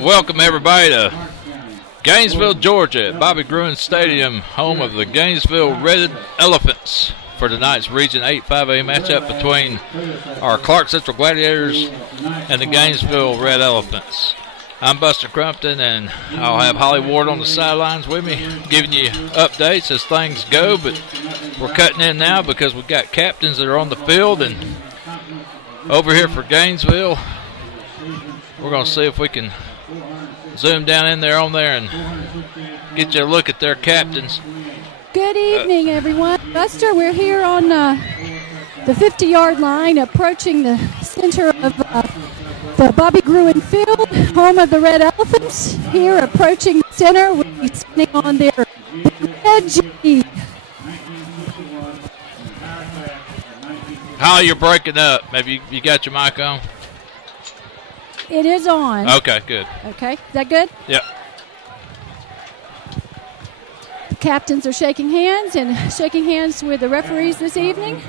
Welcome everybody to Gainesville, Georgia at Bobby Gruen Stadium, home of the Gainesville Red Elephants, for tonight's Region 8 5A matchup between our Clarke Central Gladiators and the Gainesville Red Elephants. I'm Buster Crumpton, and I'll have Holly Ward on the sidelines with me, giving you updates as things go, but we're cutting in now because we've got captains that are on the field, and over here for Gainesville, we're going to see if we can zoom down in there and get you a look at their captains. Good evening, everyone. Buster, we're here on the 50-yard line, approaching the center of the Bobby Gruen Field, home of the Red Elephants. Here, approaching the center, we'll be standing on their red jersey. How you're breaking up? Have you got your mic on? It is on. Okay, good. Okay, is that good? Yep. The captains are shaking hands with the referees this evening.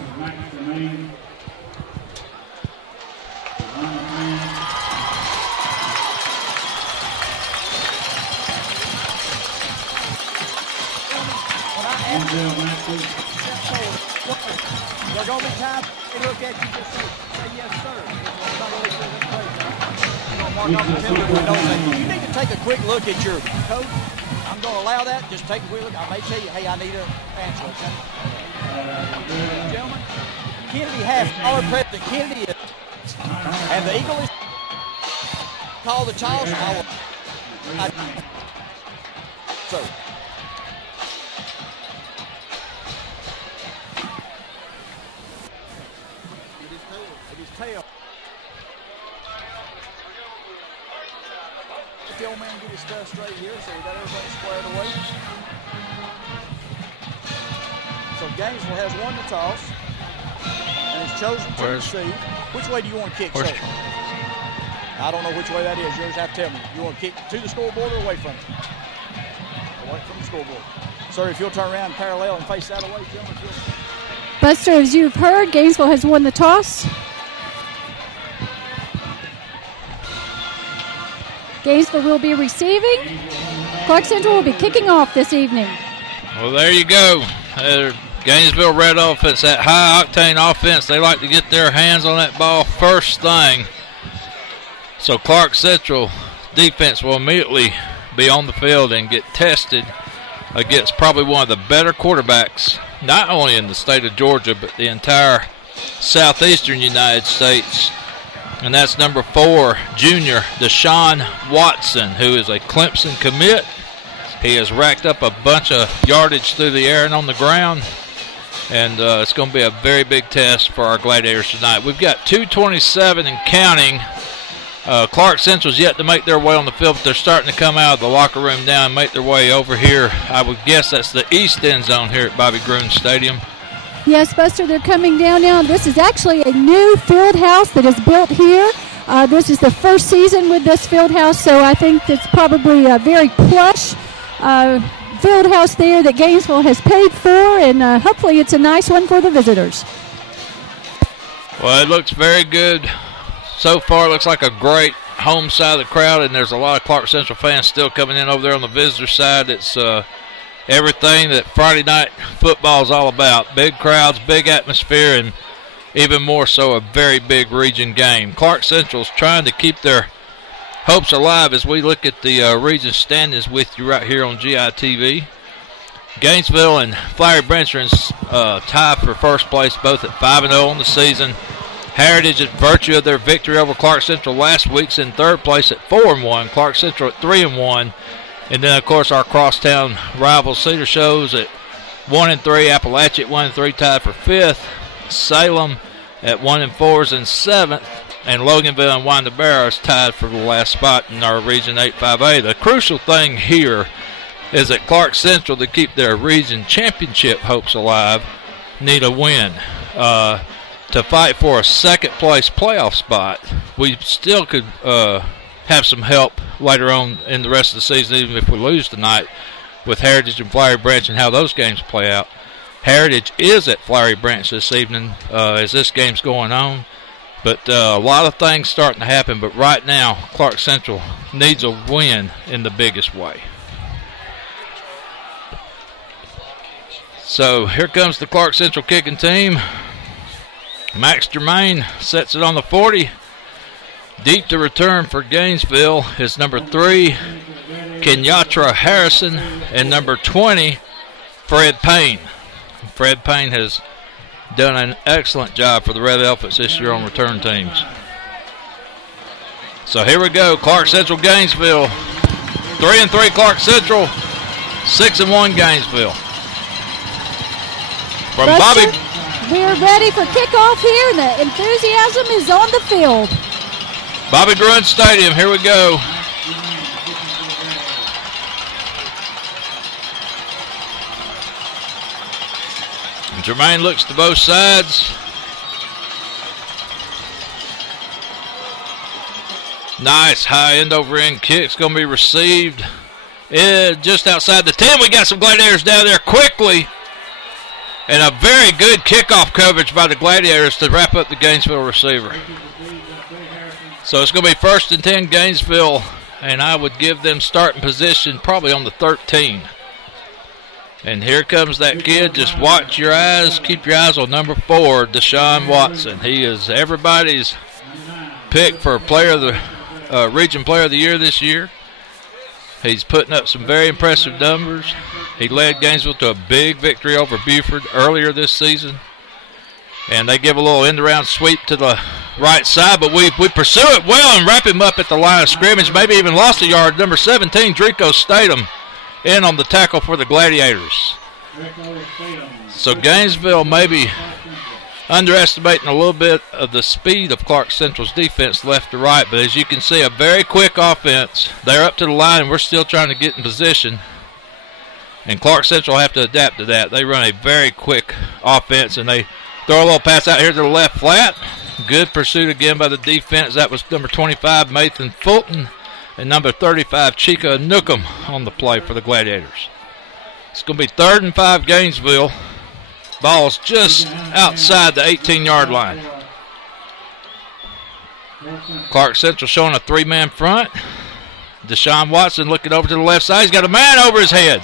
They're going to be time to look at you just say yes, sir. You need to take a quick look at your coach. I'm going to allow that. Just take a quick look. I may tell you, hey, I need an answer, okay? Gentlemen, Kennedy has our President Kennedy is, and the Eagle is call the toss. So. Tail. Let the old man get his stuff straight here, so we got everything squared away. So Gainesville has won the toss and has chosen to receive. Which way do you want to kick, sir? I don't know which way that is. You just have to tell me. You want to kick to the scoreboard or away from it? Away from the scoreboard. Sir, if you'll turn around parallel and face that away, gentlemen. Buster, as you've heard, Gainesville has won the toss. Gainesville will be receiving. Clarke Central will be kicking off this evening. Well, there you go. Gainesville Red Elephants, that high-octane offense. They like to get their hands on that ball first thing. So Clarke Central defense will immediately be on the field and get tested against probably one of the better quarterbacks, not only in the state of Georgia, but the entire southeastern United States. And that's number 4, junior Deshaun Watson, who is a Clemson commit. He has racked up a bunch of yardage through the air and on the ground. And it's going to be a very big test for our Gladiators tonight. We've got 2:27 and counting. Clarke Central's yet to make their way on the field, but they're starting to come out of the locker room now and make their way over here. I would guess that's the east end zone here at Bobby Gruen Stadium. Yes, Buster, they're coming down now. This is actually a new field house that is built here. This is the first season with this field house, so I think it's probably a very plush field house there that Gainesville has paid for, and hopefully it's a nice one for the visitors. Well, it looks very good. So far, it looks like a great home side of the crowd, and there's a lot of Clarke Central fans still coming in over there on the visitor side. It's everything that Friday night football is all about. Big crowds, big atmosphere, and even more so a very big region game. Clarke Central's trying to keep their hopes alive as we look at the region standings with you right here on GITV. Gainesville and Flowery Branch are in tie for first place, both at 5-0 on the season. Heritage, at virtue of their victory over Clarke Central last week's in third place at 4-1. Clarke Central at 3-1. And then, of course, our crosstown rivals, Cedar Shows at 1-3, Appalachia at 1-3, tied for fifth. Salem at 1-4 is in seventh, and Loganville and Windabara is tied for the last spot in our Region 8 5A. The crucial thing here is that Clarke Central, to keep their region championship hopes alive, need a win. To fight for a second-place playoff spot, we still could have some help later on in the rest of the season, even if we lose tonight, with Heritage and Flowery Branch and how those games play out. Heritage is at Flowery Branch this evening as this game's going on. But a lot of things starting to happen. But right now, Clarke Central needs a win in the biggest way. So here comes the Clarke Central kicking team. Max Germain sets it on the 40. Deep to return for Gainesville is number 3, Kenyatra Harrison, and number 20, Fred Payne. Fred Payne has done an excellent job for the Red Elephants this year on return teams. So here we go, Clarke Central, Gainesville. 3-3 Clarke Central, 6-1 Gainesville. From Bobby. We're ready for kickoff here, and the enthusiasm is on the field. Bobby Gruen Stadium, here we go. Jermaine looks to both sides. Nice high end over end kick's going to be received. Just outside the 10. We got some Gladiators down there quickly. And a very good kickoff coverage by the Gladiators to wrap up the Gainesville receiver. So it's going to be 1st and 10 Gainesville, and I would give them starting position probably on the 13. And here comes that kid. Just watch your eyes. Keep your eyes on number 4, Deshaun Watson. He is everybody's pick for player of the Region Player of the Year this year. He's putting up some very impressive numbers. He led Gainesville to a big victory over Buford earlier this season. And they give a little end-around sweep to the right side, but we pursue it well and wrap him up at the line of scrimmage. Maybe even lost a yard. Number 17, Drico Statham, in on the tackle for the Gladiators. So Gainesville maybe underestimating a little bit of the speed of Clarke Central's defense left to right, but as you can see, a very quick offense. They're up to the line, and we're still trying to get in position. And Clarke Central have to adapt to that. They run a very quick offense, and they throw a little pass out here to the left flat. Good pursuit again by the defense. That was number 25, Mathan Fulton, and number 35, Chica Nookham on the play for the Gladiators. It's going to be 3rd and 5 Gainesville. Ball's just outside the 18-yard line. Clarke Central showing a 3-man front. Deshaun Watson looking over to the left side. He's got a man over his head.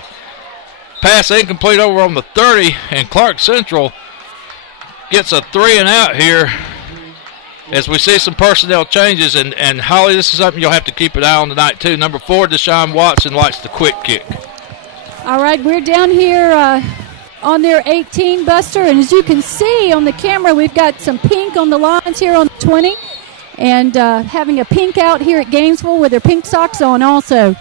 Pass incomplete over on the 30, and Clarke Central gets a 3 and out here as we see some personnel changes. And Holly, this is something you'll have to keep an eye on tonight, too. Number 4, Deshaun Watson, likes the quick kick. All right, we're down here on their 18, Buster, and as you can see on the camera, we've got some pink on the lines here on the 20, and having a pink out here at Gainesville with their pink socks on also.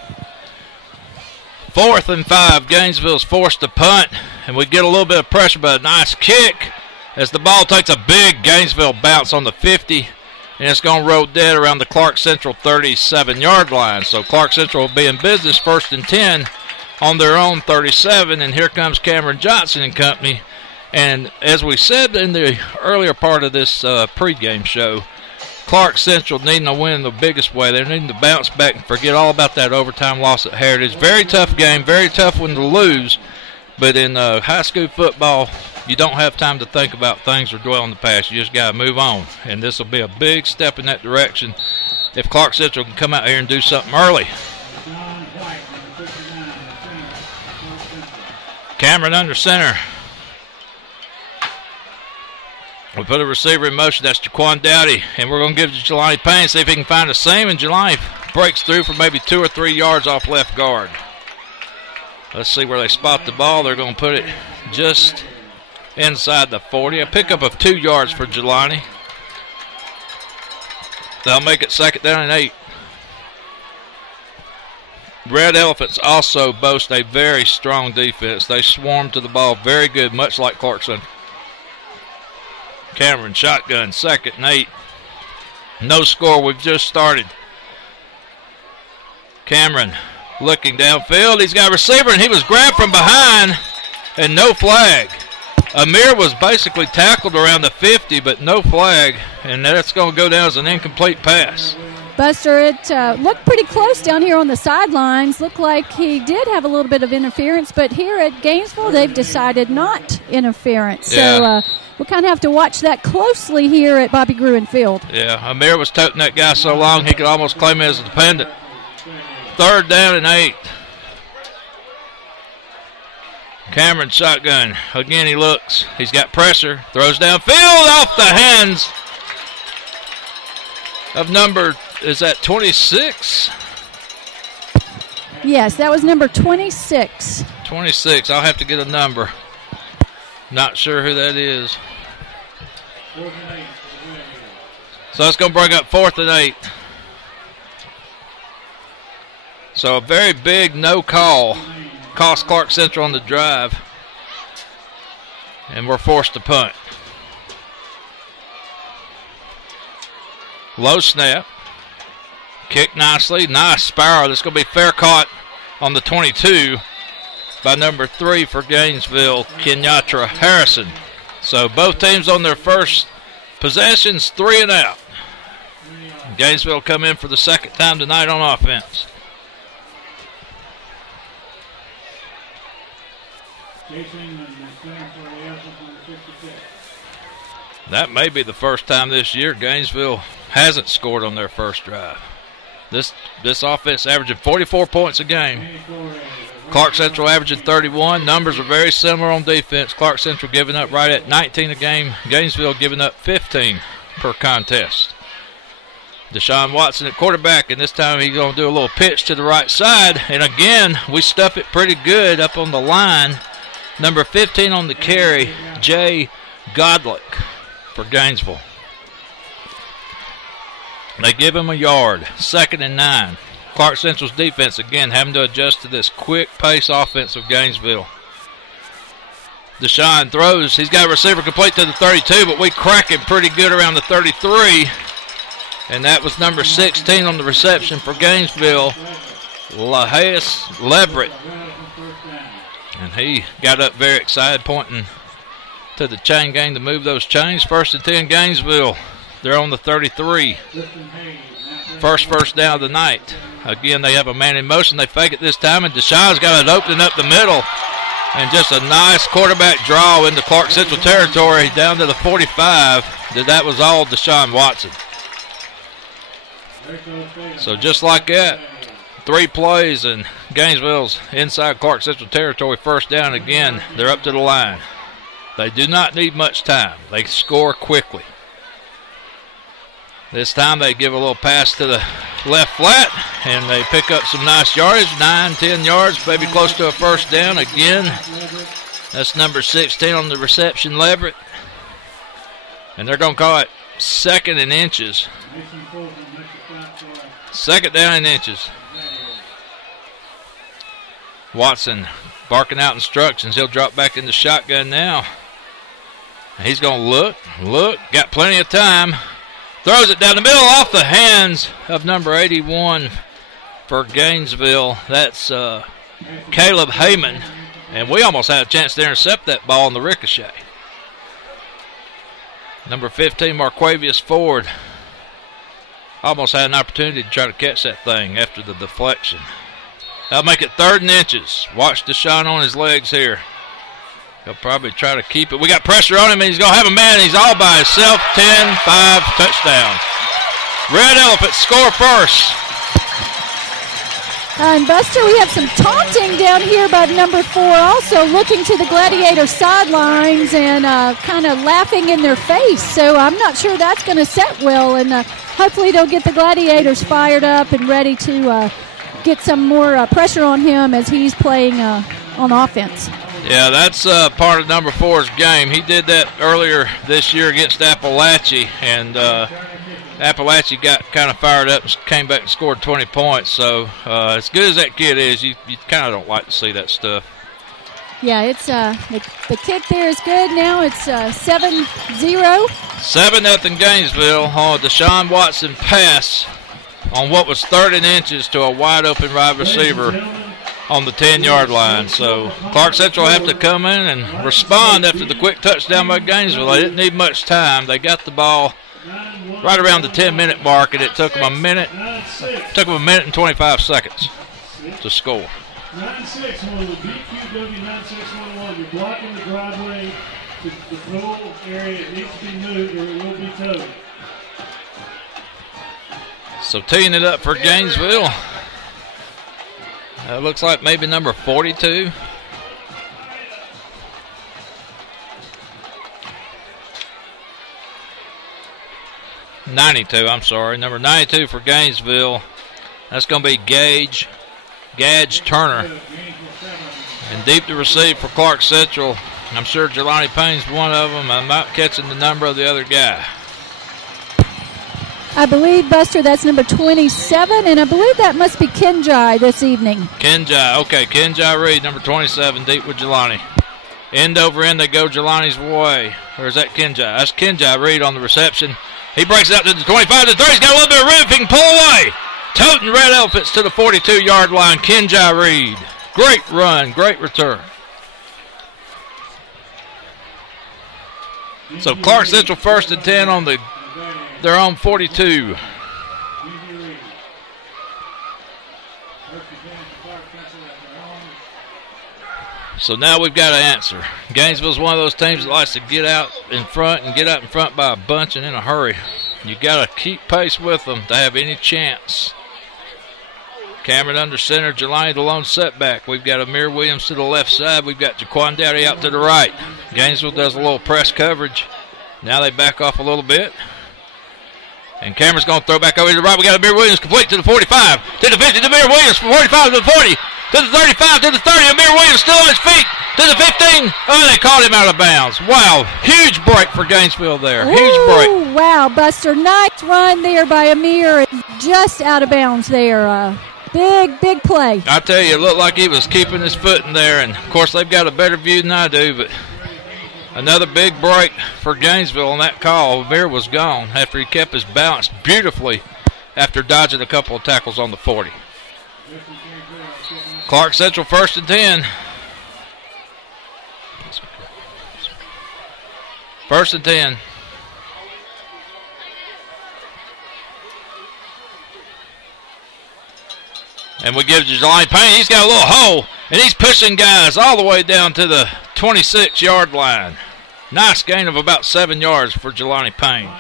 4th and 5, Gainesville's forced to punt, and we get a little bit of pressure, but a nice kick as the ball takes a big Gainesville bounce on the 50, and it's going to roll dead around the Clarke Central 37-yard line. So Clarke Central will be in business 1st and 10 on their own 37, and here comes Cameron Johnson and company. And as we said in the earlier part of this pregame show, Clarke Central needing to win in the biggest way. They're needing to bounce back and forget all about that overtime loss at Heritage. Very tough game, very tough one to lose. But in high school football, you don't have time to think about things or dwell on the past. You just got to move on. And this will be a big step in that direction if Clarke Central can come out here and do something early. Cameron under center. We put a receiver in motion. That's Jaquan Dowdy. And we're going to give it to Jelani Payne, see if he can find a seam. And Jelani breaks through for maybe 2 or 3 yards off left guard. Let's see where they spot the ball. They're going to put it just inside the 40. A pickup of 2 yards for Jelani. They'll make it 2nd down and 8. Red Elephants also boast a very strong defense. They swarm to the ball very good, much like Clarke Central. Cameron shotgun, 2nd and 8. No score, we've just started. Cameron looking downfield. He's got a receiver, and he was grabbed from behind, and no flag. Amir was basically tackled around the 50, but no flag, and that's going to go down as an incomplete pass. Buster, it looked pretty close down here on the sidelines. Looked like he did have a little bit of interference, but here at Gainesville, they've decided not interference. Yeah. So we'll kind of have to watch that closely here at Bobby Gruen Field. Yeah, Amir was toting that guy so long he could almost claim him as a dependent. 3rd down and 8. Cameron shotgun. Again, he looks. He's got pressure. Throws downfield off the hands of number, is that 26? Yes, that was number 26. 26. I'll have to get a number. Not sure who that is. So it's going to bring up 4th and 8. So a very big no call cost Clarke Central on the drive. And we're forced to punt. Low snap. Kick nicely. Nice Sparrow. That's going to be fair caught on the 22 by number 3 for Gainesville, Kenyatta Harrison. So both teams on their first possessions, 3 and out. Gainesville come in for the second time tonight on offense. That may be the first time this year Gainesville hasn't scored on their first drive. This offense averaging 44 points a game. Clarke Central averaging 31. Numbers are very similar on defense. Clarke Central giving up right at 19 a game. Gainesville giving up 15 per contest. Deshaun Watson at quarterback, and this time he's going to do a little pitch to the right side. And again, we stuff it pretty good up on the line. Number 15 on the carry, Jay Godlick for Gainesville. They give him a yard. 2nd and 9. Clarke Central's defense, again, having to adjust to this quick pace offense of Gainesville. Deshaun throws. He's got a receiver complete to the 32, but we crack him pretty good around the 33. And that was number 16 on the reception for Gainesville, Lahaeus Leverett. And he got up very excited, pointing to the chain gang to move those chains. 1st and 10 Gainesville. They're on the 33. First down of the night. Again, they have a man in motion. They fake it this time, and Deshaun's got it opening up the middle. And just a nice quarterback draw into Clarke Central territory down to the 45. That was all Deshaun Watson. So just like that, 3 plays, and Gainesville's inside Clarke Central territory. 1st down again. They're up to the line. They do not need much time. They score quickly. This time they give a little pass to the left flat, and they pick up some nice yardage, 9-10 yards, maybe close to a 1st down. Again, that's number 16 on the reception, Leverett. And they're going to call it 2nd and inches. 2nd down and inches. Watson barking out instructions. He'll drop back in the shotgun now. He's going to look, got plenty of time. Throws it down the middle off the hands of number 81 for Gainesville. That's Caleb Heyman. And we almost had a chance to intercept that ball on the ricochet. Number 15, Marquavius Ford, almost had an opportunity to try to catch that thing after the deflection. That'll make it 3rd and inches. Watch Deshaun on his legs here. He'll probably try to keep it. We got pressure on him, and he's going to have a man. He's all by himself. 10-5 touchdown. Red Elephants score first. And Buster, we have some taunting down here by number 4, also looking to the Gladiator sidelines and kind of laughing in their face. So I'm not sure that's going to set well, and hopefully they'll get the Gladiators fired up and ready to get some more pressure on him as he's playing on offense. Yeah, that's part of number 4's game. He did that earlier this year against Appalachia, and Appalachia got kind of fired up and came back and scored 20 points. So as good as that kid is, you kind of don't like to see that stuff. Yeah, it's the kick there is good. Now it's 7-0. 7-0 Gainesville on a Deshaun Watson pass on what was 3rd and inches to a wide-open wide receiver on the 10-yard line. So Clarke Central have to come in and respond after the quick touchdown by Gainesville. They didn't need much time. They got the ball right around the 10-minute mark, and it took them a minute and 25 seconds to score. 9-6 on the BQW 9611. You're blocking the driveway The pool area needs to be moved or it will be towed. So teeing it up for Gainesville. Looks like maybe number 42. I'm sorry. Number 92 for Gainesville. That's going to be Gage Turner. And deep to receive for Clarke Central. I'm sure Jelani Payne's one of them. I'm not catching the number of the other guy. I believe, Buster, that's number 27, and I believe that must be Kenjai this evening. Kenjai, okay. Kenjai Reed, number 27, deep with Jelani. End over end, they go Jelani's way. Or is that Kenjai? That's Kenjai Reed on the reception. He breaks it out to the 25 to 3. He's got a little bit of room. He can pull away. Toting Red Elephants to the 42-yard line. Kenjai Reed. Great run, great return. So Clarke Central 1st and 10 on their own 42. So now we've got to answer. Gainesville's one of those teams that likes to get out in front and get out in front by a bunch and in a hurry. You got to keep pace with them to have any chance. Cameron under center, Jelani the lone setback. We've got Amir Williams to the left side. We've got Jaquan Dowdy out to the right. Gainesville does a little press coverage. Now they back off a little bit. And Cameron's going to throw back over to the right. We got Amir Williams complete to the 45, to the 50, to Amir Williams from 45 to the 40, to the 35, to the 30. Amir Williams still on his feet, to the 15. Oh, they caught him out of bounds. Wow, huge break for Gainesville there. Huge break. Wow, Buster, nice run there by Amir. Just out of bounds there. Big play. I tell you, it looked like he was keeping his foot in there. And, of course, they've got a better view than I do, but another big break for Gainesville on that call. Amir was gone after he kept his balance beautifully after dodging a couple of tackles on the 40. Clarke Central 1st and 10. 1st and 10. And we give it to Jelani Payne. He's got a little hole, and he's pushing guys all the way down to the 26-yard line. Nice gain of about 7 yards for Jelani Payne.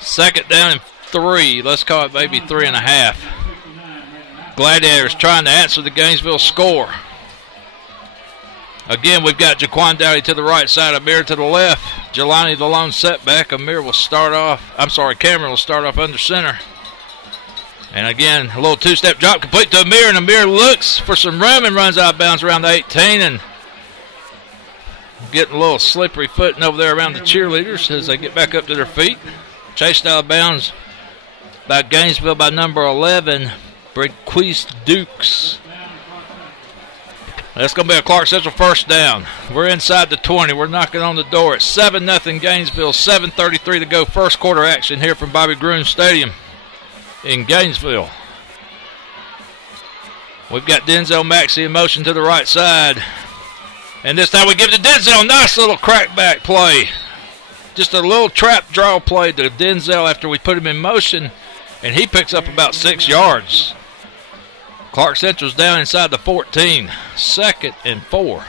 Second down and 3. Let's call it maybe 3.5. Gladiators trying to answer the Gainesville score. Again, we've got Jaquan Dowdy to the right side, Amir to the left. Jelani the lone setback. Cameron will start off under center. And again, a little two-step drop complete to Amir, and Amir looks for some room and runs out of bounds around the 18, and getting a little slippery footing over there around the cheerleaders as they get back up to their feet. Chased out of bounds by Gainesville by number 11, Brequist Dukes. That's going to be a Clarke Central first down. We're inside the 20. We're knocking on the door. It's 7-0 Gainesville, 7:33 to go. First quarter action here from Bobby Groom Stadium in Gainesville. We've got Denzel Maxey in motion to the right side. And this time we give it to Denzel. Nice little crackback play. Just a little trap draw play to Denzel after we put him in motion. And he picks up about 6 yards. Clarke Central's down inside the 14. 2nd and 4.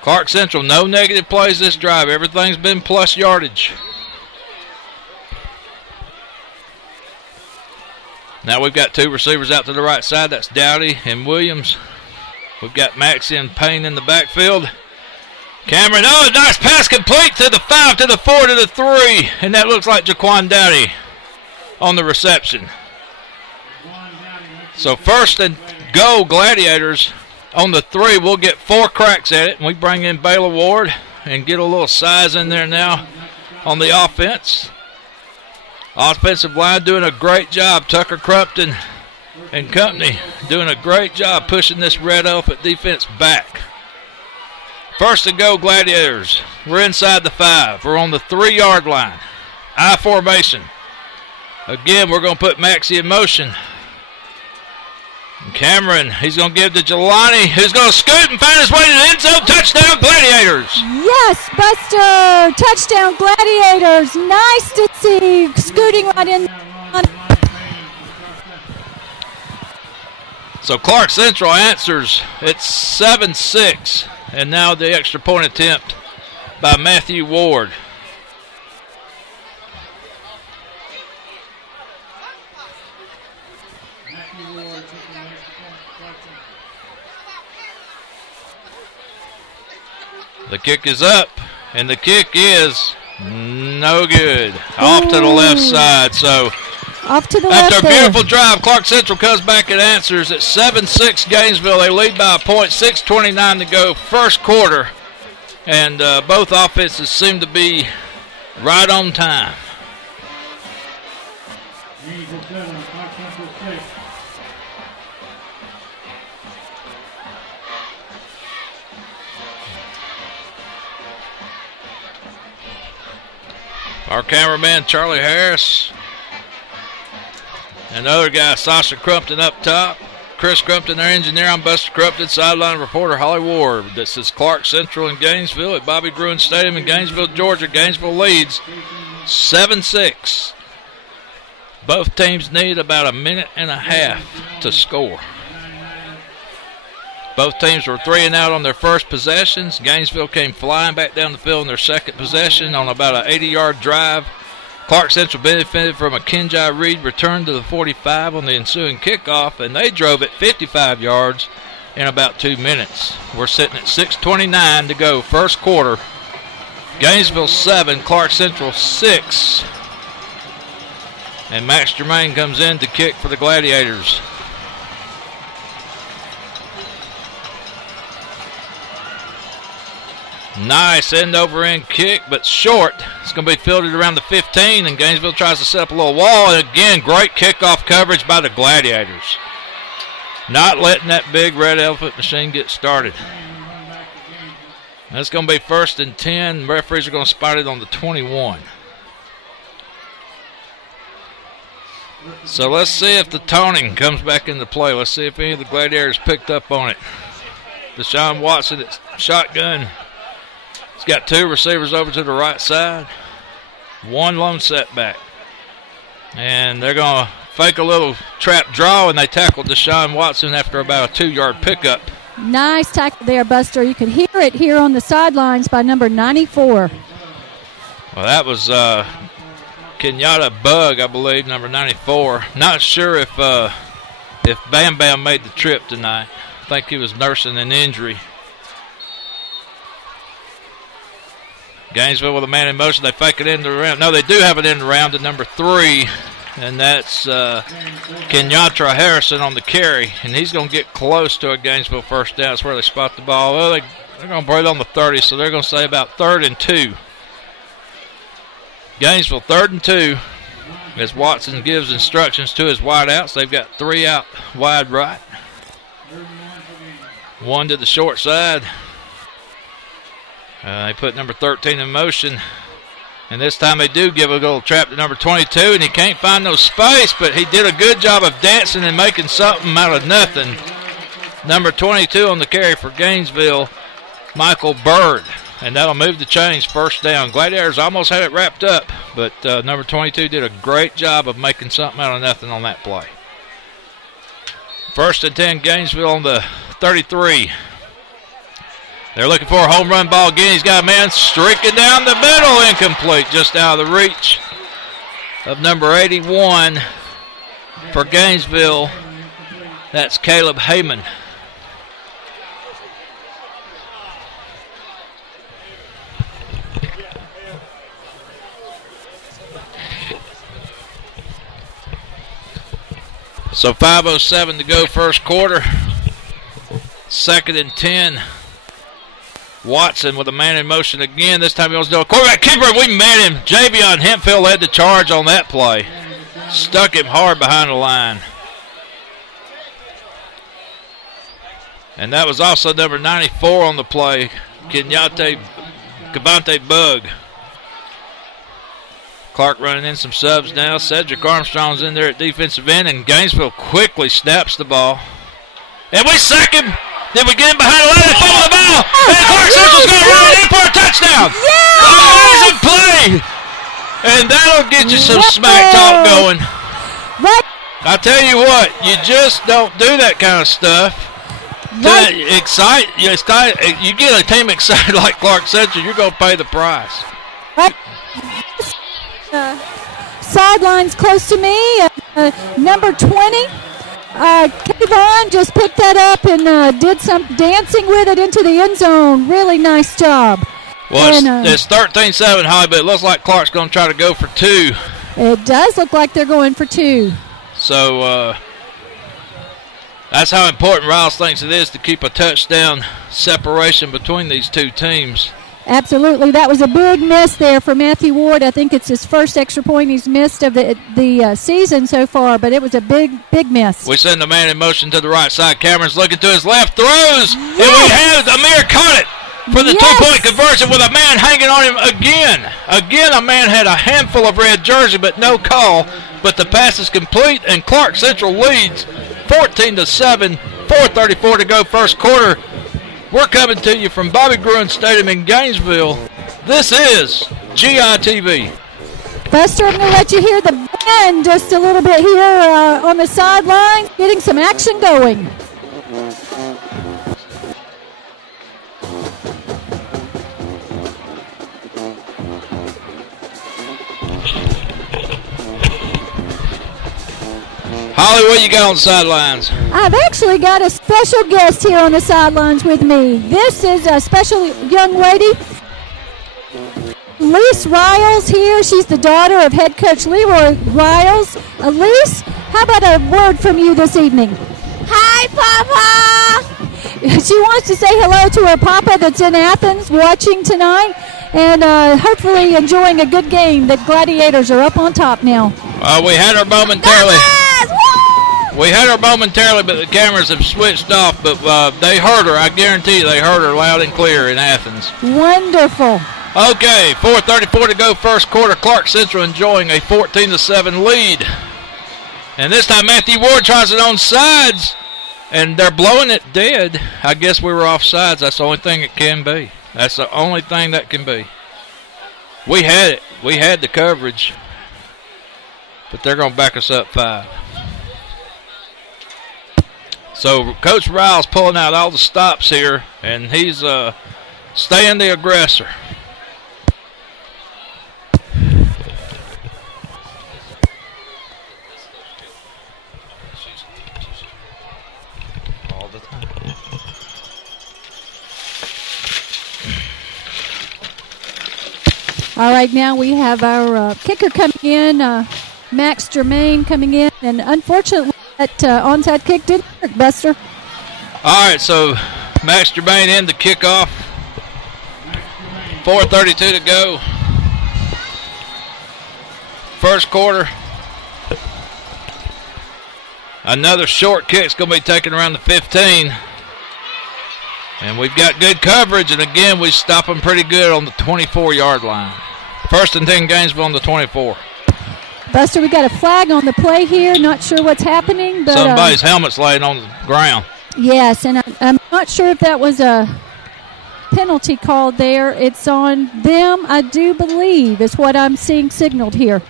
Clarke Central, no negative plays this drive. Everything's been plus yardage. Now we've got 2 receivers out to the right side. That's Dowdy and Williams. We've got Maxey and Payne in the backfield. Cameron, a nice pass complete to the 5, to the 4, to the 3. And that looks like Jaquan Dowdy on the reception. So first and go, Gladiators on the 3. We'll get 4 cracks at it. And we bring in Baylor Ward and get a little size in there now on the offense. Offensive line doing a great job. Tucker Crumpton and company doing a great job pushing this Red Elephant defense back. First and go, Gladiators. We're inside the 5. We're on the 3-yard line. I formation. Again, we're going to put Maxey in motion. And Cameron, he's going to give to Jelani, who's going to scoot and find his way to the end zone. Touchdown, Gladiators. Yes, Buster. Touchdown, Gladiators. Nice to see. Scooting right in. So Clarke Central answers. It's 7-6. And now the extra point attempt by Matthew Ward. The kick is up, and the kick is no good. Off to the left side. So off to the after left a beautiful drive, Clarke Central comes back and answers. It's 7-6 Gainesville. They lead by a point, 6:29 to go, first quarter. And both offenses seem to be right on time. Our cameraman, Charlie Harris. Another guy, Sasha Crumpton up top. Chris Crumpton, our engineer. I'm Buster Crumpton, sideline reporter Holly Ward. This is Clarke Central in Gainesville at Bobby Gruen Stadium in Gainesville, Georgia. Gainesville leads 7-6. Both teams need about a minute and a half to score. Both teams were 3 and out on their first possessions. Gainesville came flying back down the field in their second possession on about an 80-yard drive. Clarke Central benefited from a Kenjai Reed return to the 45 on the ensuing kickoff, and they drove it 55 yards in about 2 minutes. We're sitting at 6:29 to go, first quarter. Gainesville 7, Clarke Central 6. And Max Germain comes in to kick for the Gladiators. Nice end-over-end kick, but short. It's going to be fielded around the 15, and Gainesville tries to set up a little wall. And again, great kickoff coverage by the Gladiators. Not letting that big red elephant machine get started. That's going to be 1st and 10. Referees are going to spot it on the 21. So let's see if the taunting comes back into play. Let's see if any of the Gladiators picked up on it. Deshaun Watson at shotgun. He's got 2 receivers over to the right side. 1 lone setback. And they're going to fake a little trap draw, and they tackled Deshaun Watson after about a 2-yard pickup. Nice tackle there, Buster. You can hear it here on the sidelines by number 94. Well, that was Kenyatta Bug, I believe, number 94. Not sure if Bam Bam made the trip tonight. I think he was nursing an injury. Gainesville with a man in motion. They fake it into the round. No, they do have it in the round to number 3, and that's Kenyatta Harrison on the carry, and he's going to get close to a Gainesville first down. That's where they spot the ball. Well, they're going to put it on the 30, so they're going to say about 3rd and 2. Gainesville 3rd and 2 as Watson gives instructions to his wideouts. They've got 3 out wide right, 1 to the short side. They put number 13 in motion, and this time they do give a little trap to number 22, and he can't find no space, but he did a good job of dancing and making something out of nothing. Number 22 on the carry for Gainesville, Michael Bird, and that'll move the chains, first down. Gladiators almost had it wrapped up, but number 22 did a great job of making something out of nothing on that play. 1st and 10, Gainesville on the 33. They're looking for a home run ball again. He's got a man streaking down the middle. Incomplete, just out of the reach of number 81 for Gainesville. That's Caleb Heyman. So 5:07 to go, first quarter. 2nd and 10. Watson with a man in motion again. This time he wants to do a quarterback keeper. We met him. Javion Hemphill led the charge on that play. Stuck him hard behind the line. And that was also number 94 on the play, Kavante Bug. Clarke running in some subs now. Cedric Armstrong's in there at defensive end, and Gainesville quickly snaps the ball. And we sack him. Then we get him behind the line and fumble the ball. And Clarke Central's going to run it in for a touchdown. Amazing play. And that'll get you some smack talk going. Right I tell you what, you just don't do that kind of stuff. Right. You get a team excited like Clarke Central, you're going to pay the price. Right. Sidelines close to me, number 20. Kayvon just picked that up and did some dancing with it into the end zone. Really nice job. Well, it's 13-7, Holly, but it looks like Clarke's going to try to go for 2. It does look like they're going for 2. So that's how important Riles thinks it is to keep a touchdown separation between these two teams. Absolutely. That was a big miss there for Matthew Ward. I think it's his first extra point he's missed of the season so far, but it was a big miss. We send the man in motion to the right side. Cameron's looking to his left, throws, and we have Amir caught it for the 2-point conversion with a man hanging on him again. Again, a man had a handful of red jersey, but no call. But the pass is complete, and Clarke Central leads 14-7, 4:34 to go first quarter. We're coming to you from Bobby Gruen Stadium in Gainesville. This is GITV. Buster, I'm going to let you hear the band just a little bit here on the sidelines, getting some action going. Holly, what you got on the sidelines? I've actually got a special guest here on the sidelines with me. This is a special young lady, Elise Riles here. She's the daughter of head coach Leroy Riles. Elise, how about a word from you this evening? Hi, Papa! She wants to say hello to her papa that's in Athens watching tonight and hopefully enjoying a good game. The Gladiators are up on top now. We had her momentarily. We had her momentarily, but the cameras have switched off. But they heard her. I guarantee you they heard her loud and clear in Athens. Wonderful. Okay, 4:34 to go first quarter. Clarke Central enjoying a 14-7 lead. And this time Matthew Ward tries it on sides, and they're blowing it dead. I guess we were off sides. That's the only thing it can be. That's the only thing that can be. We had it. We had the coverage. But they're going to back us up 5. So Coach Riles pulling out all the stops here, and he's staying the aggressor. All the time. All right, now we have our kicker coming in, Max Germain coming in, and unfortunately that onside kick didn't work, Buster. All right, so Max Germain in the kickoff. 4:32 to go. First quarter. Another short kick's going to be taken around the 15. And we've got good coverage, and again, we stop them pretty good on the 24-yard line. 1st and 10 Gainesville on the 24. Buster, we got a flag on the play here. Not sure what's happening, but somebody's helmet's laying on the ground. Yes, and I'm not sure if that was a penalty called there. It's on them, I do believe, is what I'm seeing signaled here.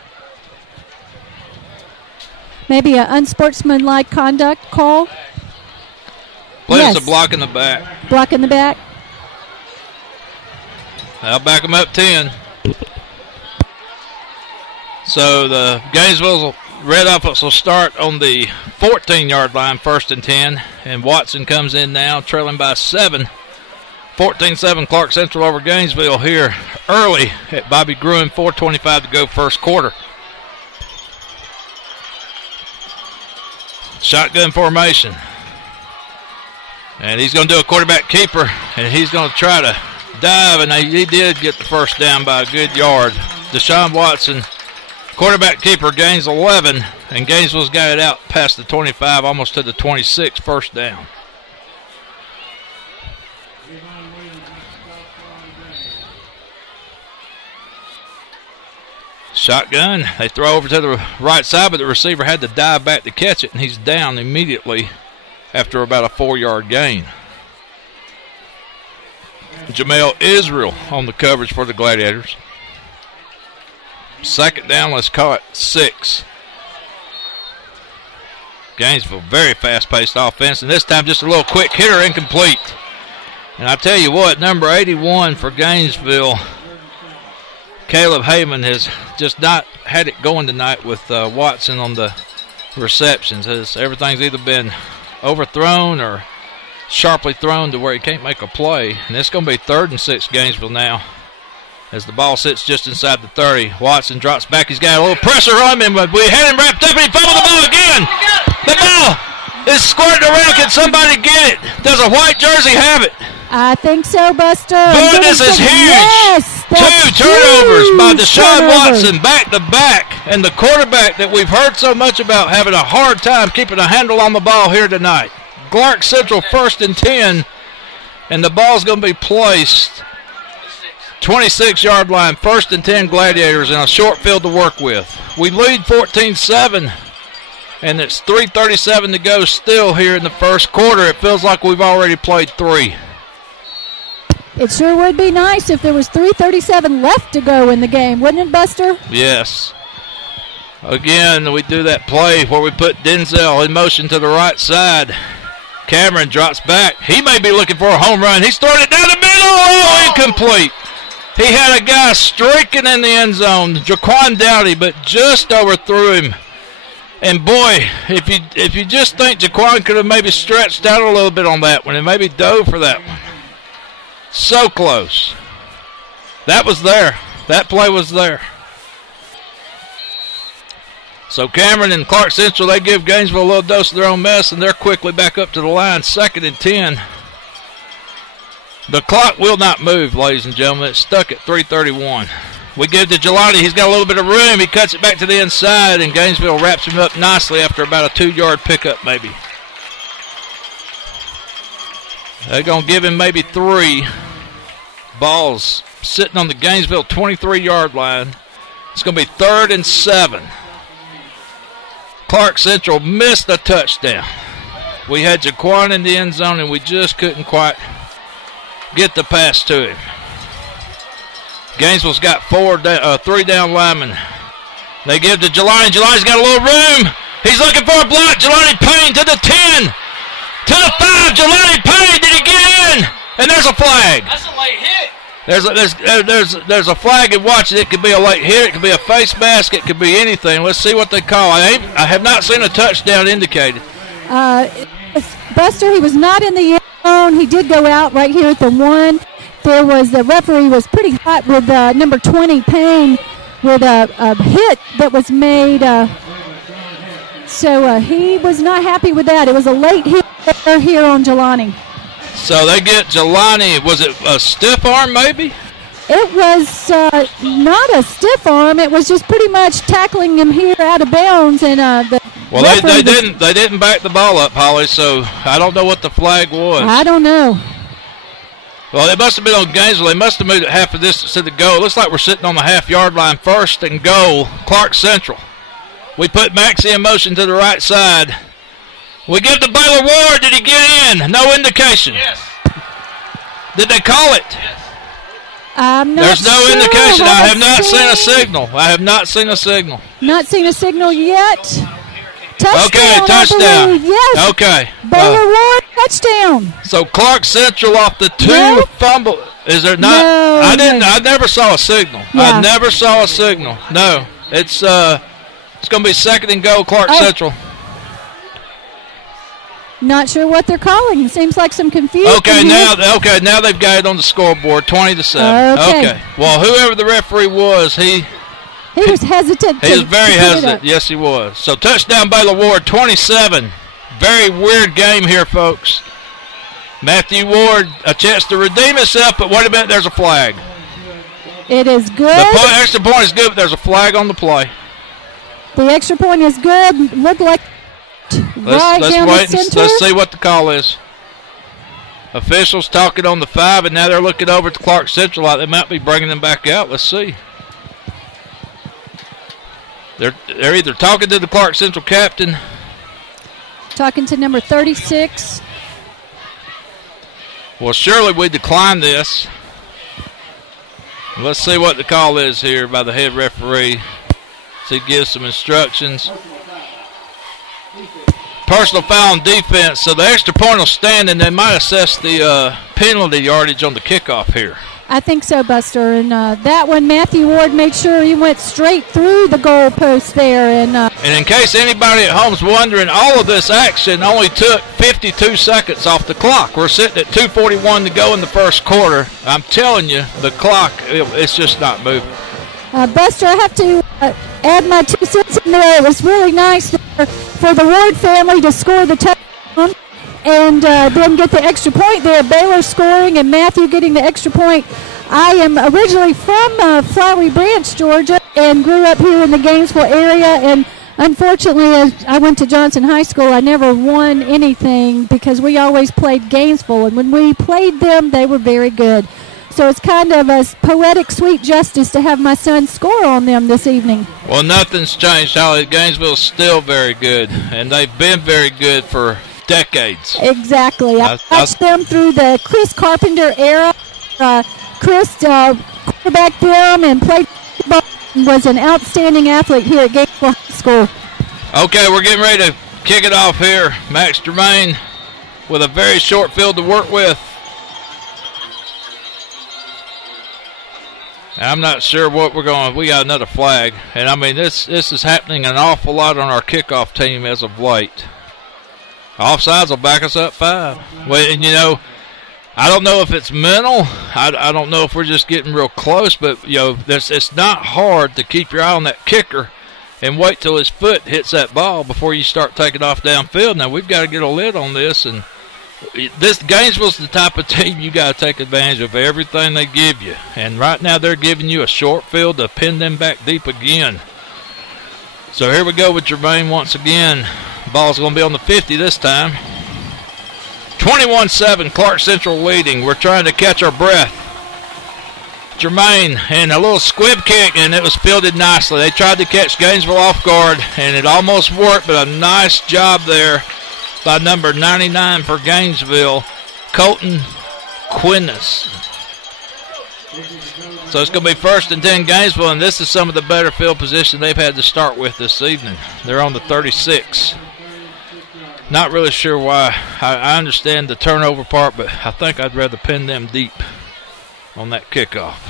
Maybe an unsportsmanlike conduct call. Yes. It's a block in the back. Block in the back. I'll back them up 10. So the Gainesville Red Offense will start on the 14-yard line, 1st and 10. And Watson comes in now, trailing by 7. 14-7 Clarke Central over Gainesville here early at Bobby Gruen. 4:25 to go first quarter. Shotgun formation. And he's going to do a quarterback keeper, and he's going to try to dive, and he did get the first down by a good yard. Deshaun Watson, quarterback keeper, gains 11, and Gainesville's got it out past the 25, almost to the 26, first down. Shotgun, they throw over to the right side, but the receiver had to dive back to catch it, and he's down immediately after about a 4-yard gain. Jamel Israel on the coverage for the Gladiators. 2nd down, let's call it 6. Gainesville, very fast-paced offense, and this time just a little quick hitter, incomplete. And I tell you what, number 81 for Gainesville, Caleb Heyman, has just not had it going tonight with Watson on the receptions. Everything's either been overthrown or sharply thrown to where he can't make a play. And it's going to be 3rd and 6 Gainesville now as the ball sits just inside the 30. Watson drops back. He's got a little pressure on him, but we had him wrapped up, and he fumbled the ball again. The ball is squirting around. Can somebody get it? Does a white jersey have it? I think so, Buster. Boy, this is huge. Yes, 2 turnovers by Deshaun Watson back to back. And the quarterback that we've heard so much about having a hard time keeping a handle on the ball here tonight. Clarke Central 1st and 10. And the ball's going to be placed 26-yard line, 1st and 10 Gladiators, and a short field to work with. We lead 14-7. And it's 3:37 to go still here in the first quarter. It feels like we've already played 3. It sure would be nice if there was 3:37 left to go in the game, wouldn't it, Buster? Yes. Again, we do that play where we put Denzel in motion to the right side. Cameron drops back. He may be looking for a home run. He's throwing it down the middle. Oh, incomplete. He had a guy streaking in the end zone, Jaquan Dowdy, but just overthrew him. And boy, if you just think Jaquan could have maybe stretched out a little bit on that one and maybe dove for that one. So close. That was there. That play was there. So Cameron and Clarke Central, they give Gainesville a little dose of their own mess, and they're quickly back up to the line, 2nd and 10. The clock will not move, ladies and gentlemen. It's stuck at 3:31. We give to Jelani. He's got a little bit of room. He cuts it back to the inside, and Gainesville wraps him up nicely after about a 2-yard pickup maybe. They're going to give him maybe 3. Ball's sitting on the Gainesville 23-yard line. It's going to be 3rd and 7. Clarke Central missed a touchdown. We had Jaquan in the end zone, and we just couldn't quite get the pass to him. Gainesville's got 3 down linemen. They give to Jelani. Jelani's got a little room. He's looking for a block. Jelani Payne to the 10. To the 5. Jelani Payne. Did he get in? And there's a flag. That's a late hit. There's a flag, and watch it. It could be a late hit. It could be a face mask. It could be anything. Let's see what they call. I have not seen a touchdown indicated. Buster, he was not in the end zone. He did go out right here at the 1. The referee was pretty hot with number 20 Payne with a hit that was made. So he was not happy with that. It was a late hit here on Jelani. So they get Jelani. Was it a stiff arm maybe? It was not a stiff arm. It was just pretty much tackling him here out of bounds. And they didn't back the ball up, Holly. So I don't know what the flag was. I don't know. Well, it must have been on Gainesville. They must have moved it half a distance to the goal. It looks like we're sitting on the half-yard line, 1st and goal, Clarke Central. We put Maxie in motion to the right side. We give to Baylor Ward. Did he get in? No indication. Yes. Did they call it? Yes. I'm not There's no sure. indication. I have not seen a signal. I have not seen a signal. Not seen a signal yet. Touchdown, Okay, touchdown. Yes. Okay. Baylor Ward, touchdown. So Clarke Central off the 2 No. fumble. Is there not? No, I never saw a signal. Yeah. I never saw a signal. No. It's going to be 2nd and goal, Clarke Central. Not sure what they're calling. It seems like some confusion. Okay, now they've got it on the scoreboard, 20-7. Okay. Well, whoever the referee was, he was hesitant. He was very hesitant. Yes, he was. So touchdown Baylor Ward, 27. Very weird game here, folks. Matthew Ward, a chance to redeem himself, but wait a minute, there's a flag. It is good. The extra point is good, but there's a flag on the play. The extra point is good. Looked like Let's down wait the and center. let's see what the call is. Officials talking on the 5, and now they're looking over at the Clarke Central like they might be bringing them back out. Let's see. They're either talking to the Clarke Central captain. Talking to number 36. Well, surely we decline this. Let's see what the call is here by the head referee. So he gives some instructions. personal foul on defense, so the extra point will stand, and they might assess the penalty yardage on the kickoff here. I think so, Buster. And that one, Matthew Ward made sure he went straight through the goal post there. And in case anybody at home's wondering, all of this action only took 52 seconds off the clock. We're sitting at 2:41 to go in the first quarter. I'm telling you, the clock, it's just not moving. Buster, I have to add my 2 cents in there. It was really nice for the Ward family to score the touchdown and then get the extra point there. Baylor scoring and Matthew getting the extra point. I am originally from Flowery Branch, Georgia, and grew up here in the Gainesville area. And unfortunately, as I went to Johnson High School, I never won anything because we always played Gainesville. And when we played them, they were very good. So it's kind of a poetic sweet justice to have my son score on them this evening. Well, nothing's changed, Holly. Gainesville's still very good, and they've been very good for decades. Exactly. I watched them through the Chris Carpenter era. Chris quarterbacked them and played football and was an outstanding athlete here at Gainesville High School. Okay, we're getting ready to kick it off here. Max Germain with a very short field to work with. I'm not sure what we're going. We got another flag, and I mean this is happening an awful lot on our kickoff team as of late. Offsides will back us up 5. Well, and you know, I don't know if it's mental. I don't know if we're just getting real close, but you know, it's not hard to keep your eye on that kicker and wait till his foot hits that ball before you start taking off downfield. Now we've got to get a lid on this, and this Gainesville's the type of team you got to take advantage of everything they give you. And right now they're giving you a short field to pin them back deep again. So here we go with Germain once again. Ball's going to be on the 50 this time. 21-7, Clarke Central leading. We're trying to catch our breath. Germain and a little squib kick, and it was fielded nicely. They tried to catch Gainesville off guard, and it almost worked, but a nice job there by number 99 for Gainesville, Colton Quinnis. So it's going to be 1st and 10 Gainesville, and this is some of the better field position they've had to start with this evening. They're on the 36. Not really sure why. I understand the turnover part, but I think I'd rather pin them deep on that kickoff.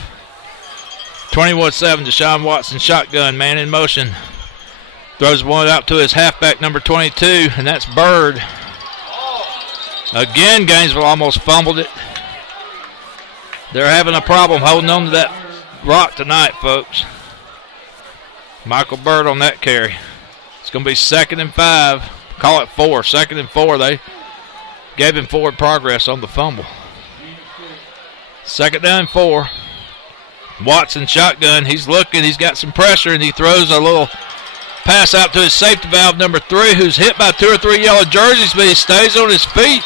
21-7, Deshaun Watson, shotgun, man in motion. Throws one out to his halfback, number 22, and that's Bird. Again, Gainesville almost fumbled it. They're having a problem holding on to that rock tonight, folks. Michael Bird on that carry. It's going to be 2nd and 5. Call it 4. 2nd and 4. They gave him forward progress on the fumble. 2nd down and 4. Watson shotgun. He's looking. He's got some pressure, and he throws a little pass out to his safety valve, number 3, who's hit by 2 or 3 yellow jerseys, but he stays on his feet.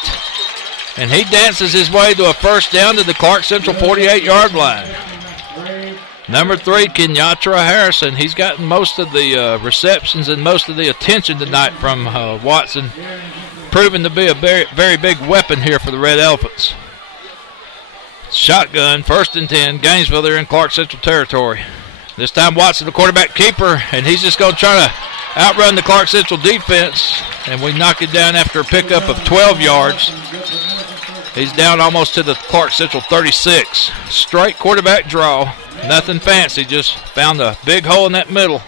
And he dances his way to a 1st down to the Clarke Central 48-yard line. Number 3, Kenyatta Harrison. He's gotten most of the receptions and most of the attention tonight from Watson, proving to be a very, very big weapon here for the Red Elephants. Shotgun, 1st and 10. Gainesville, they're in Clarke Central territory. This time Watson, the quarterback keeper, and he's just going to try to outrun the Clarke Central defense, and we knock it down after a pickup of 12 yards. He's down almost to the Clarke Central 36. Straight quarterback draw, nothing fancy, just found a big hole in that middle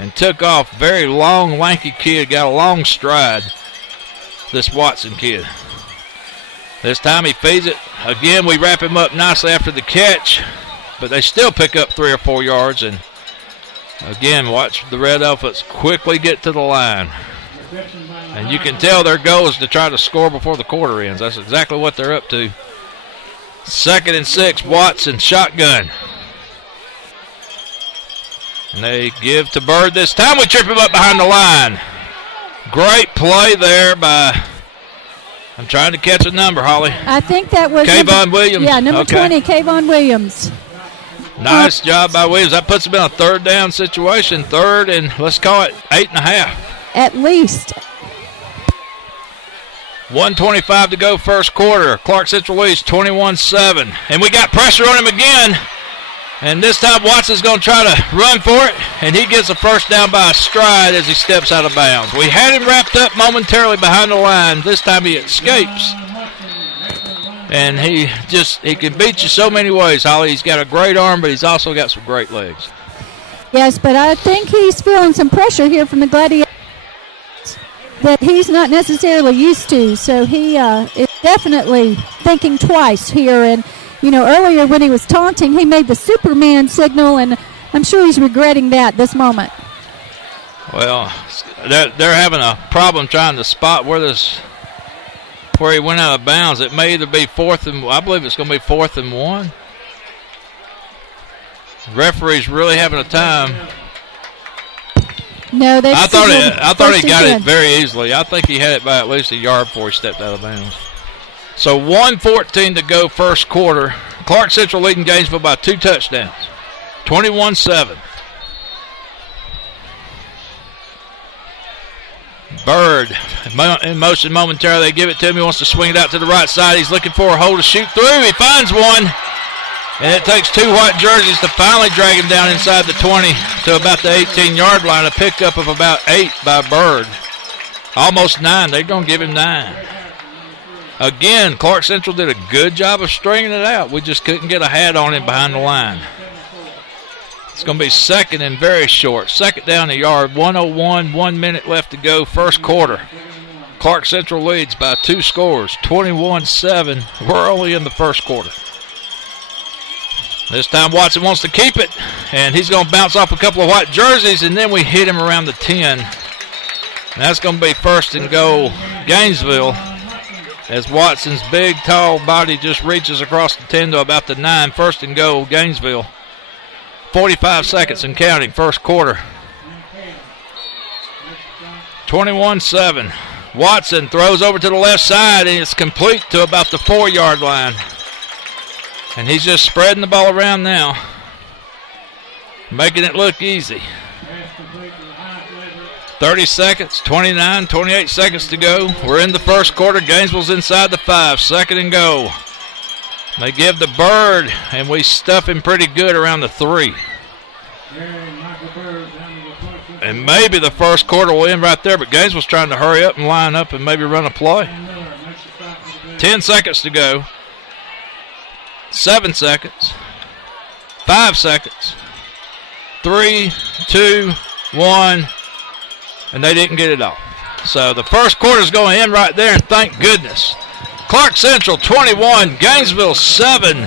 and took off. Very long, lanky kid, got a long stride, this Watson kid. This time he feeds it. Again, we wrap him up nicely after the catch, but they still pick up 3 or 4 yards, and again, watch the Red Elephants quickly get to the line. And you can tell their goal is to try to score before the quarter ends. That's exactly what they're up to. 2nd and 6, Watson, shotgun. And they give to Bird this time. We trip him up behind the line. Great play there by, I'm trying to catch a number, Holly. I think that was Kayvon Williams. Yeah, number 20, Kayvon Williams. Nice job by Williams. That puts him in a 3rd down situation. 3rd and let's call it 8.5. At least. 1:25 to go, 1st quarter. Clarke Central leads 21-7. And we got pressure on him again. And this time Watson's going to try to run for it, and he gets a first down by a stride as he steps out of bounds. We had him wrapped up momentarily behind the line. This time he escapes. And he can beat you so many ways, Holly. He's got a great arm, but he's also got some great legs. Yes, but I think he's feeling some pressure here from the Gladiators that he's not necessarily used to. So he is definitely thinking twice here. And, you know, earlier when he was taunting, he made the Superman signal, and I'm sure he's regretting that this moment. Well, they're having a problem trying to spot where he went out of bounds. It may either be I believe it's going to be 4th and 1. Referee's really having a time. No, I thought he got it very easily. I think he had it by at least a yard before he stepped out of bounds. So 1:14 to go, first quarter. Clarke Central leading Gainesville by 2 touchdowns, 21-7. Bird in motion momentarily. They give it to him. He wants to swing it out to the right side. He's looking for a hole to shoot through. He finds one. And it takes 2 white jerseys to finally drag him down inside the 20 to about the 18-yard line. A pickup of about 8 by Bird. Almost 9. They're going to give him 9. Again, Clarke Central did a good job of stringing it out. We just couldn't get a hat on him behind the line. It's going to be second and very short. Second down the yard, 1:01, 1 minute left to go, first quarter. Clarke Central leads by 2 scores, 21-7. We're only in the first quarter. This time Watson wants to keep it, and he's going to bounce off a couple of white jerseys, and then we hit him around the 10. And that's going to be first and goal, Gainesville, as Watson's big, tall body just reaches across the 10 to about the 9. First and goal, Gainesville. 45 seconds and counting, first quarter. 21-7. Watson throws over to the left side, and it's complete to about the 4-yard line. And he's just spreading the ball around now, making it look easy. 30 seconds, 29, 28 seconds to go. We're in the first quarter. Gainesville's inside the 5, second and goal. They give the Bird, and we stuff him pretty good around the 3. And maybe the first quarter will end right there, but Gainesville's trying to hurry up and line up and maybe run a play. 10 seconds to go. 7 seconds. 5 seconds. 3, 2, 1. And they didn't get it off. So the first quarter is going to end right there, and thank goodness. Clarke Central 21, Gainesville 7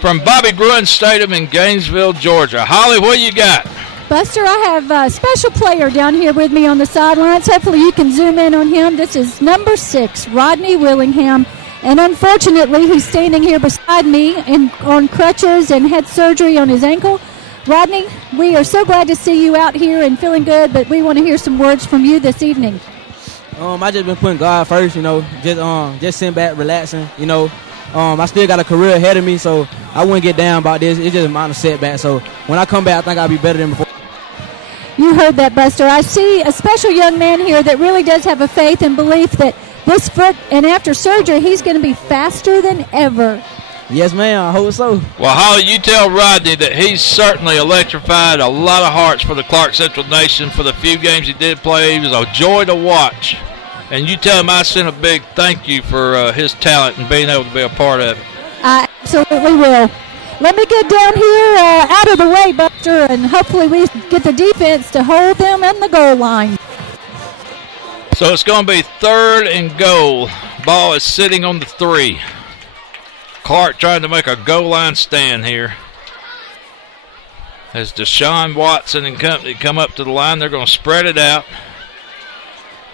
from Bobby Gruen Stadium in Gainesville, Georgia. Holly, what you got? Buster, I have a special player down here with me on the sidelines. Hopefully you can zoom in on him. This is number 6, Rodney Willingham. And unfortunately, he's standing here beside me on crutches and had surgery on his ankle. Rodney, we are so glad to see you out here and feeling good, but we want to hear some words from you this evening. I just been putting God first, just sitting back, relaxing, I still got a career ahead of me, so I wouldn't get down about this. It's just a minor setback. So when I come back, I think I'll be better than before. You heard that, Buster. I see a special young man here that really does have a faith and belief that this foot and after surgery, he's going to be faster than ever. Yes, ma'am. I hope so. Well, Holly, you tell Rodney that he's certainly electrified a lot of hearts for the Clarke Central Nation for the few games he did play. He was a joy to watch. And you tell him I sent a big thank you for his talent and being able to be a part of it. I absolutely will. Let me get down here out of the way, Buster, and hopefully we get the defense to hold them in the goal line. So it's going to be third and goal. Ball is sitting on the 3. Clarke trying to make a goal line stand here. As Deshaun Watson and company come up to the line, they're going to spread it out.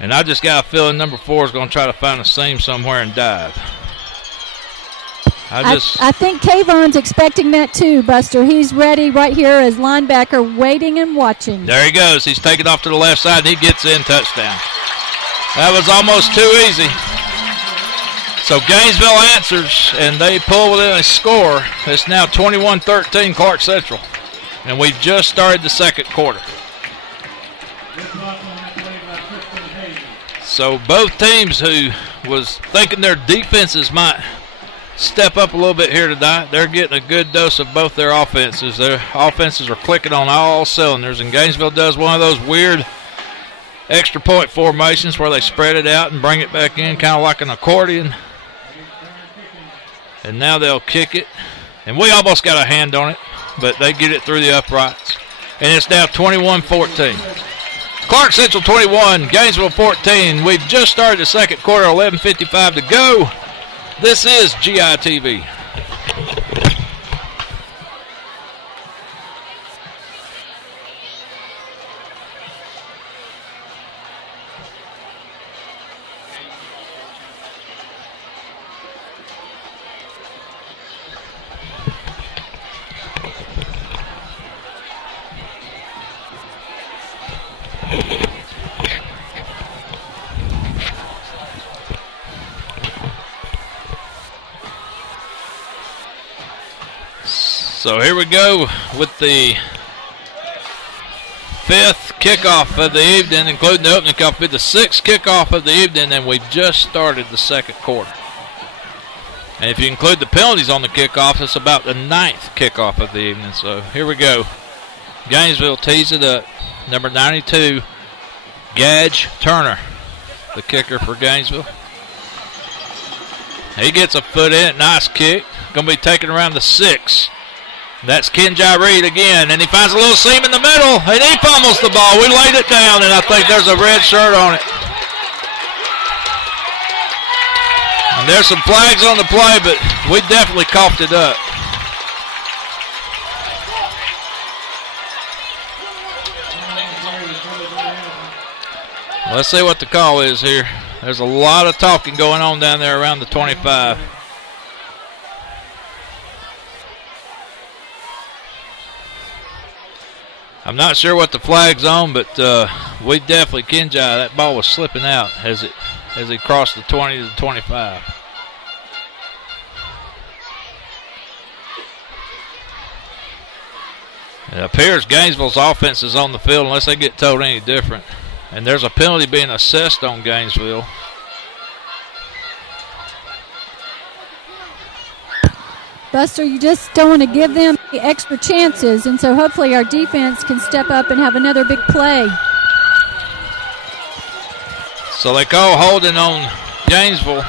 And I just got a feeling number 4 is going to try to find a seam somewhere and dive. I think Kayvon's expecting that too, Buster. He's ready right here as linebacker, waiting and watching. There he goes. He's taking off to the left side, and he gets in, touchdown. That was almost too easy. So Gainesville answers, and they pull within a score. It's now 21-13 Clarke Central. And we've just started the second quarter. So both teams who was thinking their defenses might step up a little bit here tonight. They're getting a good dose of both their offenses. Their offenses are clicking on all cylinders, and Gainesville does one of those weird extra point formations where they spread it out and bring it back in, kind of like an accordion. And now they'll kick it. And we almost got a hand on it, but they get it through the uprights. And it's now 21-14. Clarke Central 21, Gainesville 14. We've just started the second quarter, 11:55 to go. This is GITV. So here we go with the fifth kickoff of the evening, including the opening kickoff. It'll be the sixth kickoff of the evening, and we've just started the second quarter. And if you include the penalties on the kickoff, it's about the ninth kickoff of the evening. So here we go. Gainesville tees it up. Number 92, Gage Turner, the kicker for Gainesville. He gets a foot in it. Nice kick. Going to be taken around the 6. That's Kenji Reed again, and he finds a little seam in the middle, and he fumbles the ball. We laid it down, and I think there's a red shirt on it. And there's some flags on the play, but we definitely coughed it up. Let's see what the call is here. There's a lot of talking going on down there around the 25. I'm not sure what the flag's on, but we definitely, Kenji, that ball was slipping out as he crossed the 20 to the 25. It appears Gainesville's offense is on the field unless they get told any different. And there's a penalty being assessed on Gainesville. Buster, you just don't want to give them extra chances, and so hopefully our defense can step up and have another big play. So they call holding on Gainesville,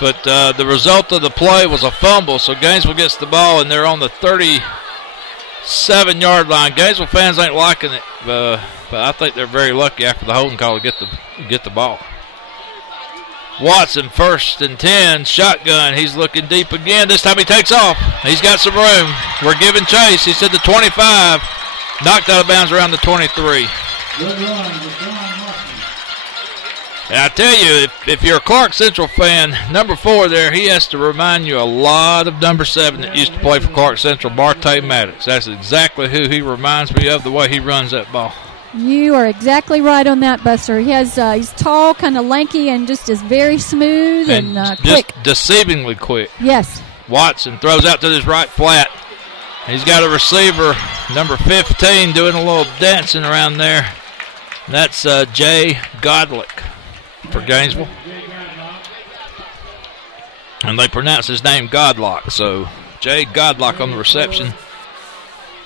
but the result of the play was a fumble, so Gainesville gets the ball, and they're on the 37-yard line. Gainesville fans ain't liking it, but I think they're very lucky after the holding call to get the ball. Watson, 1st and 10, shotgun. He's looking deep again. This time he takes off. He's got some room. We're giving chase. He said the 25. Knocked out of bounds around the 23. And I tell you, if you're a Clarke Central fan, number 4 there, he has to remind you a lot of number 7 that used to play for Clarke Central, Bartay Maddox. That's exactly who he reminds me of, the way he runs that ball. You are exactly right on that, Buster. He's tall, kind of lanky, and just is very smooth and quick. Just deceivingly quick. Yes. Watson throws out to his right flat. He's got a receiver, number 15, doing a little dancing around there. That's Jay Godlick for Gainesville. And they pronounce his name Godlock, so Jay Godlock on the reception.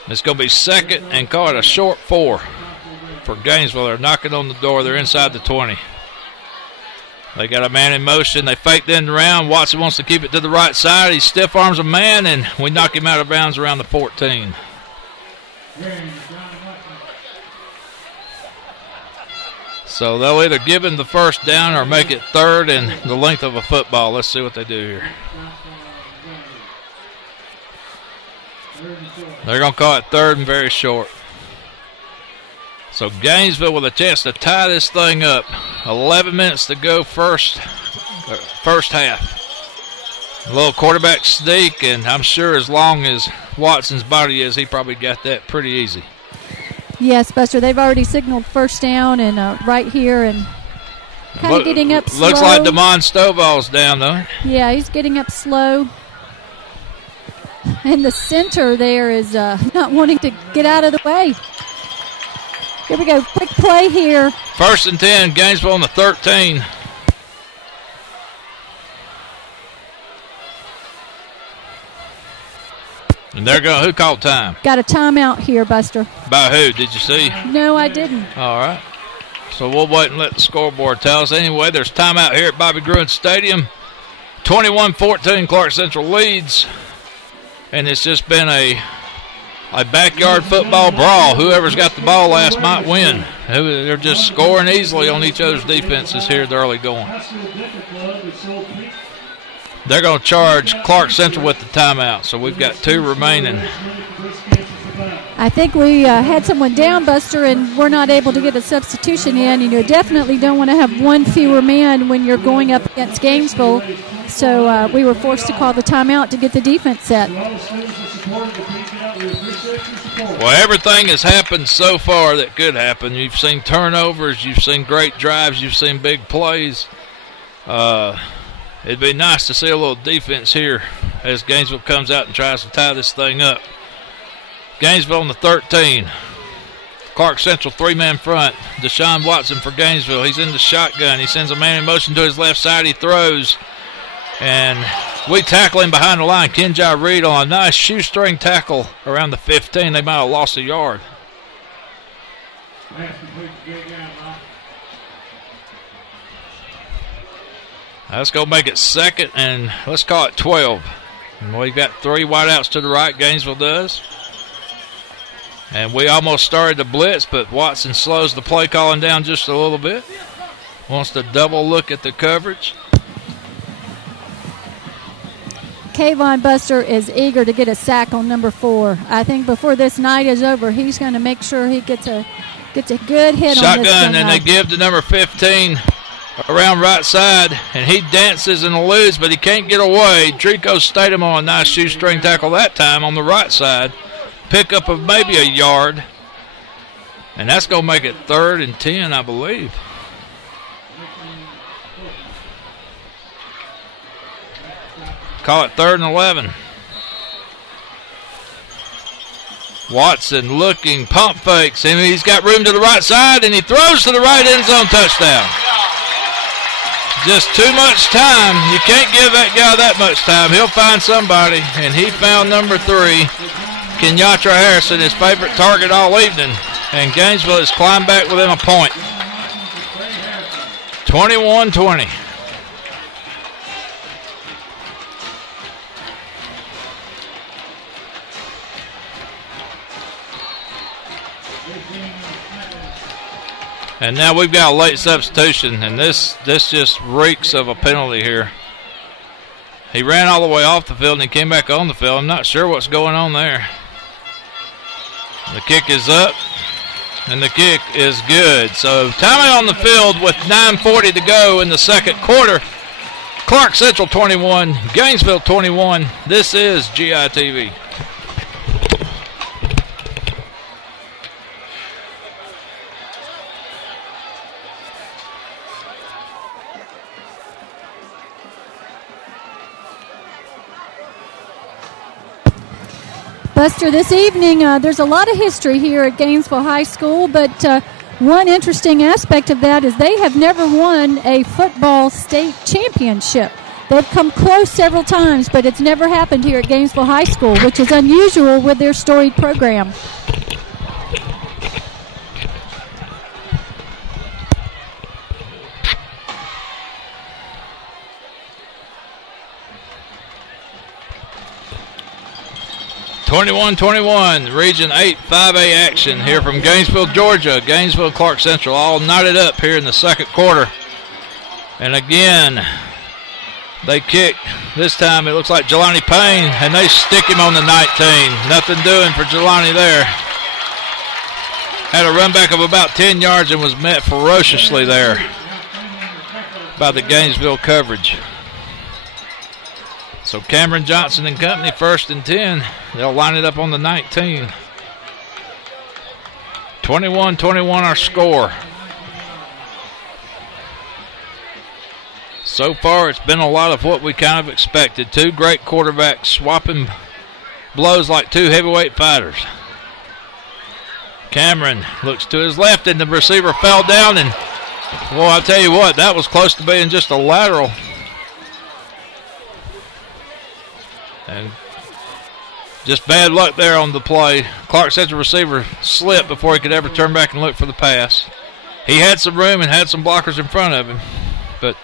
It's going to be second and call it a short 4. For Gainesville. They're knocking on the door. They're inside the 20. They got a man in motion. They fake the end around. Watson wants to keep it to the right side. He stiff arms a man, and we knock him out of bounds around the 14. So they'll either give him the first down or make it 3rd and the length of a football. Let's see what they do here. They're going to call it 3rd and very short. So Gainesville with a chance to tie this thing up. 11 minutes to go first half. A little quarterback sneak, and I'm sure as long as Watson's body is, he probably got that pretty easy. Yes, Buster, they've already signaled first down and right here and kind of getting up slow. Looks like Damon Stovall's down, though. Yeah, he's getting up slow. And the center there is not wanting to get out of the way. Here we go. Quick play here. 1st and 10, Gainesville on the 13. And they're going. Who called time? Got a timeout here, Buster. By who? Did you see? No, I didn't. All right. So we'll wait and let the scoreboard tell us. Anyway, there's timeout here at Bobby Gruen Stadium. 21-14, Clarke Central leads. And it's just been a backyard football brawl. Whoever's got the ball last might win. They're just scoring easily on each other's defenses here at the early going. They're going to charge Clarke Central with the timeout, so we've got 2 remaining. I think we had someone down, Buster, and we're not able to get a substitution in. You definitely don't want to have one fewer man when you're going up against Gainesville. So we were forced to call the timeout to get the defense set. Well, everything has happened so far that could happen. You've seen turnovers. You've seen great drives. You've seen big plays. It'd be nice to see a little defense here as Gainesville comes out and tries to tie this thing up. Gainesville on the 13. Clarke Central 3-man front. Deshaun Watson for Gainesville. He's in the shotgun. He sends a man in motion to his left side. He throws. And we tackle him behind the line. Kenjai Reed on a nice shoestring tackle around the 15. They might have lost a yard. Let's go make it second, and let's call it 12. And we've got 3 wideouts to the right, Gainesville does. And we almost started the blitz, but Watson slows the play calling down just a little bit. Wants to double look at the coverage. Kayvon Buster is eager to get a sack on number 4. I think before this night is over, he's going to make sure he gets a good hit on this shotgun, and they give to number 15 around right side, and he dances and eludes, but he can't get away. Drico Statham on a nice shoestring tackle that time on the right side. Pickup of maybe a yard, and that's going to make it 3rd and 10, I believe. Call it 3rd and 11. Watson looking, pump fakes, and he's got room to the right side, and he throws to the right end zone, touchdown. Just too much time. You can't give that guy that much time. He'll find somebody, and he found number 3, Kenyatta Harrison, his favorite target all evening, and Gainesville has climbed back within a point. 21-20. And now we've got a late substitution, and this just reeks of a penalty here. He ran all the way off the field, and he came back on the field. I'm not sure what's going on there. The kick is up, and the kick is good. So timeout on the field with 9:40 to go in the second quarter. Clarke Central 21, Gainesville 21. This is GITV. Buster, this evening there's a lot of history here at Gainesville High School, but one interesting aspect of that is they have never won a football state championship. They've come close several times, but it's never happened here at Gainesville High School, which is unusual with their storied program. (21-21), Region 8 5A action here from Gainesville, Georgia. Gainesville, Clarke Central all knotted up here in the second quarter. And again, they kick. This time it looks like Jelani Payne, and they stick him on the 19. Nothing doing for Jelani there. Had a run back of about 10 yards and was met ferociously there by the Gainesville coverage. So Cameron Johnson and company, 1st and 10. They'll line it up on the 19. 21-21 our score. So far it's been a lot of what we kind of expected. 2 great quarterbacks swapping blows like 2 heavyweight fighters. Cameron looks to his left, and the receiver fell down, and well, I'll tell you what, that was close to being just a lateral. And Just bad luck there on the play. Clarke Central receiver slipped before he could ever turn back and look for the pass. He had some room and had some blockers in front of him, but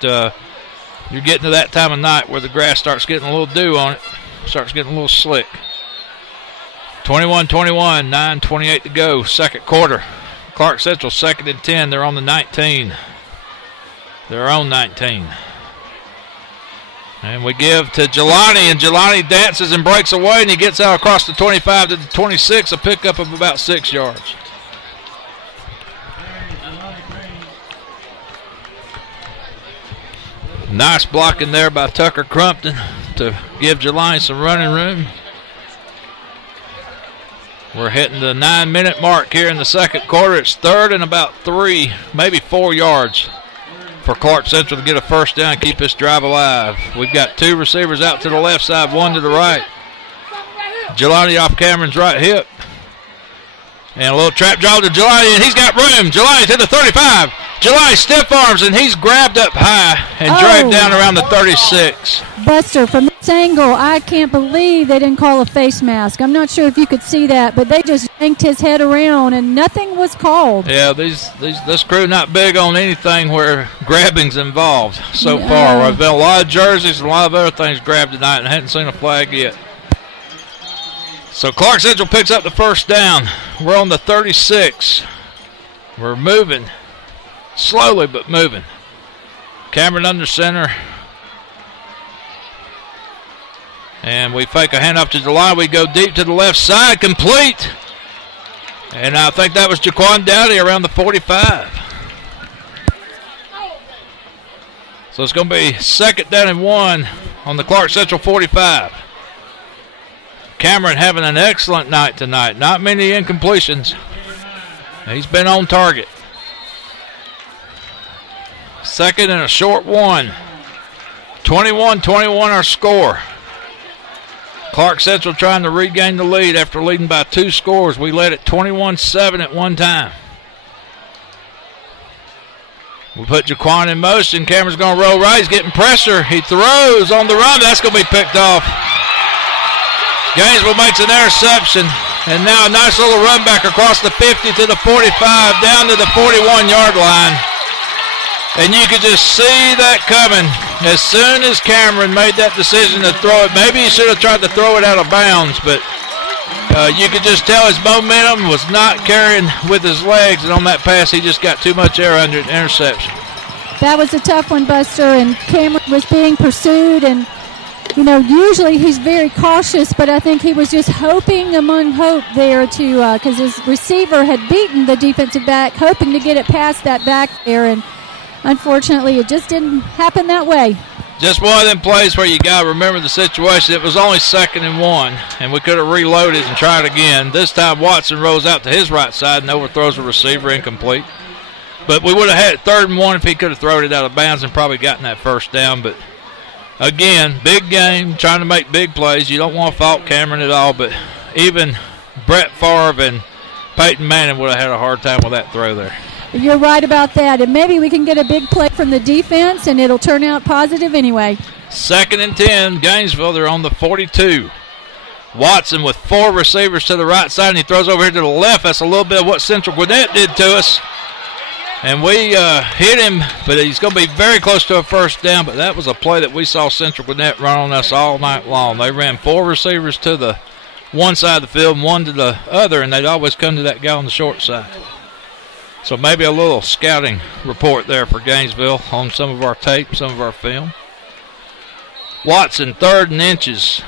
you're getting to that time of night where the grass starts getting a little dew on it, starts getting a little slick. 21-21, 9:28 to go, second quarter. Clarke Central 2nd and 10. They're on the 19. They're on 19. And we give to Jelani, and Jelani dances and breaks away, and he gets out across the 25 to the 26, a pickup of about 6 yards. Nice blocking there by Tucker Crumpton to give Jelani some running room. We're hitting the 9-minute mark here in the second quarter. It's 3rd and about 3, maybe 4 yards for Clarke Central to get a first down and keep this drive alive. We've got 2 receivers out to the left side, 1 to the right. Jelani off Cameron's right hip. And a little trap draw to Jelani, and he's got room. Jelani to the 35. Jelani stiff arms, and he's grabbed up high and dragged down around the 36. Buster, from this angle, I can't believe they didn't call a face mask. I'm not sure if you could see that, but they just yanked his head around, and nothing was called. Yeah, this crew not big on anything where grabbing's involved so far. I've been a lot of jerseys and a lot of other things grabbed tonight, and I hadn't seen a flag yet. So Clarke Central picks up the first down. We're on the 36. We're moving. Slowly but moving. Cameron under center. And we fake a handoff to Jelani. We go deep to the left side. Complete. And I think that was Jaquan Dowdy around the 45. So it's going to be 2nd down and 1 on the Clarke Central 45. Cameron having an excellent night tonight. Not many incompletions. He's been on target. 2nd and a short 1. 21-21 our score. Clarke Central trying to regain the lead after leading by 2 scores. We led at 21-7 at one time. We put Jaquan in motion. Cameron's going to roll right. He's getting pressure. He throws on the run. That's going to be picked off. Gainesville makes an interception. And now a nice little run back across the 50 to the 45, down to the 41-yard line. And you could just see that coming as soon as Cameron made that decision to throw it. Maybe he should have tried to throw it out of bounds, but you could just tell his momentum was not carrying with his legs, and on that pass he just got too much air under it. Interception. That was a tough one, Buster, and Cameron was being pursued, and usually he's very cautious, but I think he was just hoping among hope there to, because his receiver had beaten the defensive back, hoping to get it past that back there, and unfortunately it just didn't happen that way. Just one of them plays where you got to remember the situation. It was only 2nd and 1, and we could have reloaded and tried again. This time Watson rolls out to his right side and overthrows a receiver, incomplete. But we would have had 3rd and 1 if he could have thrown it out of bounds and probably gotten that first down. But again, big game, trying to make big plays. You don't want to fault Cameron at all, but even Brett Favre and Peyton Manning would have had a hard time with that throw there. You're right about that, and maybe we can get a big play from the defense, and it'll turn out positive anyway. 2nd and 10, Gainesville. They're on the 42. Watson with 4 receivers to the right side, and he throws over here to the left. That's a little bit of what Central Gwinnett did to us. And we hit him, but he's going to be very close to a first down, but that was a play that we saw Central Gwinnett run on us all night long. They ran 4 receivers to the one side of the field and 1 to the other, and they'd always come to that guy on the short side. So maybe a little scouting report there for Gainesville on some of our tape, some of our film. Watson, 3rd and inches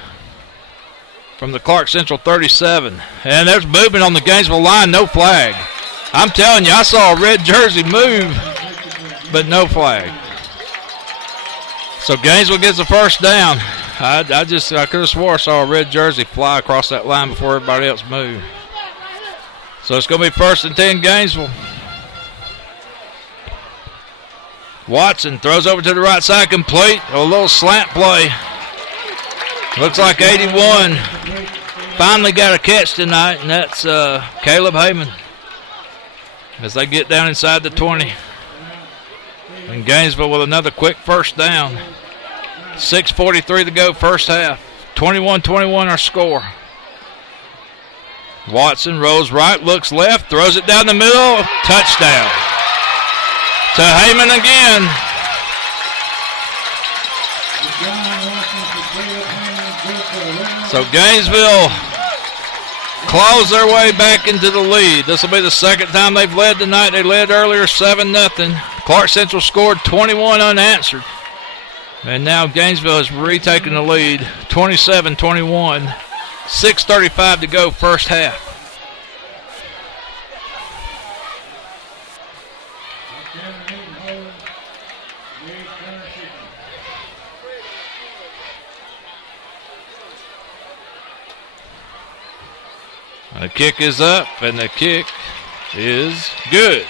from the Clarke Central 37. And there's movement on the Gainesville line, no flag. I'm telling you, I saw a red jersey move, but no flag. So Gainesville gets the first down. I could have swore I saw a red jersey fly across that line before everybody else moved. So it's going to be 1st and 10 Gainesville. Watson throws over to the right side, complete. A little slant play. Looks like 81 finally got a catch tonight, and that's Caleb Heyman as they get down inside the 20. And Gainesville with another quick first down. 6:43 to go, first half. 21-21 our score. Watson rolls right, looks left, throws it down the middle. Touchdown to Heyman again. So Gainesville claws their way back into the lead. This will be the second time they've led tonight. They led earlier 7-0. Clarke Central scored 21 unanswered. And now Gainesville has retaken the lead, 27-21. 6:35 to go, first half. The kick is up, and the kick is good.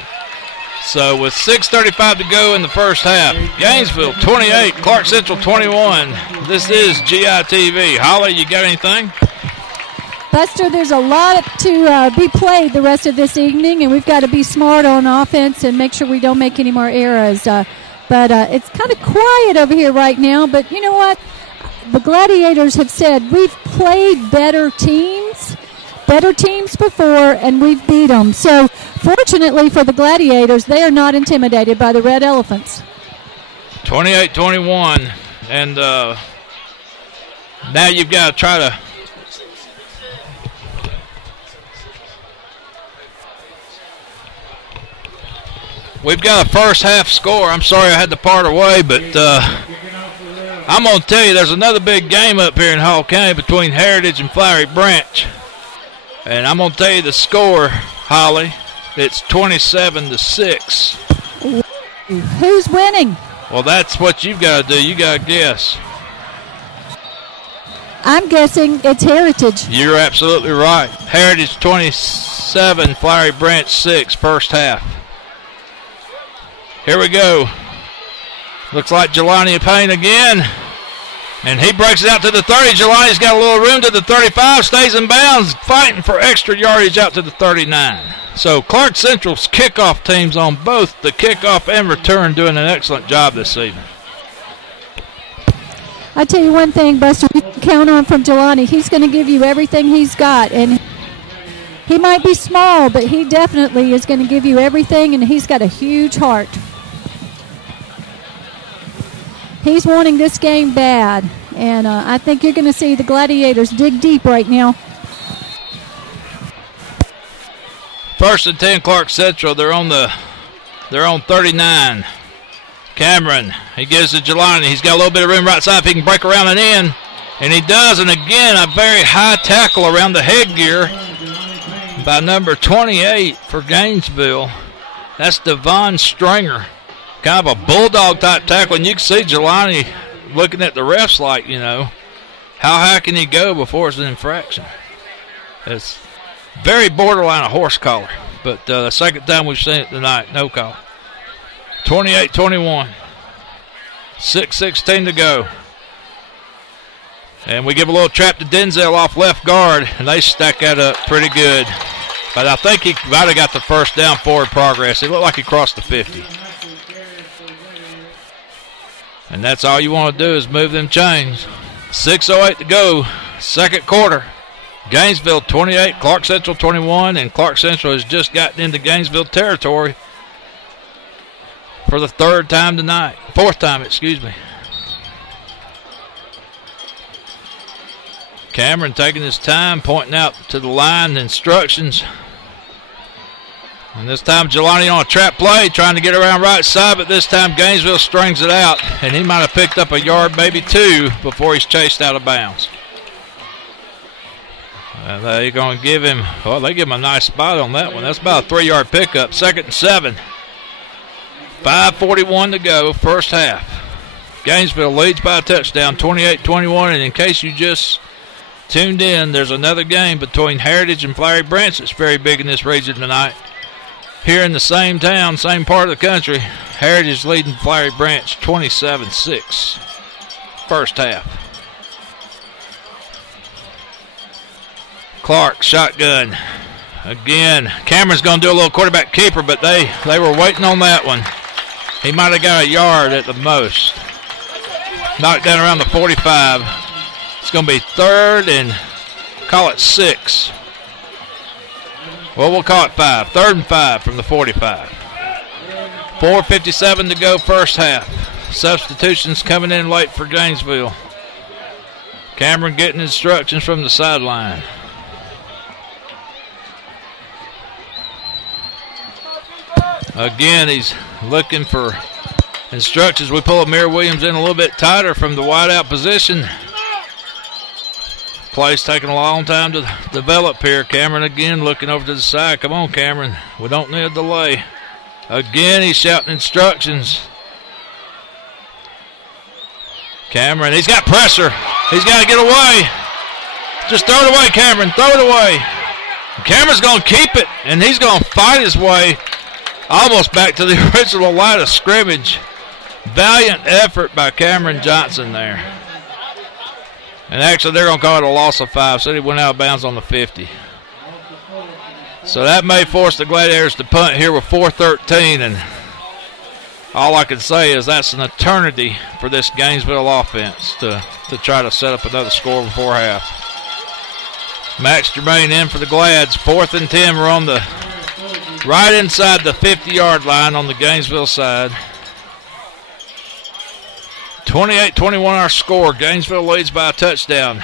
So with 6:35 to go in the first half, Gainesville 28, Clarke Central 21. This is GITV. Holly, you got anything? Buster, there's a lot to be played the rest of this evening, and we've got to be smart on offense and make sure we don't make any more errors. But it's kind of quiet over here right now. But you know what? The Gladiators have said we've played better teams before, and we've beat them. So fortunately for the Gladiators, they are not intimidated by the Red Elephants. 28-21, and now you've got to try to we've got a first half score. I'm sorry I had to part away, but I'm going to tell you there's another big game up here in Hall County between Heritage and Flowery Branch. And I'm going to tell you the score, Holly. It's 27-6. Who's winning? Well, that's what you've got to do. You got to guess. I'm guessing it's Heritage. You're absolutely right. Heritage 27, Flowery Branch 6, first half. Here we go. Looks like Jelani Payne again. And he breaks it out to the 30. Jelani's got a little room to the 35, stays in bounds, fighting for extra yardage out to the 39. So Clarke Central's kickoff teams on both the kickoff and return doing an excellent job this evening. I tell you one thing, Buster, you can count on from Jelani. He's going to give you everything he's got. And he might be small, but he definitely is going to give you everything, and he's got a huge heart. He's wanting this game bad, and I think you're going to see the Gladiators dig deep right now. First and 10, Clarke Central. They're on 39. Cameron, he gives to Jelani. He's got a little bit of room right side if he can break around and in, and he does. And again, a very high tackle around the headgear by number 28 for Gainesville. That's Devon Stringer. Kind of a bulldog type tackle, and you can see Jelani looking at the refs like, you know, how high can he go before it's an infraction? It's very borderline a horse collar, but the second time we've seen it tonight, no call. 28-21, 6:16 to go. And we give a little trap to Denzel off left guard, and they stack that up pretty good. But I think he might have got the first down forward progress. It looked like he crossed the 50. And that's all you want to do is move them chains. 6:08 to go, second quarter. Gainesville 28, Clarke Central 21, and Clarke Central has just gotten into Gainesville territory for the fourth time, excuse me. Cameron taking his time, pointing out to the line instructions. And this time Jelani on a trap play, trying to get around right side, but this time Gainesville strings it out, and he might have picked up a yard, maybe two, before he's chased out of bounds. And they're going to give him, well, they give him a nice spot on that one. That's about a 3-yard pickup. 2nd and 7. 5:41 to go, first half. Gainesville leads by a touchdown, 28-21, and in case you just tuned in, there's another game between Heritage and Flowery Branch that's very big in this region tonight. Here in the same town, same part of the country, Heritage leading Flowery Branch 27-6. First half. Clarke, shotgun. Again, Cameron's going to do a little quarterback keeper, but they were waiting on that one. He might have got a yard at the most. Knocked down around the 45. It's going to be 3rd and call it 6. Well, we'll call it 5. 3rd and 5 from the 45. 4:57 to go first half. Substitutions coming in late for Gainesville. Cameron getting instructions from the sideline. Again, he's looking for instructions. We pull Amir Williams in a little bit tighter from the wideout position. Play's taking a long time to develop here. Cameron again looking over to the side. Come on, Cameron. We don't need a delay. Again, he's shouting instructions. Cameron, he's got pressure. He's got to get away. Just throw it away, Cameron. Throw it away. Cameron's going to keep it, and he's going to fight his way almost back to the original line of scrimmage. Valiant effort by Cameron Johnson there. And actually, they're going to call it a loss of 5, so he went out of bounds on the 50. So that may force the Gladiators to punt here with 4:13, and all I can say is that's an eternity for this Gainesville offense to try to set up another score before half. Max Germain in for the Glads. 4th and 10. We're on the right inside the 50-yard line on the Gainesville side. 28-21 our score. Gainesville leads by a touchdown.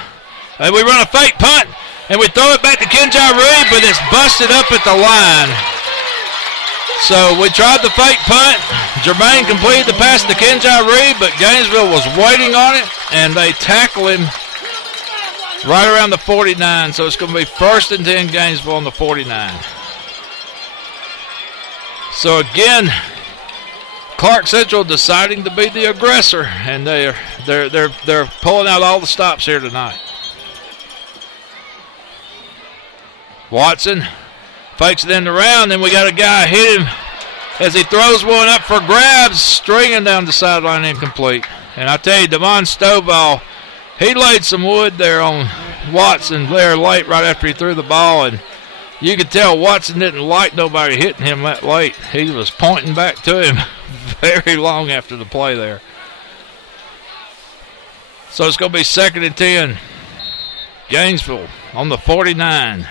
And we run a fake punt, and we throw it back to Kenjai Reed, but it's busted up at the line. So we tried the fake punt. Jermaine completed the pass to Kenjai Reed, but Gainesville was waiting on it, and they tackle him right around the 49. So it's going to be 1st and 10 Gainesville on the 49. So again, Clarke Central deciding to be the aggressor, and they're pulling out all the stops here tonight. Watson fakes it in the round, and we got a guy hit him as he throws one up for grabs, stringing down the sideline incomplete. And I tell you, Devon Stovall, he laid some wood there on Watson there late right after he threw the ball, and you could tell Watson didn't like nobody hitting him that late. He was pointing back to him very long after the play there. So it's going to be 2nd and 10. Gainesville on the 49.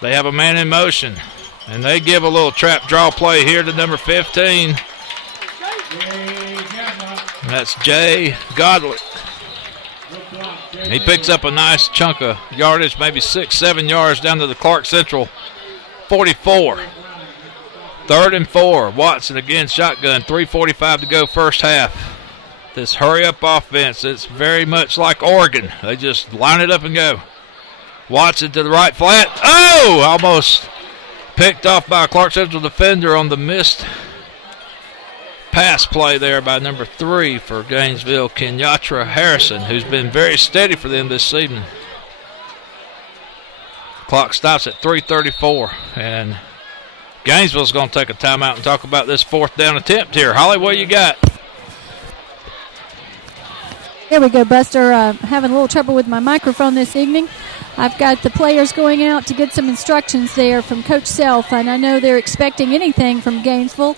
They have a man in motion, and they give a little trap draw play here to number 15. And that's Jay Godlick. He picks up a nice chunk of yardage, maybe 6-7 yards down to the Clarke Central 44. 3rd and 4. Watson again shotgun. 3:45 to go first half. This hurry-up offense, it's very much like Oregon. They just line it up and go. Watson to the right flat. Oh! Almost picked off by a Clarke Central defender on the missed pass play there by number 3 for Gainesville, Kenyatta Harrison, who's been very steady for them this season. Clock stops at 3:34, and Gainesville's going to take a timeout and talk about this 4th down attempt here. Holly, what you got? There we go, Buster. Having a little trouble with my microphone this evening. I've got the players going out to get some instructions there from Coach Self, and I know they're expecting anything from Gainesville.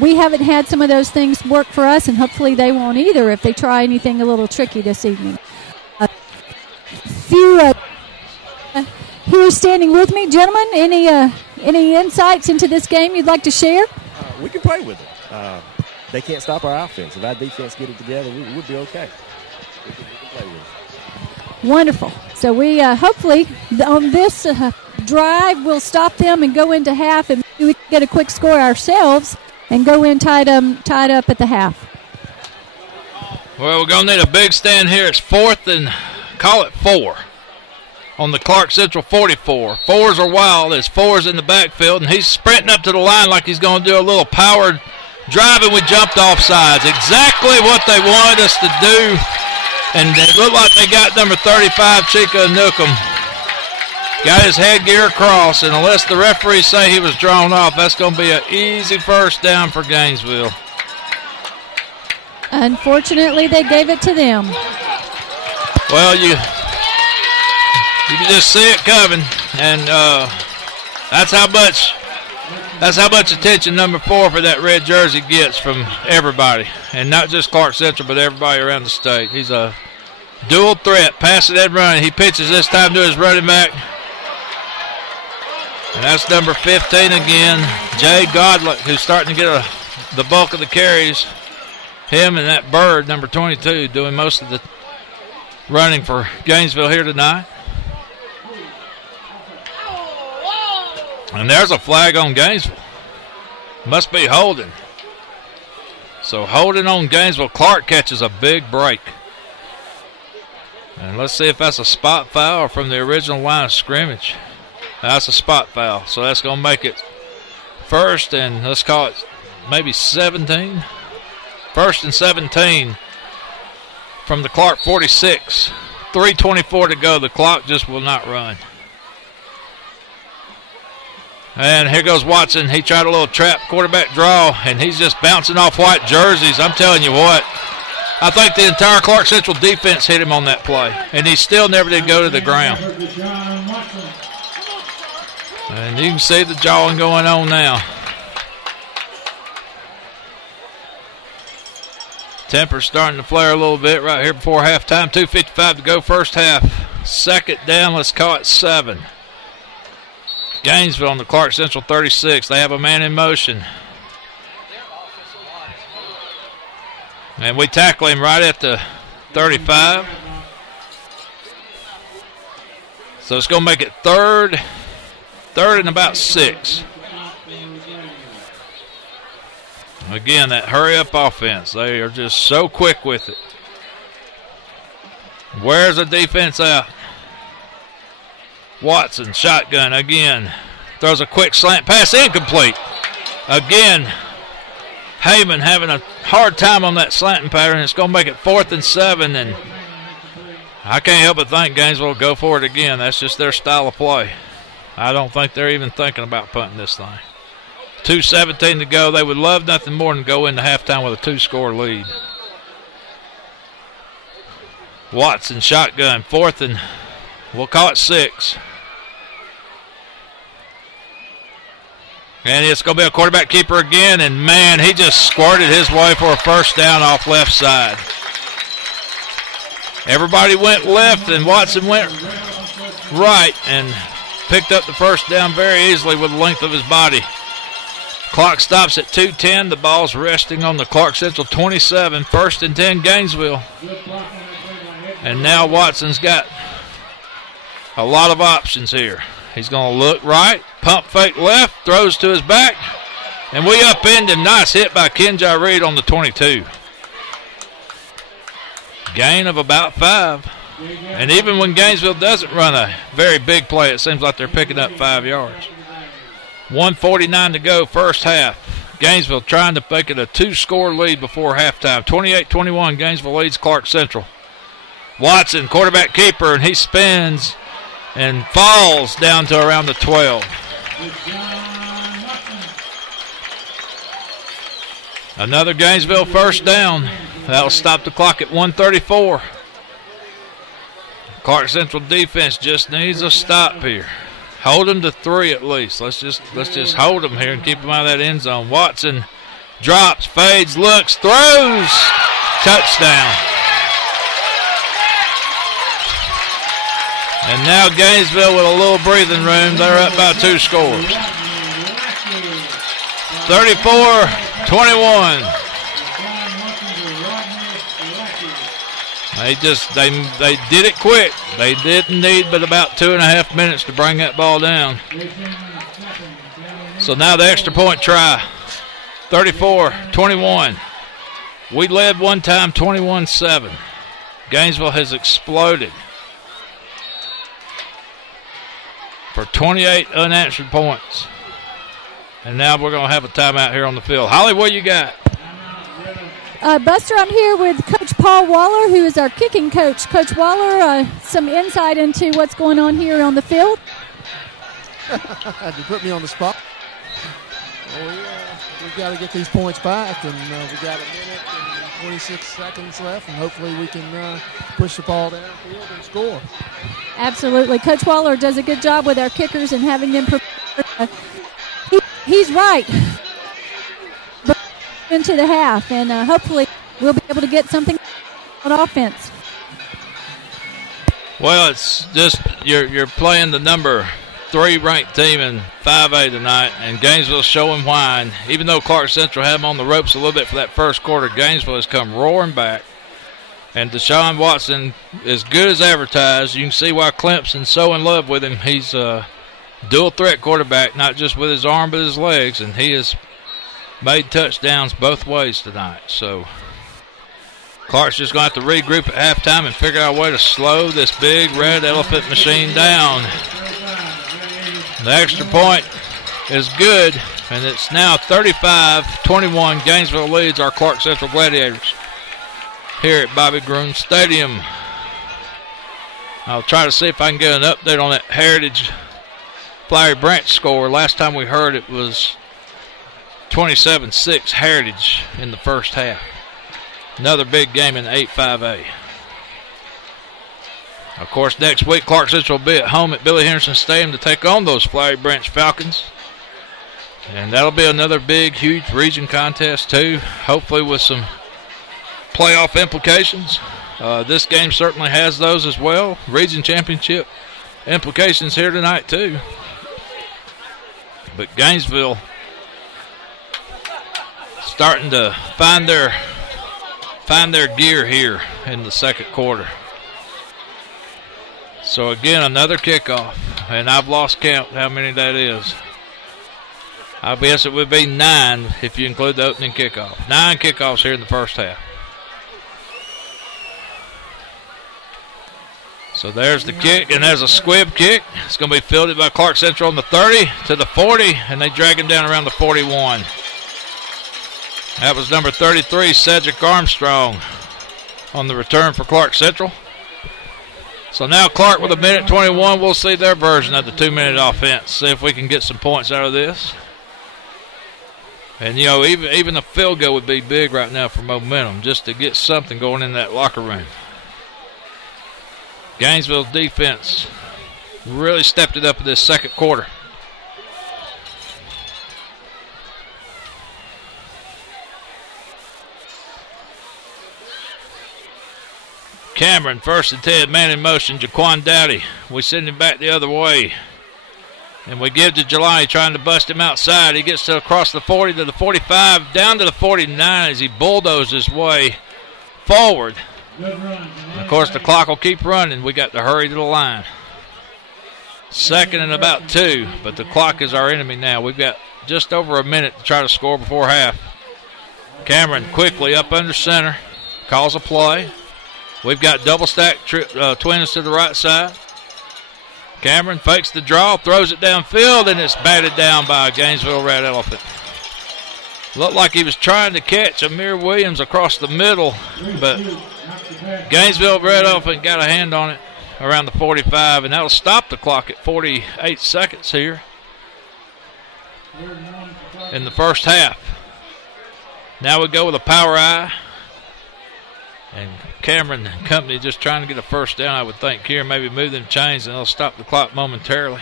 We haven't had some of those things work for us, and hopefully they won't either if they try anything a little tricky this evening. Few here standing with me, gentlemen, any insights into this game you'd like to share? We can play with it. They can't stop our offense. If our defense get it together, we'll be okay. We can play with it. Wonderful. So we hopefully on this drive we'll stop them and go into half, and we can get a quick score ourselves and go in tied up at the half. Well, we're going to need a big stand here. It's 4th and call it 4 on the Clarke Central 44. 4s are wild. There's 4s in the backfield, and he's sprinting up to the line like he's going to do a little powered drive, and we jumped off sides. Exactly what they wanted us to do. And it looked like they got number 35, Chico Newcomb. Got his headgear across, and unless the referees say he was drawn off, that's going to be an easy first down for Gainesville. Unfortunately, they gave it to them. Well, you can just see it coming, and that's how much attention number 4 for that red jersey gets from everybody, and not just Clarke Central, but everybody around the state. He's a dual threat, passing and running. He pitches this time to his running back. And that's number 15 again, Jay Godlick, who's starting to get the bulk of the carries. Him and that Bird, number 22, doing most of the running for Gainesville here tonight. And there's a flag on Gainesville. Must be holding. So holding on Gainesville. Clarke catches a big break. And let's see if that's a spot foul or from the original line of scrimmage. That's a spot foul. So that's going to make it first and let's call it maybe 17. First and 17 from the Clarke 46. 3:24 to go. The clock just will not run. And here goes Watson. He tried a little trap quarterback draw, and he's just bouncing off white jerseys. I'm telling you what, I think the entire Clarke Central defense hit him on that play, and he still never did go to the ground. And you can see the jawing going on now. Temper's starting to flare a little bit right here before halftime. 2:55 to go first half. Second down, let's call it 7. Gainesville on the Clarke Central 36. They have a man in motion. And we tackle him right at the 35. So it's going to make it third and about 6. Again, that hurry-up offense. They are just so quick with it. Where's the defense out? Watson, shotgun again. Throws a quick slant pass, incomplete. Again, Heyman having a hard time on that slanting pattern. It's going to make it 4th and 7, and I can't help but think Gainesville will go for it again. That's just their style of play. I don't think they're even thinking about punting this thing. 2:17 to go. They would love nothing more than go into halftime with a 2-score lead. Watson, shotgun, 4th and we'll call it 6. And it's going to be a quarterback keeper again, and man, he just squirted his way for a first down off left side. Everybody went left, and Watson went right and picked up the first down very easily with the length of his body. Clock stops at 2:10. The ball's resting on the Clarke Central 27. 1st and 10, Gainesville. And now Watson's got a lot of options here. He's going to look right, pump fake left, throws to his back, and we upend him. Nice hit by Kenjai Reed on the 22. Gain of about 5. And even when Gainesville doesn't run a very big play, it seems like they're picking up 5 yards. 1:49 to go, first half. Gainesville trying to make it a 2-score lead before halftime. 28-21, Gainesville leads Clarke Central. Watson, quarterback keeper, and he spins and falls down to around the 12. Another Gainesville first down. That'll stop the clock at 1:34. Clarke Central defense just needs a stop here. Hold them to 3 at least. Let's just hold them here and keep them out of that end zone. Watson drops, fades, looks, throws. Touchdown. And now Gainesville with a little breathing room. They're up by 2 scores. 34-21. They did it quick. They didn't need but about 2.5 minutes to bring that ball down. So now the extra point try. 34-21. We led one time 21-7. Gainesville has exploded for 28 unanswered points. And now we're going to have a timeout here on the field. Holly, what you got? Buster, I'm here with Coach Paul Waller, who is our kicking coach. Coach Waller, some insight into what's going on here on the field? You put me on the spot. We've got to get these points back, and we've got 1 minute and 26 seconds left, and hopefully we can push the ball downfield and score. Absolutely. Coach Waller does a good job with our kickers and having them prepare. He's right. Into the half, and hopefully we'll be able to get something on offense. Well, it's just you're playing the number 3 ranked team in 5A tonight, and Gainesville's showing why. And even though Clarke Central had them on the ropes a little bit for that first quarter, Gainesville has come roaring back. And Deshaun Watson is good as advertised. You can see why Clemson's so in love with him. He's a dual threat quarterback, not just with his arm but his legs, and he has made touchdowns both ways tonight. So Clarke's just going to have to regroup at halftime and figure out a way to slow this big red elephant machine down. The extra point is good, and it's now 35-21. Gainesville leads our Clarke Central Gladiators here at Bobby Groom Stadium. I'll try to see if I can get an update on that Heritage Flowery Branch score. Last time we heard it was 27-6 Heritage in the first half. Another big game in 8-5A. Of course, next week, Clarke Central will be at home at Billy Henderson Stadium to take on those Flowery Branch Falcons. And that'll be another big, huge region contest, too, hopefully with some playoff implications. This game certainly has those as well. Region championship implications here tonight, too. But Gainesville starting to find their gear here in the second quarter. So again, another kickoff, and I've lost count how many that is. I guess it would be 9 if you include the opening kickoff. 9 kickoffs here in the first half. So there's the kick, and there's a squib kick. It's going to be fielded by Clarke Central on the 30 to the 40, and they drag him down around the 41. That was number 33, Cedric Armstrong, on the return for Clarke Central. So now Clarke with 1:21. We'll see their version of the 2-minute offense. See if we can get some points out of this. And, you know, even a field goal would be big right now for momentum, just to get something going in that locker room. Gainesville's defense really stepped it up in this second quarter. Cameron, 1st and 10, man in motion, Jaquan Dowdy. We send him back the other way. And we give to Jelani, trying to bust him outside. He gets to across the 40 to the 45, down to the 49 as he bulldozes his way forward. And of course, the clock will keep running. We got to hurry to the line. 2nd and about 2, but the clock is our enemy now. We've got just over a minute to try to score before half. Cameron quickly up under center, calls a play. We've got double stack twins to the right side. Cameron fakes the draw, throws it downfield, and it's batted down by a Gainesville Red Elephant. Looked like he was trying to catch Amir Williams across the middle, but Gainesville Red Elephant got a hand on it around the 45, and that'll stop the clock at 48 seconds here in the first half. Now we go with a power eye. And Cameron and company just trying to get a first down, I would think, here. Maybe move them chains, and they'll stop the clock momentarily.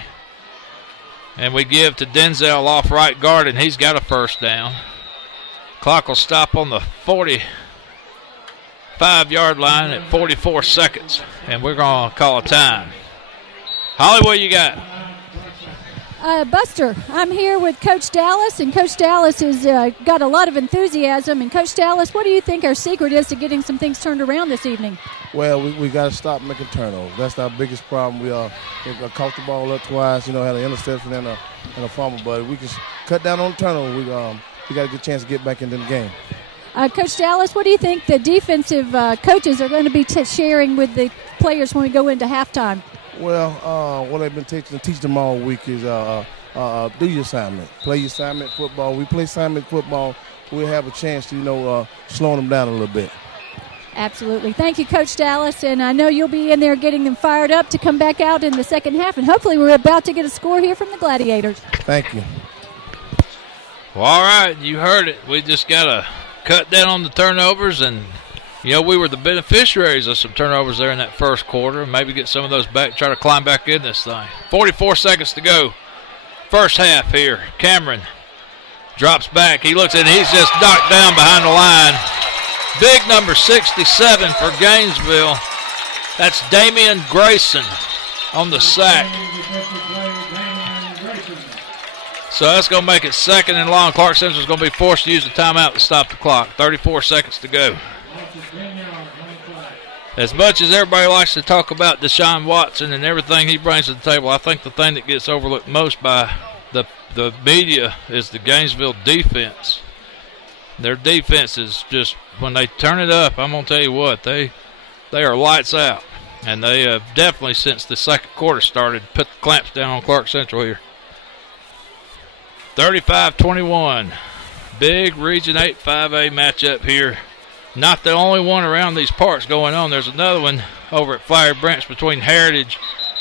And we give to Denzel off right guard, and he's got a first down. Clock will stop on the 45-yard line at 44 seconds, and we're going to call a time. Holly, what you got? Buster, I'm here with Coach Dallas, and Coach Dallas has got a lot of enthusiasm. And Coach Dallas, what do you think our secret is to getting some things turned around this evening? Well, we got to stop making turnovers. That's our biggest problem. We caught the ball up twice, had an interception and a fumble, but we can cut down on the turnover. We got a good chance to get back into the game. Coach Dallas, what do you think the defensive coaches are going to be sharing with the players when we go into halftime? Well, what I've been teach them all week is do your assignment. Play your assignment football. We play assignment football, we'll have a chance to, slowing them down a little bit. Absolutely. Thank you, Coach Dallas. And I know you'll be in there getting them fired up to come back out in the second half. And hopefully we're about to get a score here from the Gladiators. Thank you. Well, all right, you heard it. We just got to cut down on the turnovers, and we were the beneficiaries of some turnovers there in that first quarter, and maybe get some of those back, try to climb back in this thing. 44 seconds to go. First half here. Cameron drops back. He looks and he's just knocked down behind the line. Big number 67 for Gainesville. That's Damian Grayson on the sack. So that's going to make it 2nd and long. Clarke Central is going to be forced to use the timeout to stop the clock. 34 seconds to go. As much as everybody likes to talk about Deshaun Watson and everything he brings to the table, I think the thing that gets overlooked most by the media is the Gainesville defense. Their defense is just, when they turn it up, I'm going to tell you what, they are lights out. And they have definitely, since the second quarter started, put the clamps down on Clarke Central here. 35-21. Big Region 8 5A matchup here. Not the only one around these parts going on. There's another one over at Flowery Branch between Heritage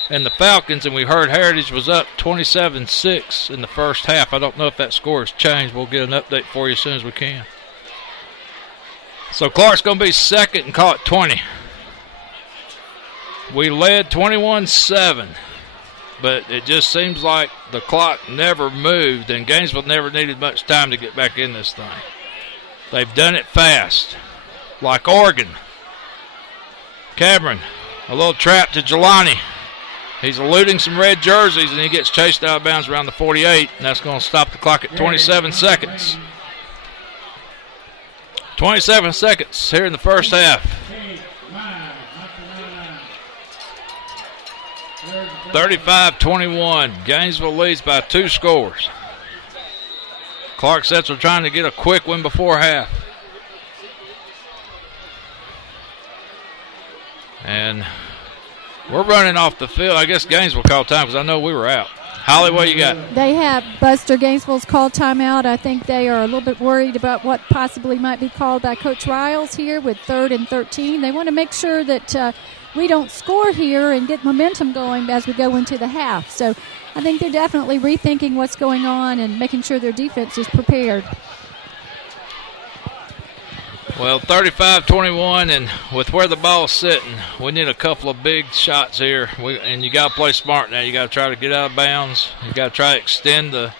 and the Falcons, and we heard Heritage was up 27-6 in the first half. I don't know if that score has changed. We'll get an update for you as soon as we can. So Clarke's going to be 2nd and call it 20. We led 21-7, but it just seems like the clock never moved, and Gainesville never needed much time to get back in this thing. They've done it fast, like Oregon. Cameron, a little trap to Jelani. He's eluding some red jerseys, and he gets chased out of bounds around the 48, and that's going to stop the clock at 27 seconds. 27 seconds here in the first half. 35-21. Gainesville leads by 2 scores. Clarke Central trying to get a quick win before half. And we're running off the field. I guess Gainesville called time because I know we were out. Holly, what you got? They have Buster Gainesville's called timeout. I think they are a little bit worried about what possibly might be called by Coach Riles here with 3rd and 13. They want to make sure that we don't score here and get momentum going as we go into the half. So I think they're definitely rethinking what's going on and making sure their defense is prepared. Well, 35-21, and with where the ball's sitting, we need a couple of big shots here. And you got to play smart now. You got to try to get out of bounds. You got to try to extend the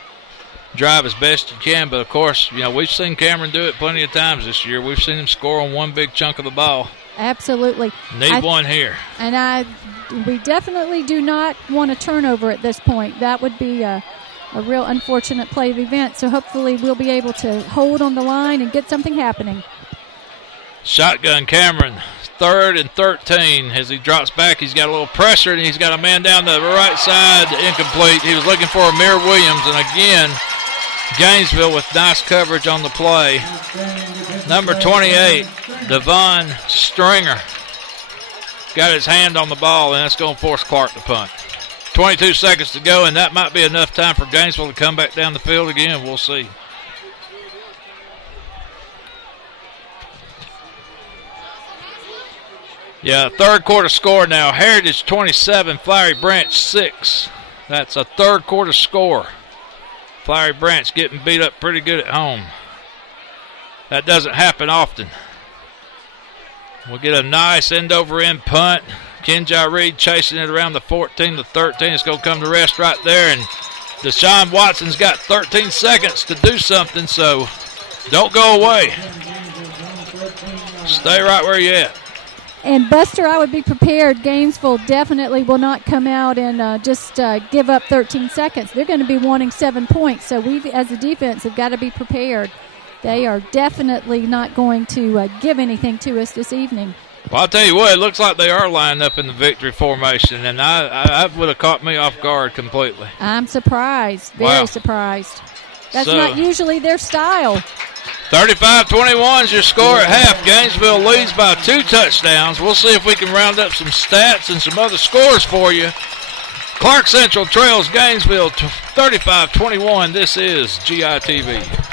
drive as best you can. But, of course, you know, we've seen Cameron do it plenty of times this year. We've seen him score on one big chunk of the ball. Absolutely. Need one here. And we definitely do not want a turnover at this point. That would be a real unfortunate play of event. So hopefully we'll be able to hold on the line and get something happening. Shotgun Cameron, 3rd and 13. As he drops back, he's got a little pressure, and he's got a man down the right side, incomplete. He was looking for Amir Williams, and again, Gainesville with nice coverage on the play. Number 28, Devon Stringer, got his hand on the ball, and that's going to force Clarke to punt. 22 seconds to go, and that might be enough time for Gainesville to come back down the field again. We'll see. Yeah, 3rd quarter score now. Heritage 27, Flowery Branch 6. That's a 3rd quarter score. Flowery Branch getting beat up pretty good at home. That doesn't happen often. We'll get a nice end-over-end punt. Kenjai Reed chasing it around the 14, the 13. It's going to come to rest right there. And Deshaun Watson's got 13 seconds to do something, so don't go away. Stay right where you're at. And, Buster, I would be prepared. Gainesville definitely will not come out and just give up 13 seconds. They're going to be wanting 7 points. So we, as a defense, have got to be prepared. They are definitely not going to give anything to us this evening. Well, I'll tell you what, it looks like they are lined up in the victory formation, and I would have caught me off guard completely. I'm surprised, very surprised. That's not usually their style. 35-21 is your score at half. Gainesville leads by 2 touchdowns. We'll see if we can round up some stats and some other scores for you. Clarke Central trails Gainesville 35-21. This is GITV.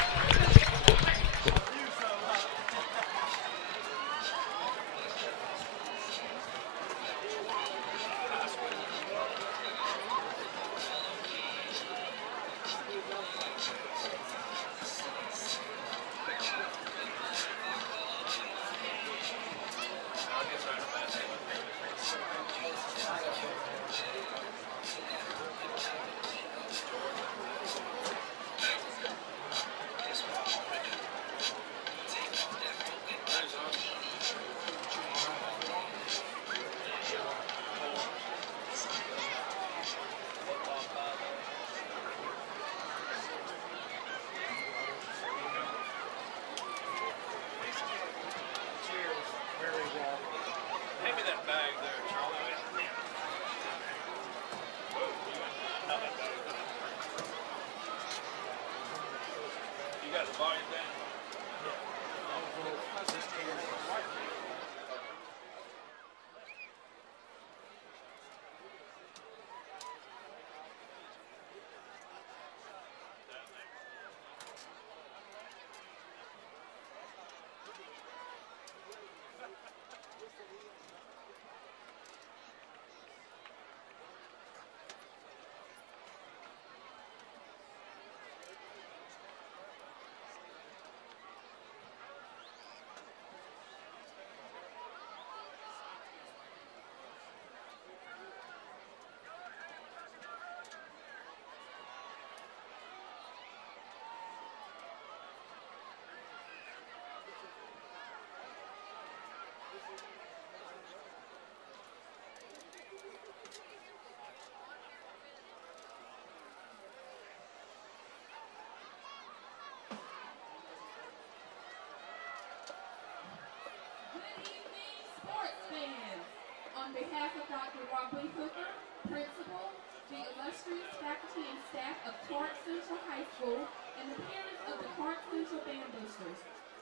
On behalf of Dr. Robin Hooker, Principal, the illustrious faculty and staff of Clarke Central High School, and the parents of the Clarke Central Band Boosters,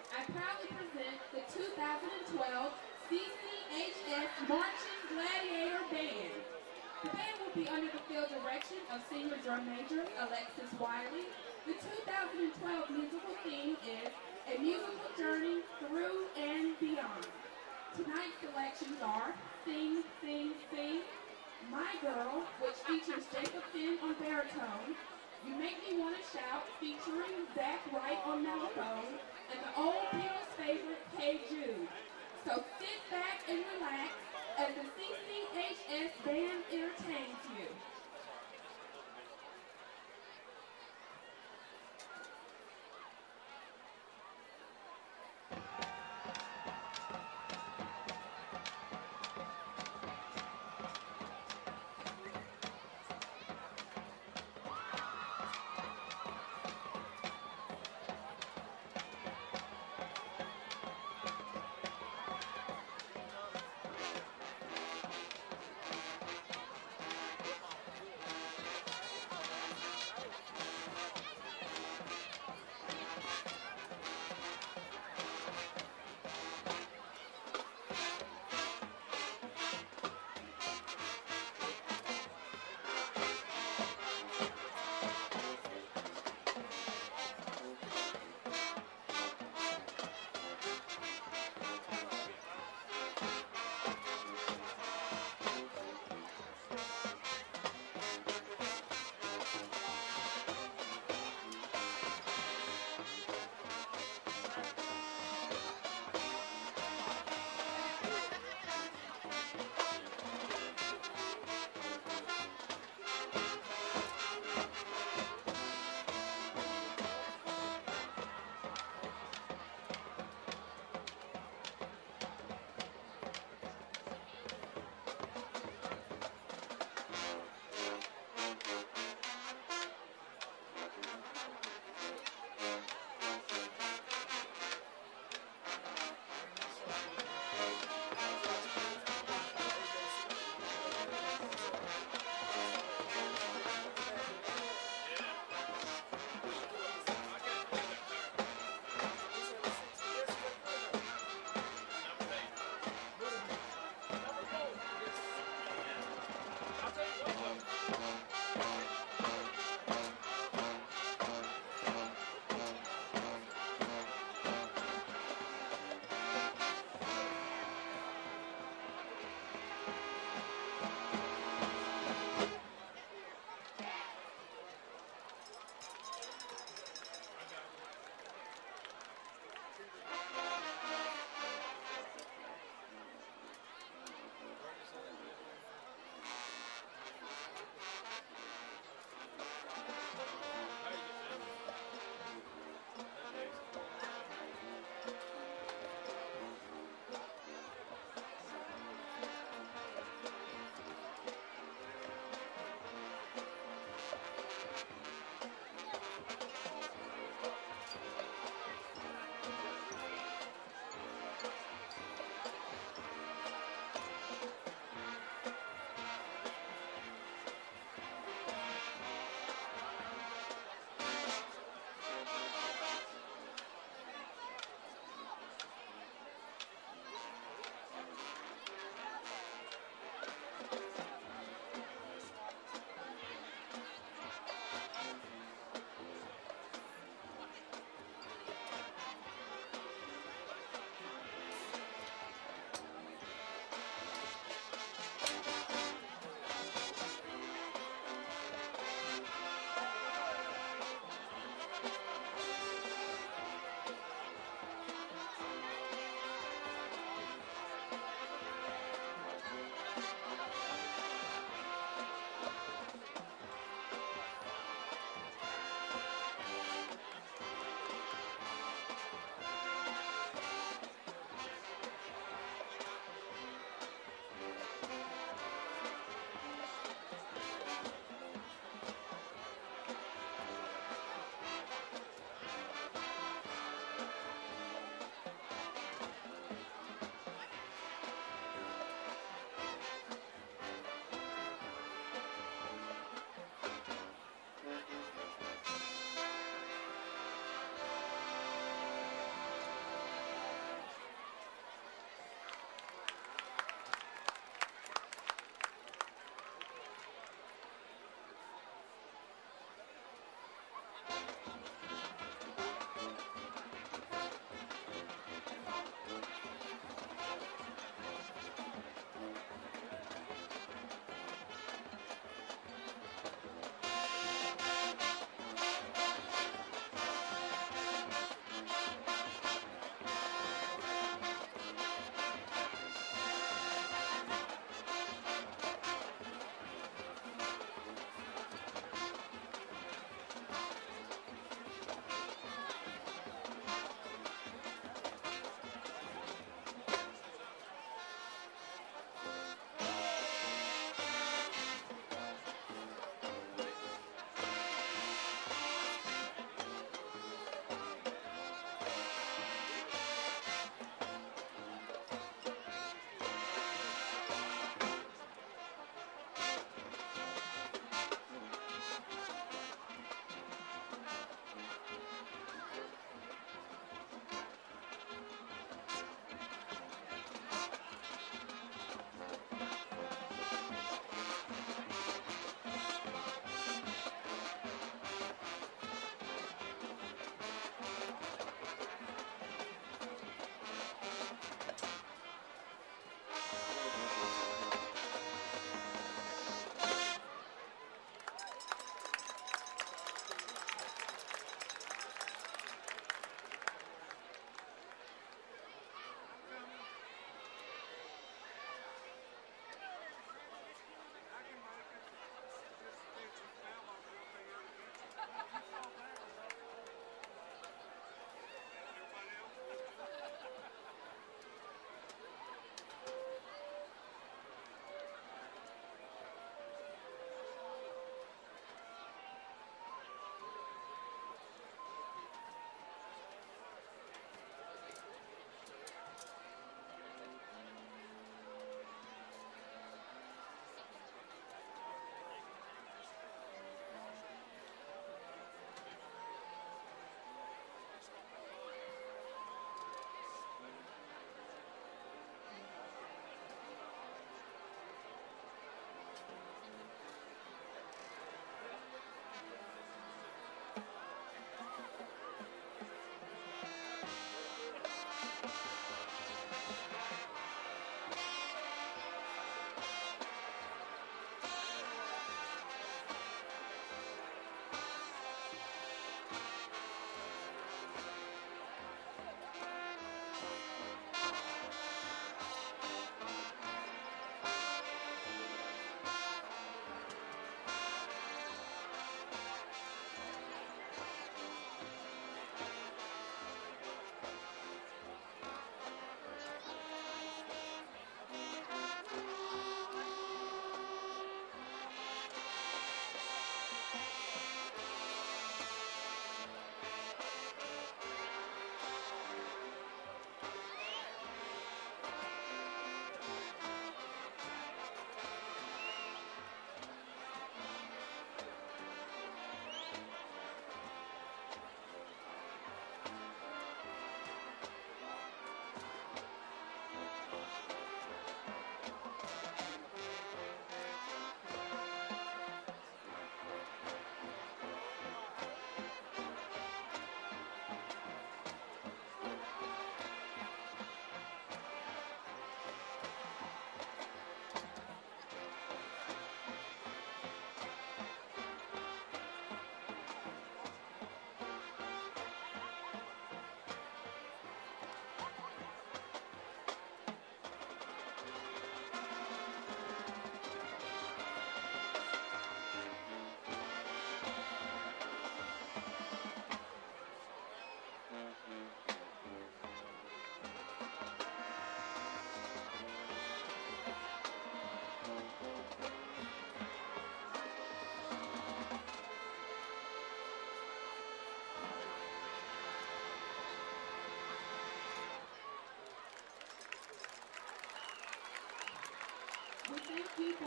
I proudly present the 2012 CCHS Marching Gladiator Band. The band will be under the field direction of Senior Drum Major Alexis Wiley. The 2012 musical theme is A Musical Journey Through and Beyond. Tonight's selections are Sing, Sing, Sing, My Girl, which features Jacob Finn on baritone, You Make Me Wanna Shout, featuring Zach Wright on mellophone, and the old Beatles favorite, Hey Jude. So sit back and relax as the CCHS band entertains you.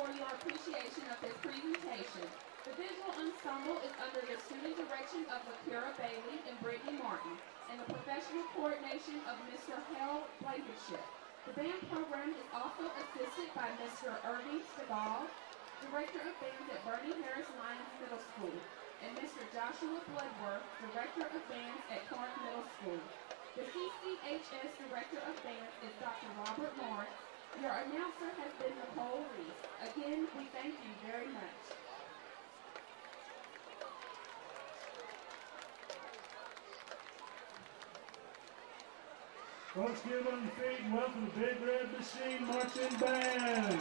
for your appreciation of his presentation. The visual ensemble is under the student direction of Lakira Bailey and Brittany Martin, and the professional coordination of Mr. Hal Blankenship. The band program is also assisted by Mr. Irving Stegall, Director of Bands at Bernie Harris Lyons Middle School, and Mr. Joshua Bloodworth, Director of Bands at Clarke Middle School. The CCHS Director of Bands is Dr. Robert Morris. Your announcer has been Nicole Reese. Again, we thank you very much. Folks, get on your feet and welcome the Big Red Machine Marching Band.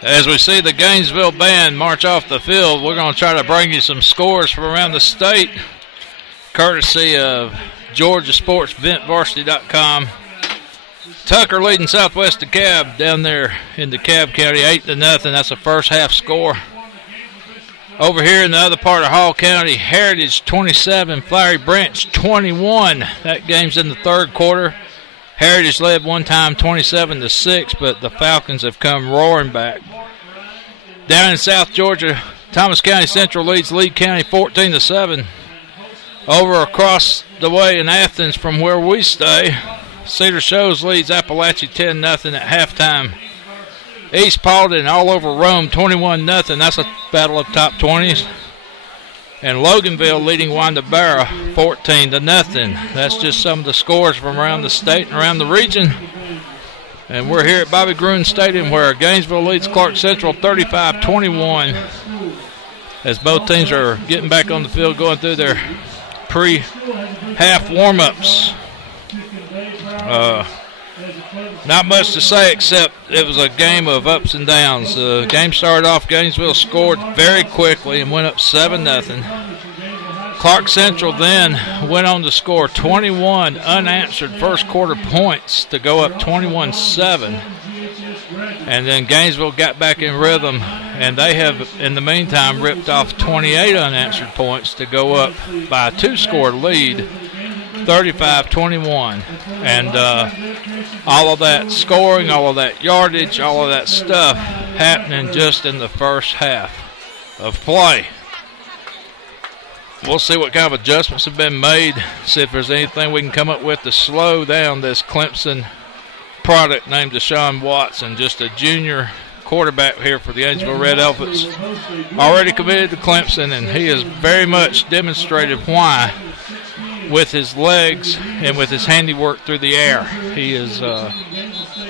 As we see the Gainesville band march off the field, we're going to try to bring you some scores from around the state, courtesy of GeorgiaSportsVentVarsity.com. Tucker leading Southwest DeKalb down there in DeKalb County, 8-0. That's the first half score. Over here in the other part of Hall County, Heritage 27, Flowery Branch 21. That game's in the third quarter. Heritage led one time 27-6, but the Falcons have come roaring back. Down in South Georgia, Thomas County Central leads Lee County 14-7. Over across the way in Athens from where we stay, Cedar Shows leads Appalachia 10-0 at halftime. East Paulding all over Rome 21-0. That's a battle of top 20s. And Loganville leading Wanda Barra 14-0. That's just some of the scores from around the state and around the region. And we're here at Bobby Gruen Stadium where Gainesville leads Clarke Central 35-21 as both teams are getting back on the field going through their pre-half warm-ups. Not much to say except it was a game of ups and downs. The game started off, Gainesville scored very quickly and went up 7-0. Clarke Central then went on to score 21 unanswered first quarter points to go up 21-7. And then Gainesville got back in rhythm, and they have, in the meantime, ripped off 28 unanswered points to go up by a two-score lead, 35-21. And all of that scoring, all of that yardage, all of that stuff happening just in the first half of play. We'll see what kind of adjustments have been made, see if there's anything we can come up with to slow down this Clemson product named Deshaun Watson, just a junior quarterback here for the Gainesville Red Elephants. Already committed to Clemson, and he has very much demonstrated why with his legs and with his handiwork through the air. He has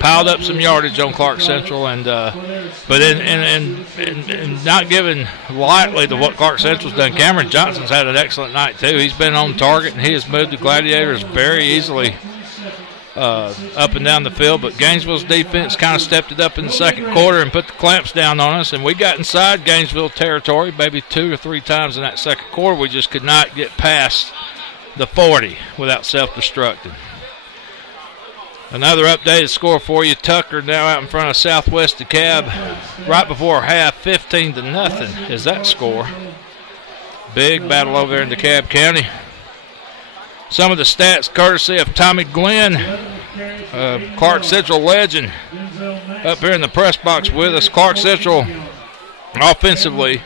piled up some yardage on Clarke Central, and but in not giving lightly to what Clarke Central's done, Cameron Johnson's had an excellent night too. He's been on target, and he has moved the Gladiators very easily up and down the field. But Gainesville's defense kind of stepped it up in the second quarter and put the clamps down on us, and we got inside Gainesville territory maybe 2 or 3 times in that second quarter. We just could not get past the 40 without self-destructing. Another updated score for you. Tucker now out in front of Southwest DeKalb right before half, 15-0 is that score. Big battle over there in DeKalb County. Some of the stats courtesy of Tommy Glenn, Clarke Central legend, up here in the press box with us. Clarke Central offensively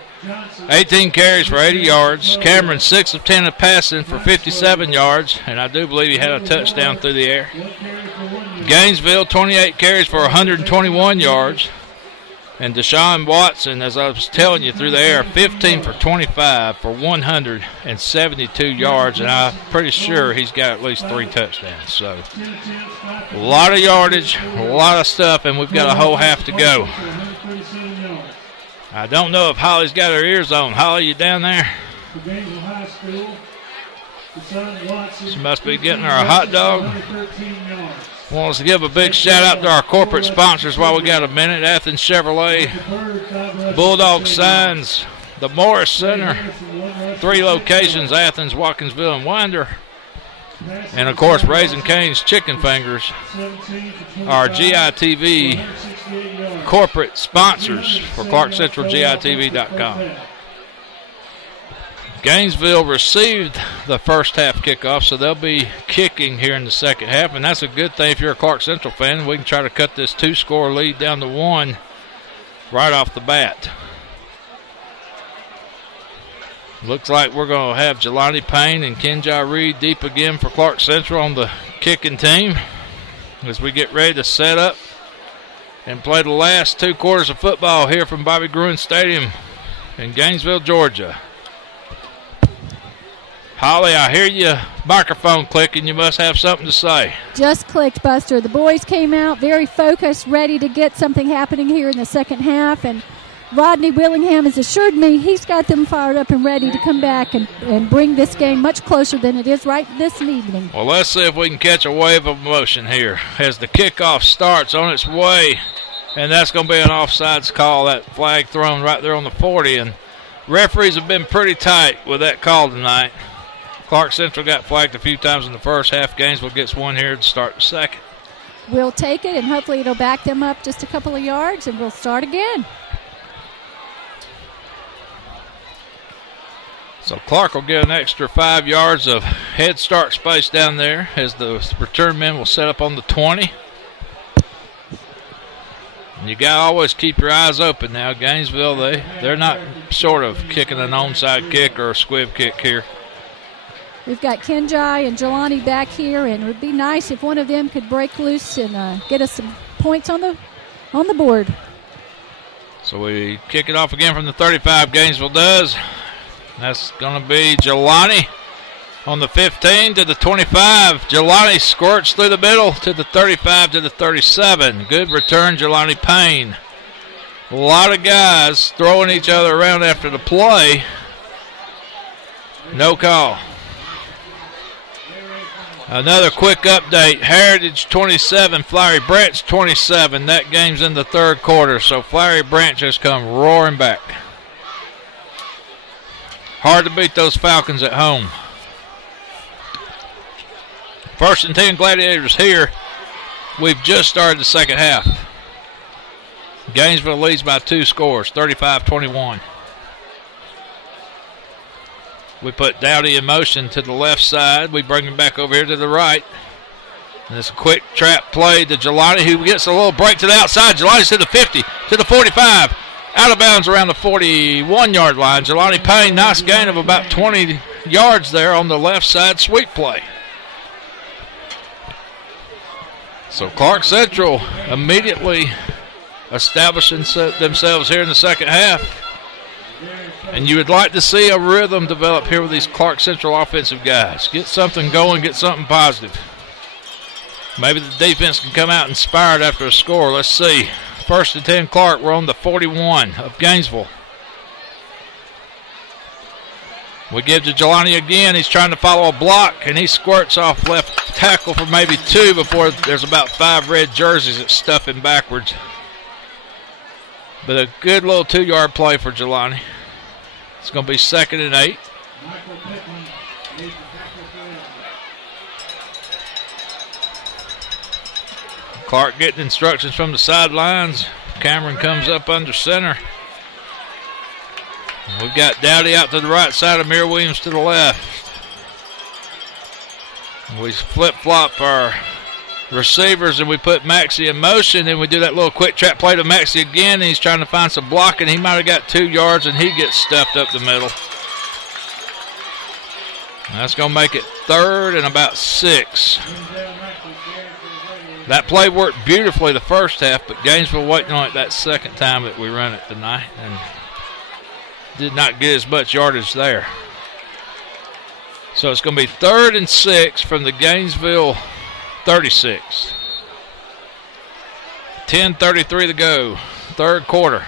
18 carries for 80 yards. Cameron 6 of 10 of passing for 57 yards, and I do believe he had a touchdown through the air. Gainesville 28 carries for 121 yards. And Deshaun Watson, as I was telling you, through the air, 15 for 25 for 172 yards, and I'm pretty sure he's got at least 3 touchdowns. So a lot of yardage, a lot of stuff, and we've got a whole half to go. I don't know if Holly's got her ears on. Holly, you down there? She must be getting her a hot dog. Want us to give a big shout out to our corporate sponsors while we got a minute. Athens Chevrolet, Bulldog Signs, the Morris Center, 3 locations, Athens, Watkinsville, and Winder. And, of course, Raising Cane's Chicken Fingers, our GITV corporate sponsors for ClarkCentralGITV.com. Gainesville received the first half kickoff, so they'll be kicking here in the second half, and that's a good thing if you're a Clarke Central fan. We can try to cut this 2-score lead down to 1 right off the bat. Looks like we're going to have Jelani Payne and Kenjai Reed deep again for Clarke Central on the kicking team as we get ready to set up and play the last 2 quarters of football here from Bobby Gruen Stadium in Gainesville, Georgia. Holly, I hear you microphone clicking. You must have something to say. Just clicked, Buster. The boys came out very focused, ready to get something happening here in the second half, and Rodney Willingham has assured me he's got them fired up and ready to come back and bring this game much closer than it is right this evening. Well, let's see if we can catch a wave of emotion here as the kickoff starts on its way, and that's going to be an offsides call, that flag thrown right there on the 40, and referees have been pretty tight with that call tonight. Clarke Central got flagged a few times in the first half. Gainesville gets one here to start the second. We'll take it, and hopefully it'll back them up just a couple of yards, and we'll start again. So Clarke will get an extra 5 yards of head start space down there as the return men will set up on the 20. And you got to always keep your eyes open now. Gainesville, they're not sort of kicking an onside kick or a squib kick here. We've got Kenjai and Jelani back here, and it would be nice if one of them could break loose and get us some points on the board. So we kick it off again from the 35, Gainesville does. That's going to be Jelani on the 15 to the 25. Jelani squirts through the middle to the 35 to the 37. Good return, Jelani Payne. A lot of guys throwing each other around after the play. No call. Another quick update. Heritage 27, Flowery Branch 27. That game's in the third quarter, so Flowery Branch has come roaring back. Hard to beat those Falcons at home. 1st and 10 Gladiators here. We've just started the second half. Gainesville leads by 2 scores, 35-21. We put Dowdy in motion to the left side. We bring him back over here to the right. And it's a quick trap play to Jelani, who gets a little break to the outside. Jelani's to the 50, to the 45. Out of bounds around the 41-yard line. Jelani Payne, nice gain of about 20 yards there on the left side sweep play. So Clarke Central immediately establishing themselves here in the second half. And you would like to see a rhythm develop here with these Clarke Central offensive guys. Get something going, get something positive. Maybe the defense can come out inspired after a score. Let's see. 1st and 10 Clarke. We're on the 41 of Gainesville. We give to Jelani again. He's trying to follow a block, and he squirts off left tackle for maybe 2 before there's about 5 red jerseys that stuff him backwards. But a good little 2-yard play for Jelani. It's going to be 2nd and 8. Clarke getting instructions from the sidelines. Cameron comes up under center. We've got Dowdy out to the right side, Amir Williams to the left. We flip-flop our receivers, and we put Maxie in motion, and we do that little quick trap play to Maxie again, and he's trying to find some blocking. He might have got 2 yards, and he gets stuffed up the middle. That's going to make it 3rd and about 6. That play worked beautifully the first half, but Gainesville waiting on it that second time that we run it tonight, and did not get as much yardage there. So it's going to be 3rd and 6 from the Gainesville 36. 10:33 to go, 3rd quarter.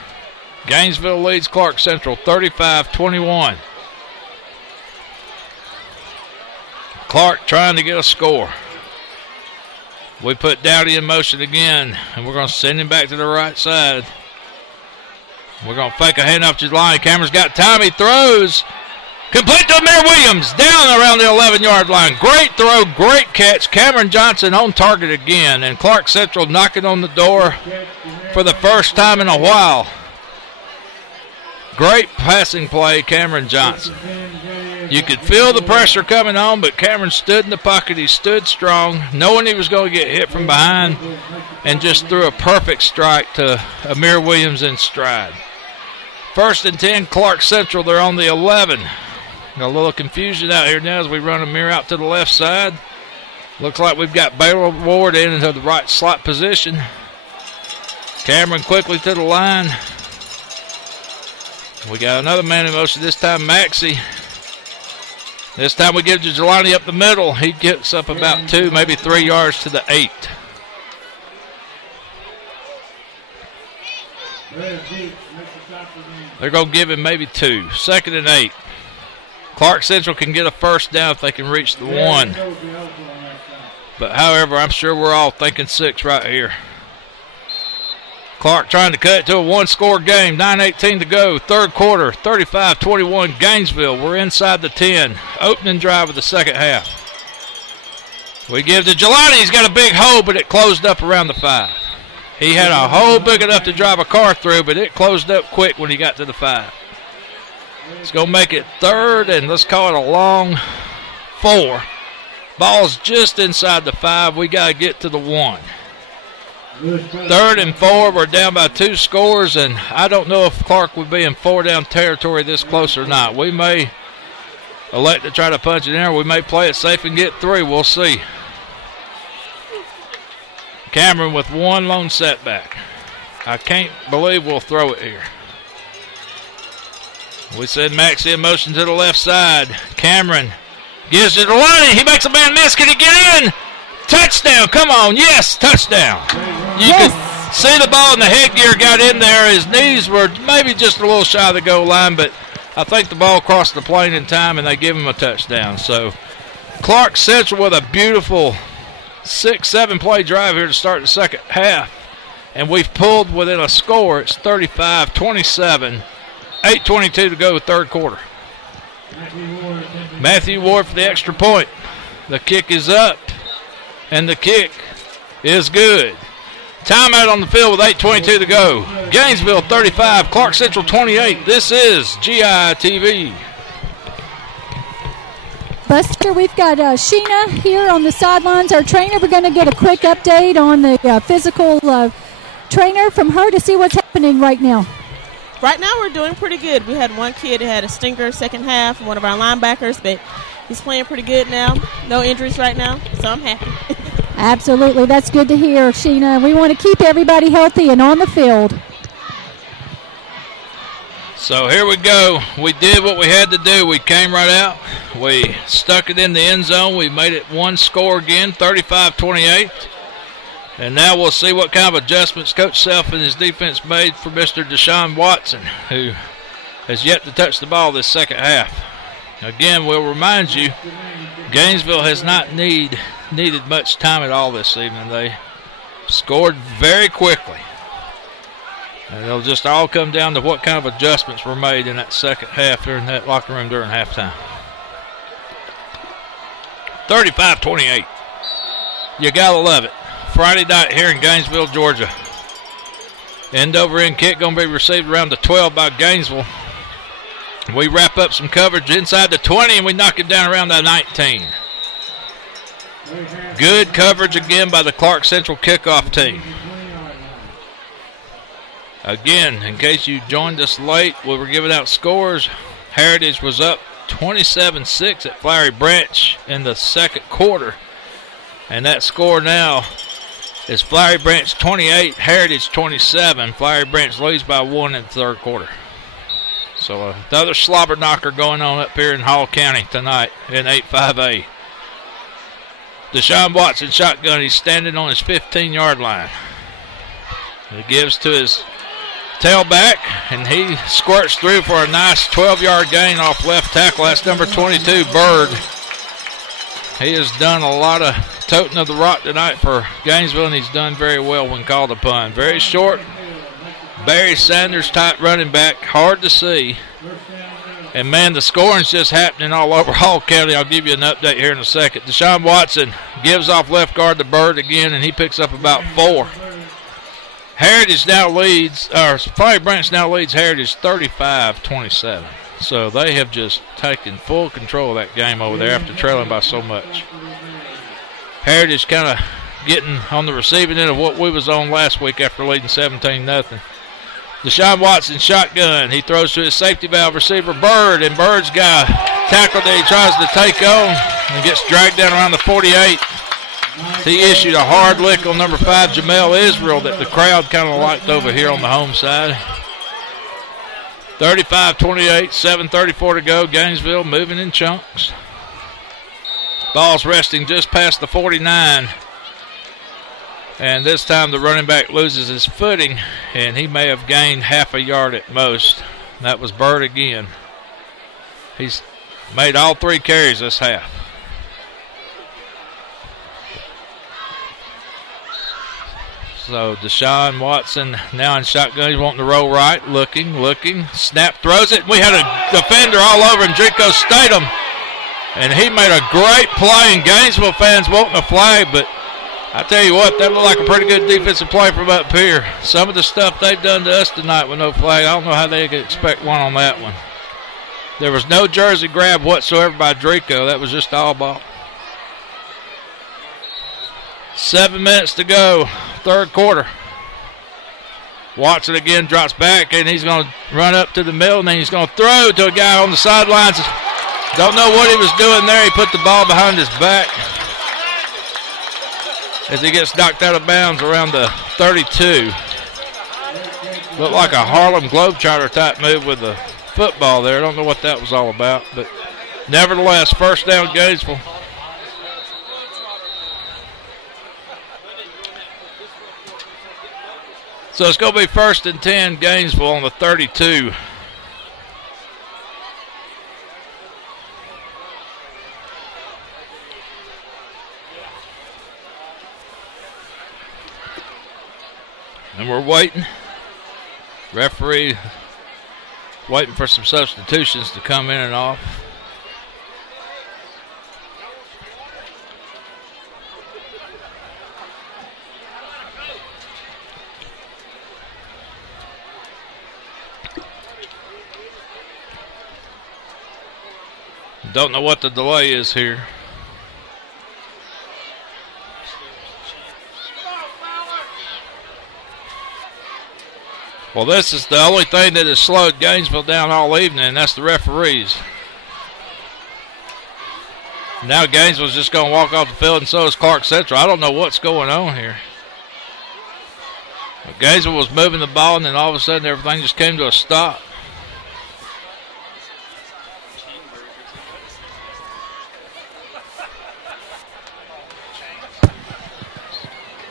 Gainesville leads Clarke Central 35-21. Clarke trying to get a score. We put Dowdy in motion again, and we're going to send him back to the right side. We're going to fake a handoff to Jelani. Cameron's got time. He throws. Complete to Amir Williams, down around the 11-yard line. Great throw, great catch. Cameron Johnson on target again, and Clarke Central knocking on the door for the first time in a while. Great passing play, Cameron Johnson. You could feel the pressure coming on, but Cameron stood in the pocket. He stood strong, knowing he was going to get hit from behind, and just threw a perfect strike to Amir Williams in stride. 1st and 10, Clarke Central. They're on the 11. A little confusion out here now as we run Amir out to the left side. Looks like we've got Baylor Ward into the right slot position. Cameron quickly to the line. We got another man in motion, this time Maxie. This time we give to Jelani up the middle. He gets up about 2, maybe 3 yards to the 8. They're going to give him maybe 2. 2nd and 8. Clarke Central can get a first down if they can reach the 1. But, however, I'm sure we're all thinking 6 right here. Clarke trying to cut it to a 1-score game. 9:18 to go. 3rd quarter. 35-21 Gainesville. We're inside the 10. Opening drive of the second half. We give to Jelani. He's got a big hole, but it closed up around the 5. He had a hole big enough to drive a car through, but it closed up quick when he got to the 5. It's going to make it 3rd, and let's call it a long 4. Ball's just inside the 5. We got to get to the 1. 3rd and 4. We're down by 2 scores, and I don't know if Clarke would be in 4-down territory this close or not. We may elect to try to punch it in, or we may play it safe and get 3. We'll see. Cameron with 1 lone setback. I can't believe we'll throw it here. We send Maxie in motion to the left side. Cameron gives it to Jelani. He makes a man miss. Can he get in? Touchdown. Come on. Yes, touchdown. You could see the ball in the headgear got in there. His knees were maybe just a little shy of the goal line, but I think the ball crossed the plane in time, and they give him a touchdown. So Clarke Central with a beautiful 6-7 play drive here to start the second half. And we've pulled within a score. It's 35-27. 8:22 to go, 3rd quarter. Matthew Ward for the extra point. The kick is up, and the kick is good. Timeout on the field with 8:22 to go. Gainesville 35, Clarke Central 28. This is GI TV. Buster, we've got Sheena here on the sidelines, our trainer. We're going to get a quick update on the physical trainer from her to see what's happening right now. Right now we're doing pretty good. We had one kid who had a stinker second half, one of our linebackers, but he's playing pretty good now. No injuries right now, so I'm happy. Absolutely. That's good to hear, Sheena. We want to keep everybody healthy and on the field. So here we go. We did what we had to do. We came right out. We stuck it in the end zone. We made it 1 score again, 35-28. And now we'll see what kind of adjustments Coach Self and his defense made for Mr. Deshaun Watson, who has yet to touch the ball this second half. Again, we'll remind you, Gainesville has not needed much time at all this evening. They scored very quickly. And it'll just all come down to what kind of adjustments were made in that second half during that locker room during halftime. 35-28. You gotta love it. Friday night here in Gainesville, Georgia. End over end kick going to be received around the 12 by Gainesville. We wrap up some coverage inside the 20, and we knock it down around the 19. Good coverage again by the Clarke Central kickoff team. Again, in case you joined us late, we were giving out scores. Heritage was up 27-6 at Flowery Branch in the second quarter. And that score now is Flowery Branch 28, Heritage 27. Flowery Branch leads by 1 in the third quarter. So another slobber knocker going on up here in Hall County tonight in 8-5A. Deshaun Watson shotgun. He's standing on his 15-yard line. He gives to his tailback, and he squirts through for a nice 12-yard gain off left tackle. That's number 22, Bird. He has done a lot of toting of the rock tonight for Gainesville, and he's done very well when called upon. Very short, Barry Sanders type running back, hard to see. And, man, the scoring's just happening all over Hall County. I'll give you an update here in a second. Deshaun Watson gives off left guard to Bird again, and he picks up about 4. Heritage now leads, or Flowery Branch now leads Heritage 35-27. So they have just taken full control of that game over there after trailing by so much. Heritage kind of getting on the receiving end of what we was on last week after leading 17-0. Deshaun Watson shotgun. He throws to his safety valve receiver, Bird, and Bird's got tackled that he tries to take on and gets dragged down around the 48. He issued a hard lick on number 5, Jamel Israel, that the crowd kind of liked over here on the home side. 35-28, 7:34 to go. Gainesville moving in chunks. Ball's resting just past the 49. And this time the running back loses his footing, and he may have gained half a yard at most. That was Bird again. He's made all 3 carries this half. So Deshaun Watson now in shotgun. He's wanting to roll right, looking. Snap, throws it. We had a defender all over Drico Statham, and he made a great play, and Gainesville fans wanting a flag, but I tell you what, that looked like a pretty good defensive play from up here. Some of the stuff they've done to us tonight with no flag, I don't know how they could expect one on that one. There was no jersey grab whatsoever by Drico. That was just all ball. 7 minutes to go, third quarter. Watson again drops back, and he's going to run up to the middle, and then he's going to throw to a guy on the sidelines. Don't know what he was doing there. He put the ball behind his back as he gets knocked out of bounds around the 32. Looked like a Harlem Globetrotter type move with the football there. I don't know what that was all about, but nevertheless, first down Gainesville. So it's going to be 1st and 10 Gainesville on the 32. And we're waiting. Referee waiting for some substitutions to come in and off. Don't know what the delay is here. Well, this is the only thing that has slowed Gainesville down all evening, and that's the referees. Now Gainesville's just going to walk off the field, and so is Clarke Central. I don't know what's going on here. But Gainesville was moving the ball, and then all of a sudden everything just came to a stop.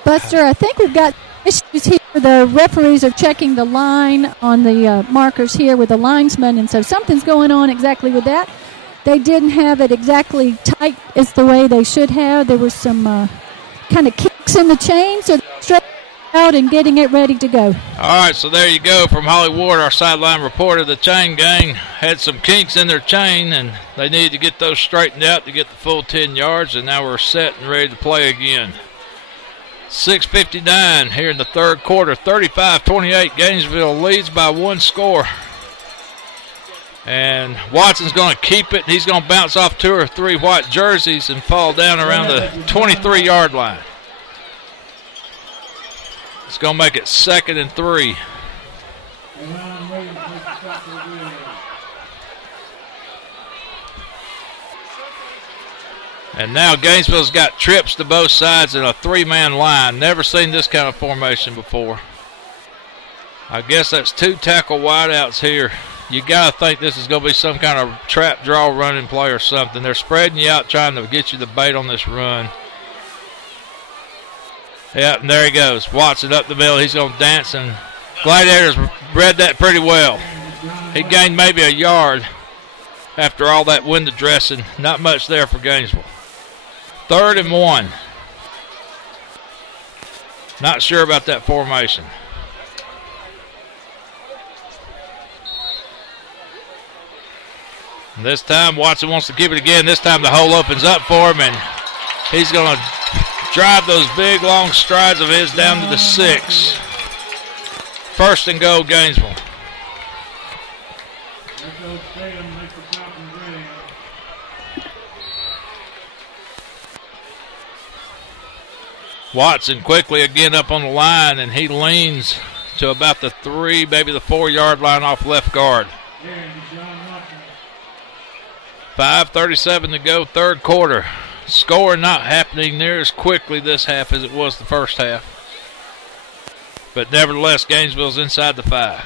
Buster, I think we've got issues here. The referees are checking the line on the markers here with the linesmen, and so something's going on exactly with that. They didn't have it exactly tight as the way they should have. There was some kind of kinks in the chain, so they're straight out and getting it ready to go. All right, so there you go from Holly Ward, our sideline reporter. The chain gang had some kinks in their chain, and they needed to get those straightened out to get the full 10 yards, and now we're set and ready to play again. 6:59 here in the third quarter. 35-28. Gainesville leads by 1 score. And Watson's going to keep it. He's going to bounce off 2 or 3 white jerseys and fall down around the 23-yard line. It's going to make it 2nd and 3. And now Gainesville's got trips to both sides in a 3-man line. Never seen this kind of formation before. I guess that's 2 tackle wideouts here. You got to think this is going to be some kind of trap draw running play or something. They're spreading you out trying to get you the bait on this run. Yep, and there he goes. Watson up the middle. He's going to dance, and Gladiators read that pretty well. He gained maybe a yard after all that window dressing. Not much there for Gainesville. 3rd and 1. Not sure about that formation. And this time Watson wants to keep it again. This time the hole opens up for him, and he's going to drive those big long strides of his down to the 6. 1st and goal, Gainesville. Watson quickly again up on the line, and he leans to about the 3, maybe the 4-yard line off left guard. 5:37 to go, 3rd quarter. Score not happening near as quickly this half as it was the first half. But nevertheless, Gainesville's inside the 5.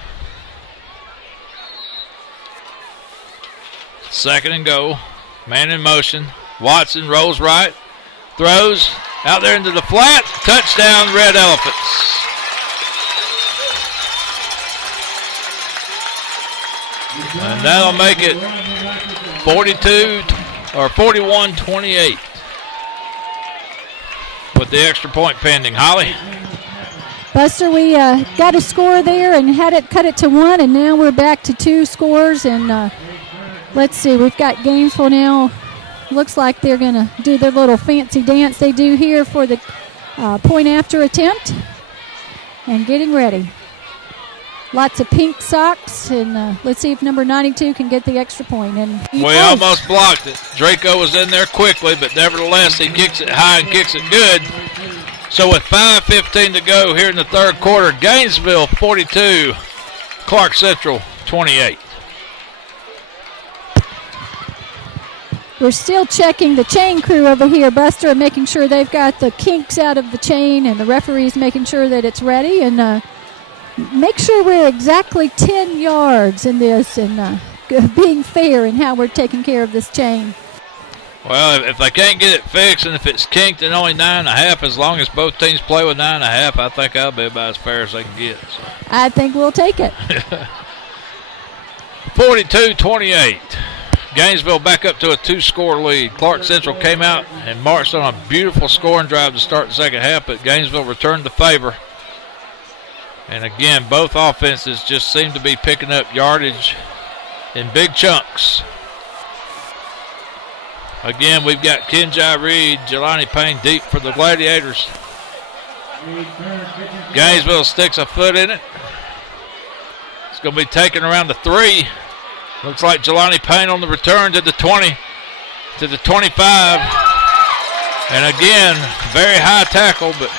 2nd and goal. Man in motion. Watson rolls right. Throws out there into the flat. Touchdown, Red Elephants. And that'll make it 41-28 with the extra point pending. Holly? Buster, we got a score there and had it cut it to 1, and now we're back to 2 scores. And let's see, we've got Gainesville now. Looks like they're going to do their little fancy dance they do here for the point after attempt. And getting ready. Lots of pink socks, and let's see if number 92 can get the extra point. And we almost blocked it. Draco was in there quickly, but nevertheless, he kicks it high and kicks it good. So with 5:15 to go here in the 3rd quarter, Gainesville 42, Clarke Central 28. We're still checking the chain crew over here, Buster, and making sure they've got the kinks out of the chain, and the referee's making sure that it's ready, and make sure we're exactly 10 yards in this, and being fair in how we're taking care of this chain. Well, if they can't get it fixed, and if it's kinked and only 9.5, as long as both teams play with 9.5, I think I'll be about as fair as they can get. So. I think we'll take it. 42-28. Gainesville back up to a 2-score lead. Clarke Central came out and marched on a beautiful scoring drive to start the second half, but Gainesville returned the favor. And again, both offenses just seem to be picking up yardage in big chunks. Again, we've got Kenjai Reed, Jelani Payne deep for the Gladiators. Gainesville sticks a foot in it. It's going to be taken around the 3. Looks like Jelani Payne on the return to the 20, to the 25. And again, very high tackle, but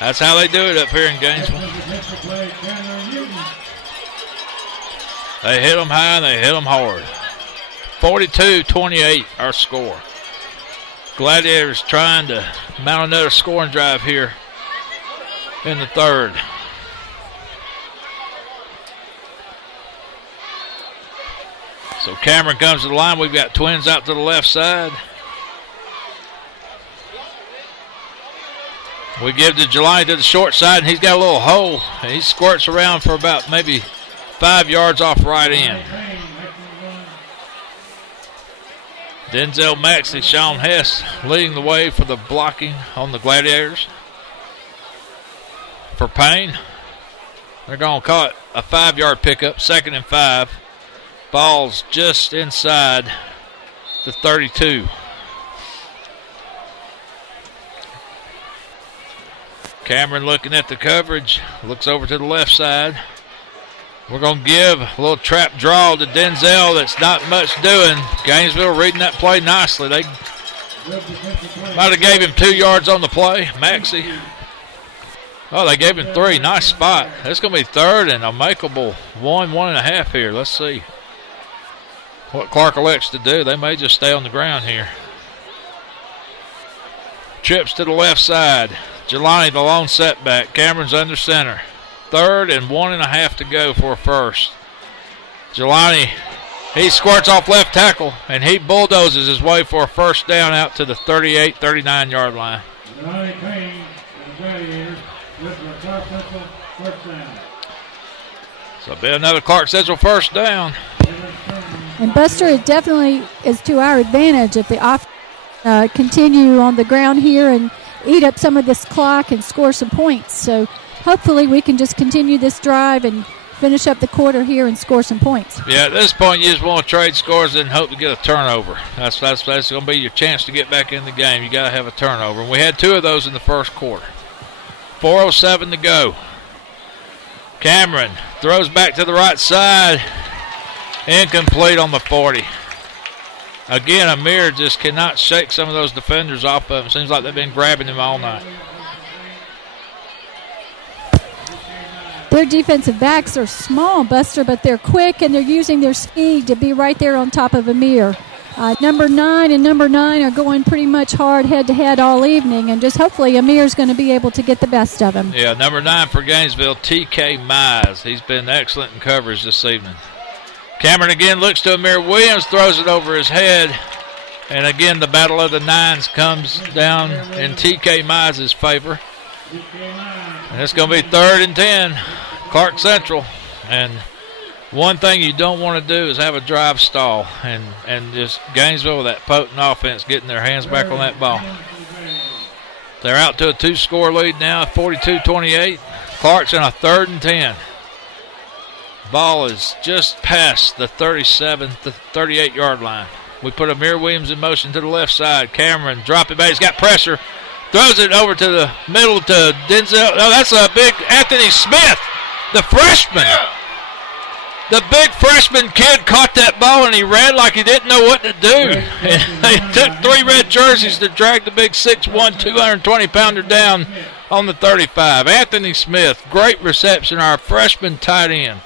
that's how they do it up here in Gainesville. They hit them high and they hit them hard. 42-28 our score. Gladiators trying to mount another scoring drive here in the 3rd. So Cameron comes to the line. We've got twins out to the left side. We give to Jelani to the short side, and he's got a little hole. And he squirts around for about maybe 5 yards off right end. Denzel Maxey, Sean Hess leading the way for the blocking on the Gladiators. For Payne, they're going to call it a 5-yard pickup, 2nd and 5. Ball's just inside the 32. Cameron looking at the coverage, looks over to the left side. We're going to give a little trap draw to Denzel that's not much doing. Gainesville reading that play nicely. They might have gave him 2 yards on the play. Maxey. Oh, they gave him 3. Nice spot. It's going to be third and a makeable 1.5 here. Let's see what Clarke elects to do. They may just stay on the ground here. Trips to the left side. Jelani, the lone setback. Cameron's under center. Third and 1.5 to go for a first. Jelani, he squirts off left tackle, and he bulldozes his way for a first down out to the 38, 39-yard line. Jelani Payne and the Gladiators with the Clarke Central first down. So it'll be another Clarke Central first down. And Buster, it definitely is to our advantage if the offense continue on the ground here and eat up some of this clock and score some points. So hopefully we can just continue this drive and finish up the quarter here and score some points. Yeah, at this point you just want to trade scores and hope to get a turnover. That's going to be your chance to get back in the game. You got to have a turnover. And we had 2 of those in the first quarter. 4:07 to go. Cameron throws back to the right side. Incomplete on the 40. Again, Amir just cannot shake some of those defenders off of him. Seems like they've been grabbing him all night. Their defensive backs are small, Buster, but they're quick and they're using their speed to be right there on top of Amir. Number 9 and number 9 are going pretty much hard head-to-head all evening, and just hopefully Amir's going to be able to get the best of him. Yeah, number 9 for Gainesville, T.K. Mize. He's been excellent in coverage this evening. Cameron again looks to Amir Williams, throws it over his head. And again, the battle of the nines comes down in T.K. Mize's favor. And it's going to be 3rd and 10, Clarke Central. And one thing you don't want to do is have a drive stall. And just Gainesville with that potent offense getting their hands back on that ball. They're out to a 2-score lead now, 42-28. Clarke's in a 3rd and 10. Ball is just past the 37 to 38-yard line. We put Amir Williams in motion to the left side. Cameron drop it back. He's got pressure. Throws it over to the middle to Denzel. Oh, that's a big Anthony Smith, the freshman. The big freshman kid caught that ball, and he ran like he didn't know what to do. And they took 3 red jerseys to drag the big 6'1", 220-pounder down on the 35. Anthony Smith, great reception, our freshman tight end.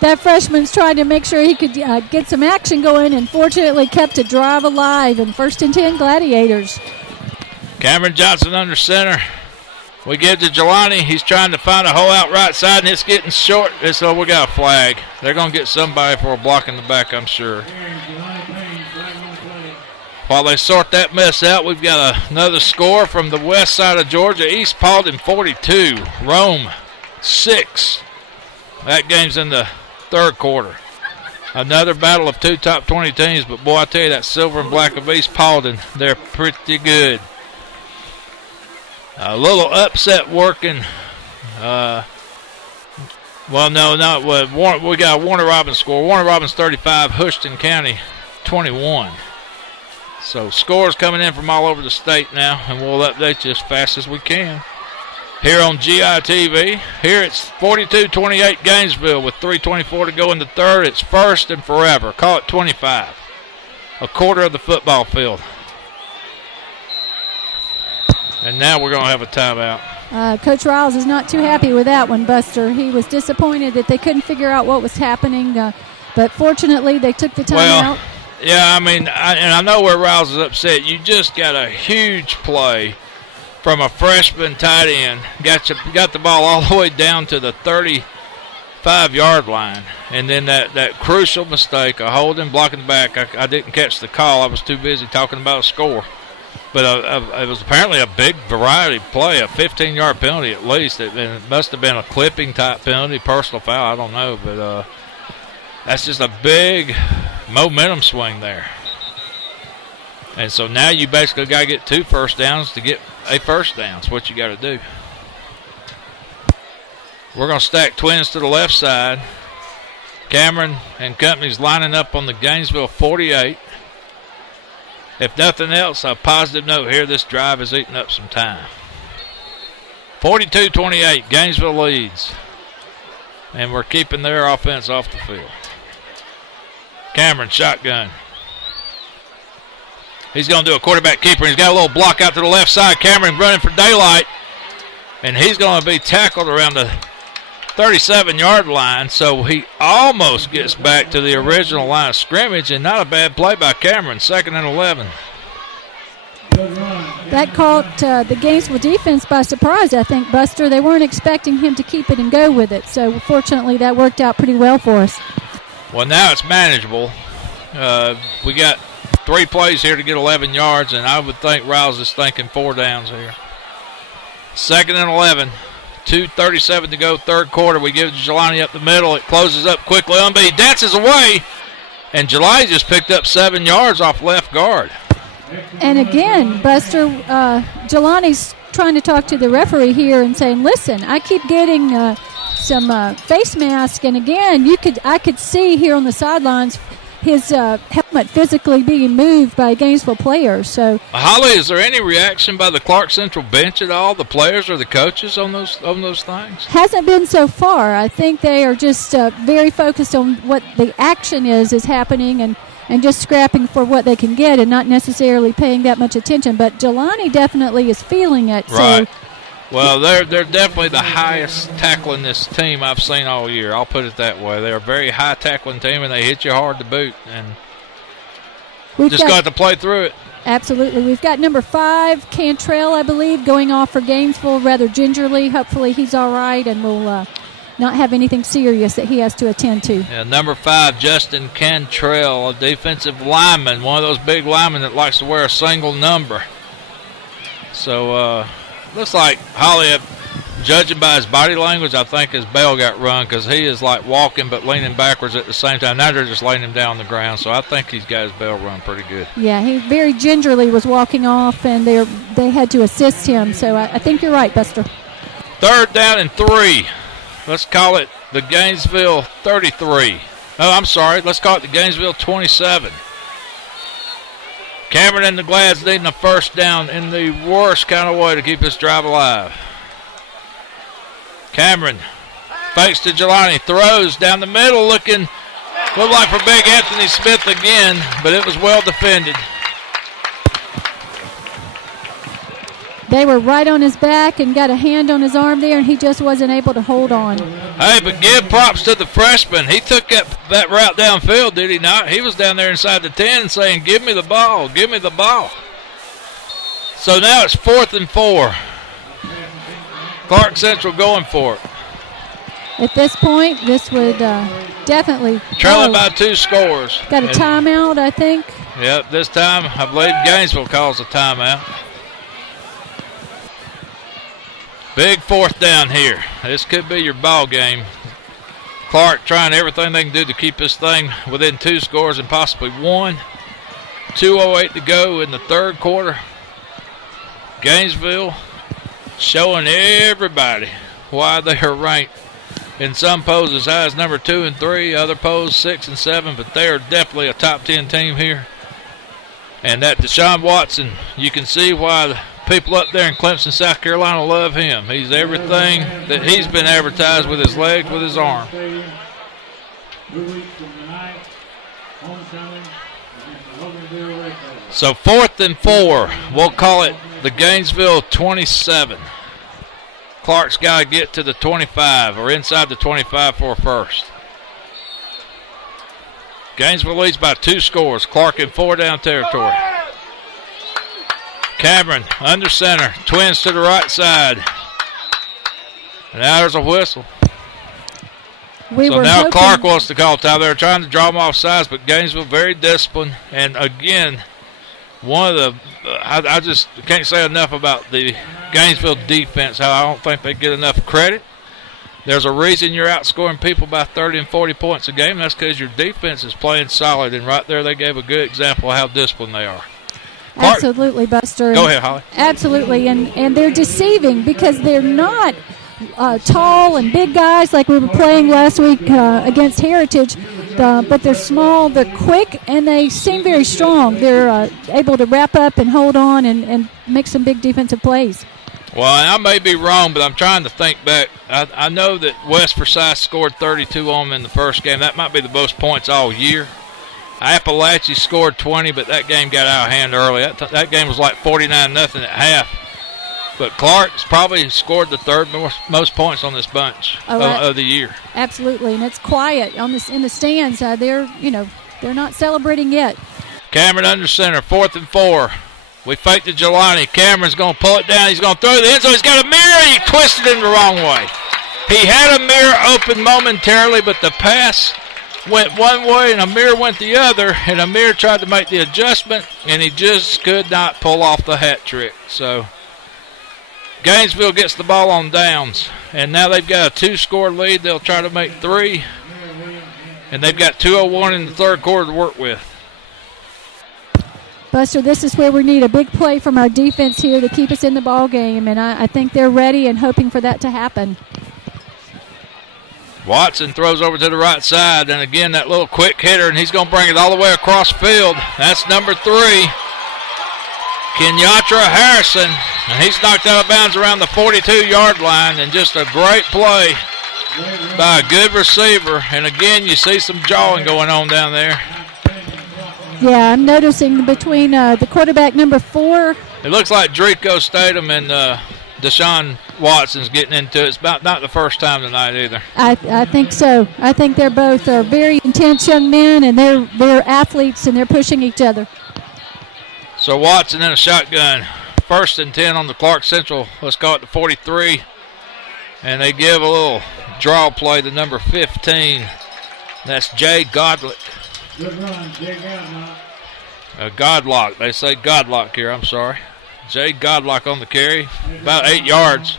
That freshman's trying to make sure he could get some action going, and fortunately kept a drive alive in 1st and 10 Gladiators. Cameron Johnson under center. We give to Jelani. He's trying to find a hole out right side, and it's getting short. So we got a flag. They're going to get somebody for a block in the back, I'm sure. While they sort that mess out, we've got another score from the west side of Georgia. East Paulding 42, Rome 6. That game's in the 3rd quarter. Another battle of 2 top 20 teams, but boy, I tell you, that silver and black of East Paulding, they're pretty good. A little upset working. We got a Warner Robins score. Warner Robins 35, Houston County 21. So scores coming in from all over the state now, and we'll update you as fast as we can. Here on GITV, here it's 42-28 Gainesville with 3:24 to go in the 3rd. It's 1st and forever. Call it 25. A quarter of the football field. And now we're going to have a timeout. Coach Riles is not too happy with that one, Buster. He was disappointed that they couldn't figure out what was happening, but fortunately they took the timeout. Yeah, I mean, I know where Riles is upset. You just got a huge play from a freshman tight end. Got the ball all the way down to the 35-yard line. And then that crucial mistake, a holding, blocking the back. I didn't catch the call. I was too busy talking about a score. But it was apparently a big variety play, a 15-yard penalty at least. It must have been a clipping-type penalty, personal foul, I don't know. But that's just a big momentum swing there. And so now you basically got to get 2 first downs to get a first down. That's what you got to do. We're going to stack twins to the left side. Cameron and company's lining up on the Gainesville 48. If nothing else, a positive note here, this drive is eating up some time. 42-28, Gainesville leads. and we're keeping their offense off the field. Cameron, shotgun. He's going to do a quarterback keeper. He's got a little block out to the left side. Cameron running for daylight, and he's going to be tackled around the 37-yard line, so he almost gets back to the original line of scrimmage, and not a bad play by Cameron, 2nd and 11. That caught the Gainesville defense by surprise, I think, Buster. They weren't expecting him to keep it and go with it, so fortunately that worked out pretty well for us. Well, now it's manageable. We got 3 plays here to get 11 yards, and I would think Rouse is thinking 4 downs here. 2nd and 11. 2:37 to go, third quarter. We give it to Jelani up the middle. It closes up quickly. He dances away, and Jelani just picked up 7 yards off left guard. And again, Buster, Jelani's trying to talk to the referee here and saying, listen, I keep getting some face mask, and again, I could see here on the sidelines his helmet physically being moved by Gainesville players. So, Holly, is there any reaction by the Clarke Central bench at all, the players or the coaches on those things? Hasn't been so far. I think they are just very focused on what the action is happening and just scrapping for what they can get and not necessarily paying that much attention. But Jelani definitely is feeling it. Right. So, well, they're definitely the highest tackling this team I've seen all year. I'll put it that way. They're a very high tackling team, and they hit you hard to boot. And just got to play through it. Absolutely. We've got number 5, Cantrell, I believe, going off for Gainesville rather gingerly. Hopefully he's all right and will not have anything serious that he has to attend to. Yeah, number 5, Justin Cantrell, a defensive lineman, one of those big linemen that likes to wear a single number. So, looks like Holly, judging by his body language, I think his bell got rung because he is like walking but leaning backwards at the same time. Now they're just laying him down on the ground, so I think he's got his bell rung pretty good. Yeah, he very gingerly was walking off, and they had to assist him. So I think you're right, Buster. 3rd down and 3. Let's call it the Gainesville 33. Oh, I'm sorry. Let's call it the Gainesville 27. Cameron and the Glads needing a first down in the worst kind of way to keep this drive alive. Cameron fakes to Jelani, throws down the middle, looked like for Big Anthony Smith again, but it was well defended. They were right on his back and got a hand on his arm there, and he just wasn't able to hold on. Hey, but give props to the freshman. He took that route downfield, did he not? He was down there inside the 10 saying, give me the ball, give me the ball. So now it's 4th and 4. Clarke Central going for it. At this point, this would definitely... Trailing by 2 scores. Got a timeout, I think. Yep, this time I believe Gainesville calls a timeout. Big 4th down here. This could be your ball game. Clarke trying everything they can do to keep this thing within 2 scores and possibly 1. 2:08 to go in the third quarter. Gainesville showing everybody why they are ranked in some polls as high as number 2 and 3, other polls 6 and 7, but they are definitely a top 10 team here. And that Deshaun Watson, you can see why the people up there in Clemson, South Carolina love him. He's everything that he's been advertised with his legs, with his arm. So 4th and 4. We'll call it the Gainesville 27. Clarke's got to get to the 25 or inside the 25 for a first. Gainesville leads by 2 scores. Clarke in 4 down territory. Cameron under center, twins to the right side. And now there's a whistle. So now Clarke wants to call time. They're trying to draw them off sides, but Gainesville very disciplined. And again, one of the I just can't say enough about the Gainesville defense, how I don't think they get enough credit. There's a reason you're outscoring people by 30 and 40 points a game. That's because your defense is playing solid, and right there they gave a good example of how disciplined they are. Clarke. Absolutely, Buster. Go ahead, Holly. Absolutely, and they're deceiving because they're not tall and big guys like we were playing last week against Heritage, but they're small, they're quick, and they seem very strong. They're able to wrap up and hold on and make some big defensive plays. Well, I may be wrong, but I'm trying to think back. I know that West Forsyth scored 32 on them in the first game. That might be the most points all year. Appalachia scored 20, but that game got out of hand early. That game was like 49-0 at half. But Clarke's probably scored the third most points on this bunch of the year. Absolutely, and it's quiet on this in the stands. They're not celebrating yet. Cameron under center, 4th and 4. We faked to Jelani. Cameron's going to pull it down. He's going to throw it in, so he's got a mirror. He twisted it in the wrong way. He had a mirror open momentarily, but the pass went one way and Amir went the other, and Amir tried to make the adjustment, and he just could not pull off the hat trick. So Gainesville gets the ball on downs, and now they've got a 2-score lead. They'll try to make 3, and they've got 2:01 in the third quarter to work with. Buster, this is where we need a big play from our defense here to keep us in the ball game, and I think they're ready and hoping for that to happen. Watson throws over to the right side, and again that little quick hitter, and he's going to bring it all the way across field. That's number 3, Kenyatta Harrison, and he's knocked out of bounds around the 42-yard line, and just a great play by a good receiver. And again, you see some jawing going on down there. Yeah, I'm noticing between the quarterback number 4. It looks like Drico Statham and Deshaun Watson's getting into it. It's not the first time tonight either. I think so. I think they're both very intense young men, and they're athletes, and they're pushing each other. So Watson in a shotgun. 1st and 10 on the Clarke Central. Let's call it the 43. And they give a little draw play to number 15. That's Jay Godlick. Good run, Jay Godlock. Godlock. They say Godlock here. I'm sorry. Jay Godlock on the carry. About 8 yards.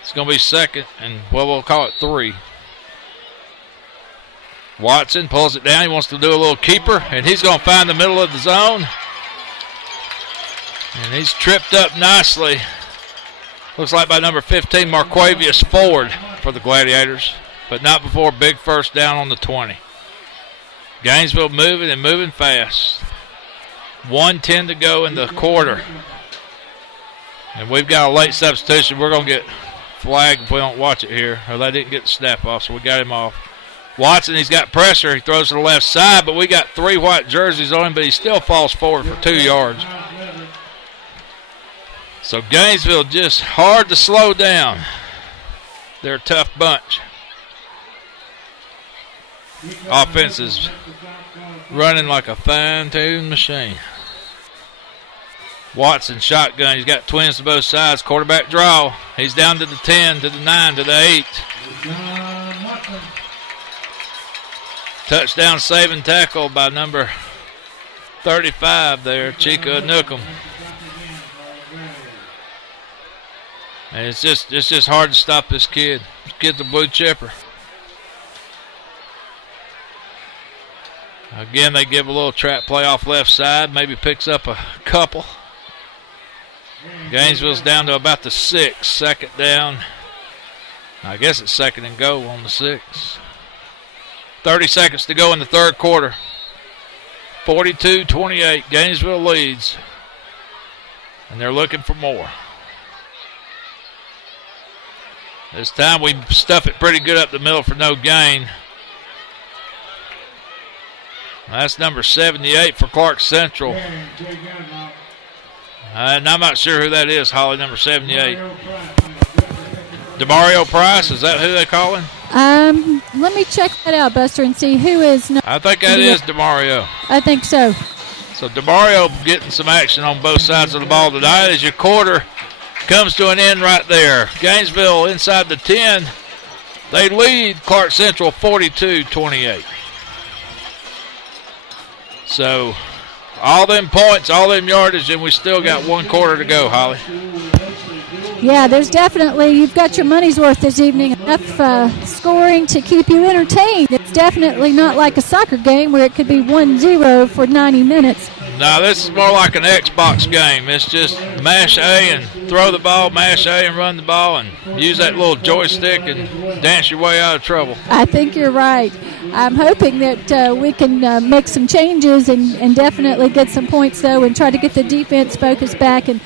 It's going to be 2nd, and we'll call it 3. Watson pulls it down. He wants to do a little keeper, and he's going to find the middle of the zone. And he's tripped up nicely. Looks like by number 15, Marquavius Ford for the Gladiators, but not before a big first down on the 20. Gainesville moving and moving fast. 1:10 to go in the quarter. And we've got a late substitution. We're going to get flagged if we don't watch it here. Or they didn't get the snap off, so we got him off. Watson, he's got pressure. He throws to the left side, but we got 3 white jerseys on him, but he still falls forward for 2 yards. So Gainesville just hard to slow down. They're a tough bunch. Offense is running like a fine-tuned machine. Watson shotgun. He's got twins to both sides. Quarterback draw. He's down to the 10, to the 9, to the 8. Touchdown saving tackle by number 35 there, Chica Nookham. And it's just hard to stop this kid. This kid's a blue chipper. Again, they give a little trap play off left side. Maybe picks up a couple. Gainesville's down to about the 6. 2nd down. I guess it's 2nd and goal on the 6. 30 seconds to go in the third quarter. 42-28. Gainesville leads. And they're looking for more. This time we stuff it pretty good up the middle for no gain. That's number 78 for Clarke Central. And I'm not sure who that is, Holly, number 78. DeMario Price, is that who they call him? Let me check that out, Buster, and see who is. I think that is DeMario. I think so. So DeMario getting some action on both sides of the ball tonight as your quarter comes to an end right there. Gainesville inside the 10. They lead Clarke Central 42-28. So all them points, all them yardage, and we still got 1 quarter to go, Holly. Yeah, there's definitely, you've got your money's worth this evening. Enough scoring to keep you entertained. It's definitely not like a soccer game where it could be 1-0 for 90 minutes. No, this is more like an Xbox game. It's just mash A and throw the ball, mash A and run the ball, and use that little joystick and dance your way out of trouble. I think you're right. I'm hoping that we can make some changes and definitely get some points, though, and try to get the defense focused back and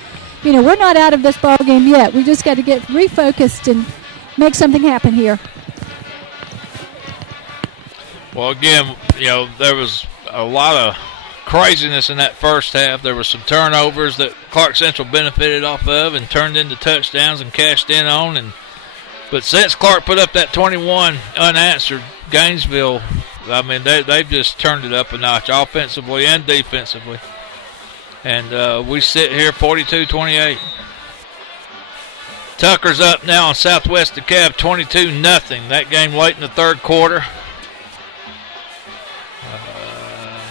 we're not out of this ball game yet. We just got to get refocused and make something happen here. Well, again, there was a lot of craziness in that first half. There were some turnovers that Clarke Central benefited off of and turned into touchdowns and cashed in on. But since Clarke put up that 21 unanswered, Gainesville, they've just turned it up a notch offensively and defensively. And we sit here 42-28. Tucker's up now on Southwest DeKalb 22-0. That game late in the third quarter.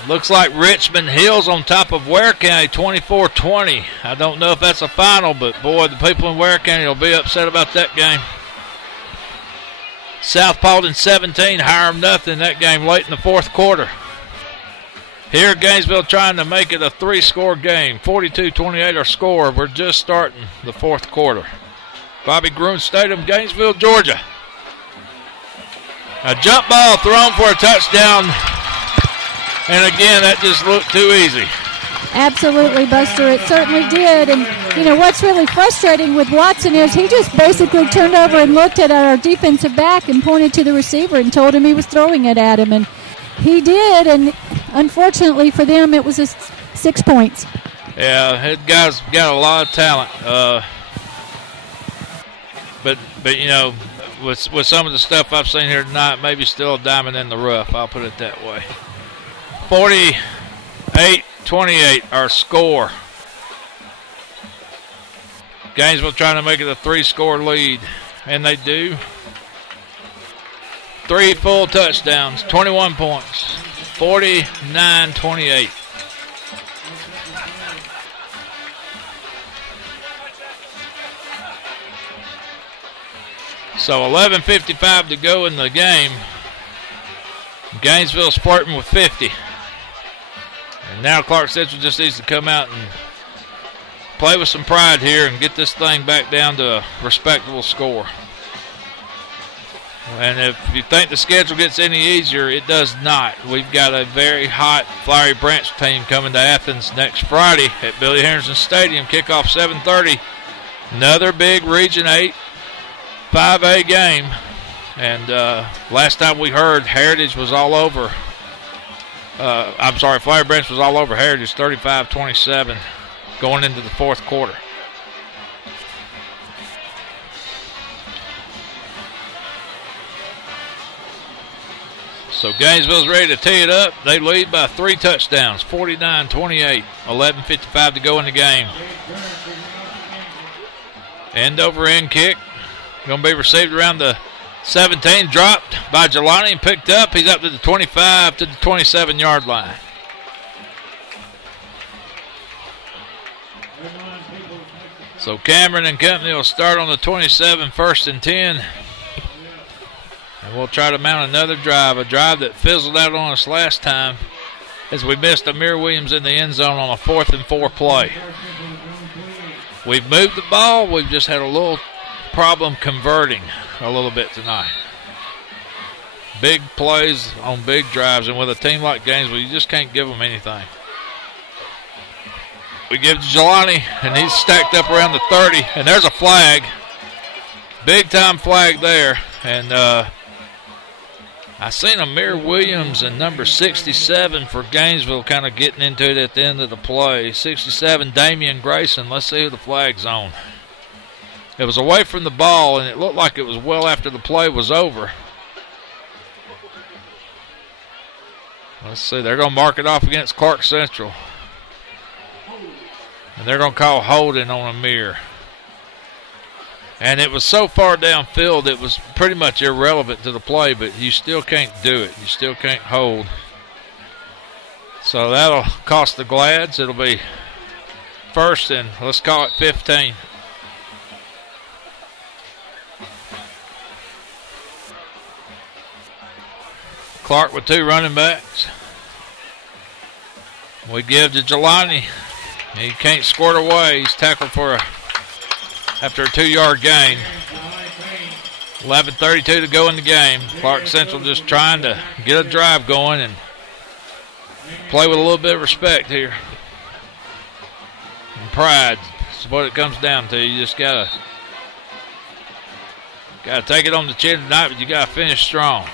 Looks like Richmond Hills on top of Ware County 24-20. I don't know if that's a final, but boy, the people in Ware County will be upset about that game. South Paulding 17, Hiram nothing. That game late in the fourth quarter. Here Gainesville trying to make it a 3-score game. 42-28 our score. We're just starting the fourth quarter. Bobby Groon Stadium, Gainesville, Georgia. A jump ball thrown for a touchdown. And again, that just looked too easy. Absolutely, Buster. It certainly did. And, what's really frustrating with Watson is he just basically turned over and looked at our defensive back and pointed to the receiver and told him he was throwing it at him. And he did, and unfortunately for them, it was 6 points. Yeah, that guy's got a lot of talent. But with some of the stuff I've seen here tonight, maybe still a diamond in the rough. I'll put it that way. 48-28 our score. Gainesville trying to make it a 3-score lead, and they do. 3 full touchdowns, 21 points, 49-28. So 11:55 to go in the game. Gainesville's flirting with 50. And now Clarke Central just needs to come out and play with some pride here and get this thing back down to a respectable score. And if you think the schedule gets any easier, it does not. We've got a very hot Flowery Branch team coming to Athens next Friday at Billy Henderson Stadium. Kickoff 7:30. Another big Region 8 5A game. And last time we heard, Heritage was all over. Flowery Branch was all over Heritage, 35-27, going into the fourth quarter. So Gainesville's ready to tee it up. They lead by 3 touchdowns, 49-28, 11:55 to go in the game. End over end kick. Going to be received around the 17, dropped by Jelani and picked up. He's up to the 25 to the 27-yard line. So Cameron and company will start on the 27, 1st and 10. And we'll try to mount another drive, a drive that fizzled out on us last time as we missed Amir Williams in the end zone on a 4th and 4 play. We've moved the ball. We've just had a little problem converting a little bit tonight. Big plays on big drives, and with a team like Gainesville, you just can't give them anything. We give to Jelani, and he's stacked up around the 30, and there's a flag. Big time flag there. And I seen Amir Williams and number 67 for Gainesville kind of getting into it at the end of the play. 67, Damian Grayson. Let's see who the flag's on. It was away from the ball, and it looked like it was well after the play was over. Let's see. They're going to mark it off against Clarke Central. And they're going to call holding on Amir. And it was so far downfield, it was pretty much irrelevant to the play, but you still can't do it. You still can't hold. So that'll cost the Glads. It'll be 1st and let's call it 15. Clarke with 2 running backs. We give to Jelani. He can't squirt away. He's tackled after a 2-yard gain. 11:32 to go in the game. Clarke Central just trying to get a drive going and play with a little bit of respect here. And pride. That's what it comes down to. You just gotta take it on the chin tonight, but you gotta finish strong.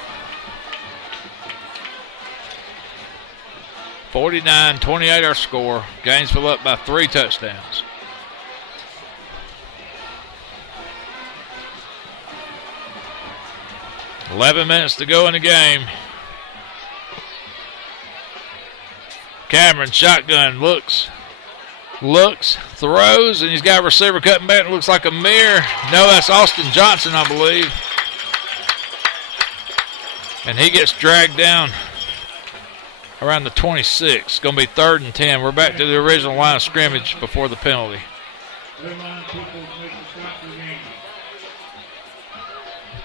49-28 our score. Gainesville up by 3 touchdowns. $11 minutes to go in the game. Cameron shotgun looks, throws, and he's got a receiver cutting back. It looks like Amir. No, that's Austin Johnson, I believe. And he gets dragged down around the 26. It's going to be 3rd and 10. We're back to the original line of scrimmage before the penalty.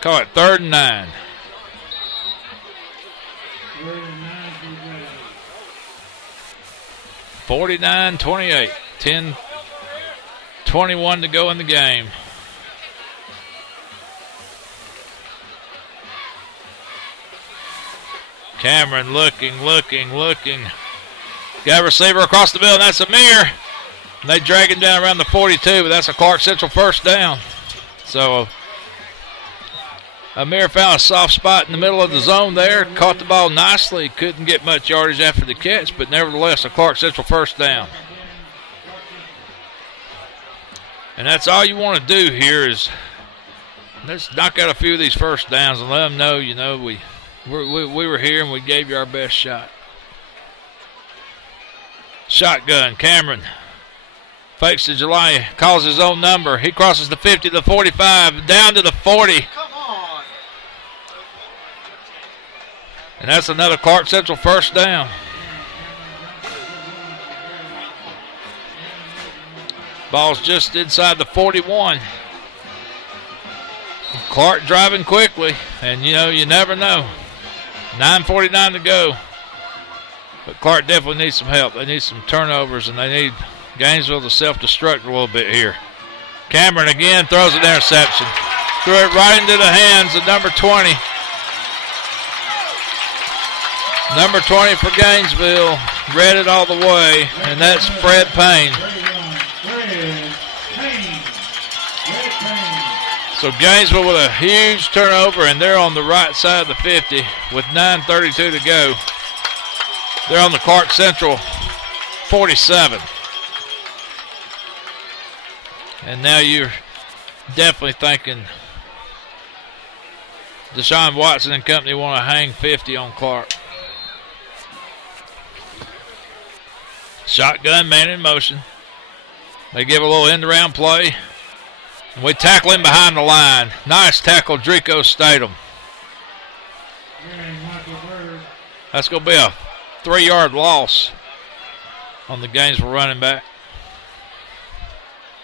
Call it 3rd and 9. 49-28. 10-21 to go in the game. Cameron looking. Got a receiver across the middle, and that's Amir. And they drag him down around the 42, but that's a Clarke Central first down. So Amir found a soft spot in the middle of the zone there, caught the ball nicely, couldn't get much yardage after the catch, but nevertheless a Clarke Central first down. And that's all you want to do here is let's knock out a few of these first downs and let them know, you know, we were here and we gave you our best shot. Shotgun, Cameron fakes to July, calls his own number. He crosses the 50, the 45, down to the 40. And that's another Clarke Central first down. Ball's just inside the 41. Clarke driving quickly, and you know, you never know. 9:49 to go. But Clarke definitely needs some help. They need some turnovers, and they need Gainesville to self-destruct a little bit here. Cameron again throws an interception. Threw it right into the hands of number 20. Number 20 for Gainesville. Read it all the way, and that's Fred Payne. So Gainesville with a huge turnover, and they're on the right side of the 50 with 9:32 to go. They're on the Clarke Central 47. And now you're definitely thinking Deshaun Watson and company want to hang 50 on Clarke. Shotgun, man in motion. They give a little end-around play. And we tackle him behind the line. Nice tackle, Drico Statham. That's going to be a 3-yard loss on the Gainesville running back.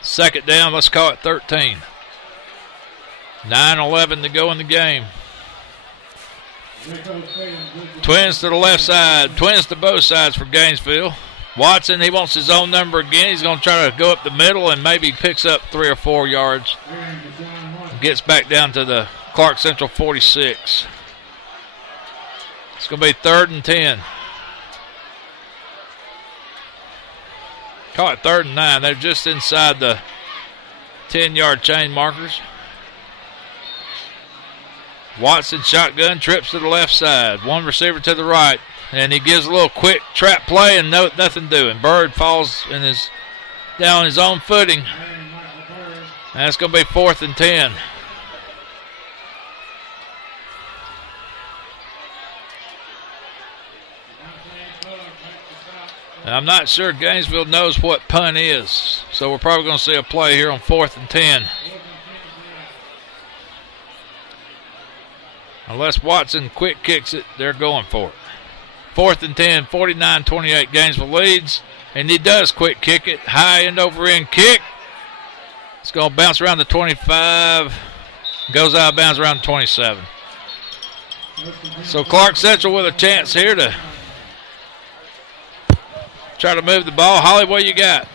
2nd down, let's call it 13. 9:11 to go in the game. Twins to the left side. Twins to both sides for Gainesville. Watson, he wants his own number again. He's going to try to go up the middle and maybe picks up 3 or 4 yards. Gets back down to the Clarke Central 46. It's going to be 3rd and 10. Call it 3rd and 9. They're just inside the 10-yard chain markers. Watson shotgun, trips to the left side. One receiver to the right. And he gives a little quick trap play and nothing doing. Bird falls and is down on his own footing. And it's going to be 4th and 10. Now, I'm not sure Gainesville knows what punt is, so we're probably going to see a play here on 4th and 10. Unless Watson quick kicks it, they're going for it. 4th and 10, 49-28, Gainesville leads. And he does quick kick it. High end over end kick. It's going to bounce around the 25. Goes out of bounds around the 27. So Clarke Central with a chance here to try to move the ball. Holly, what you got?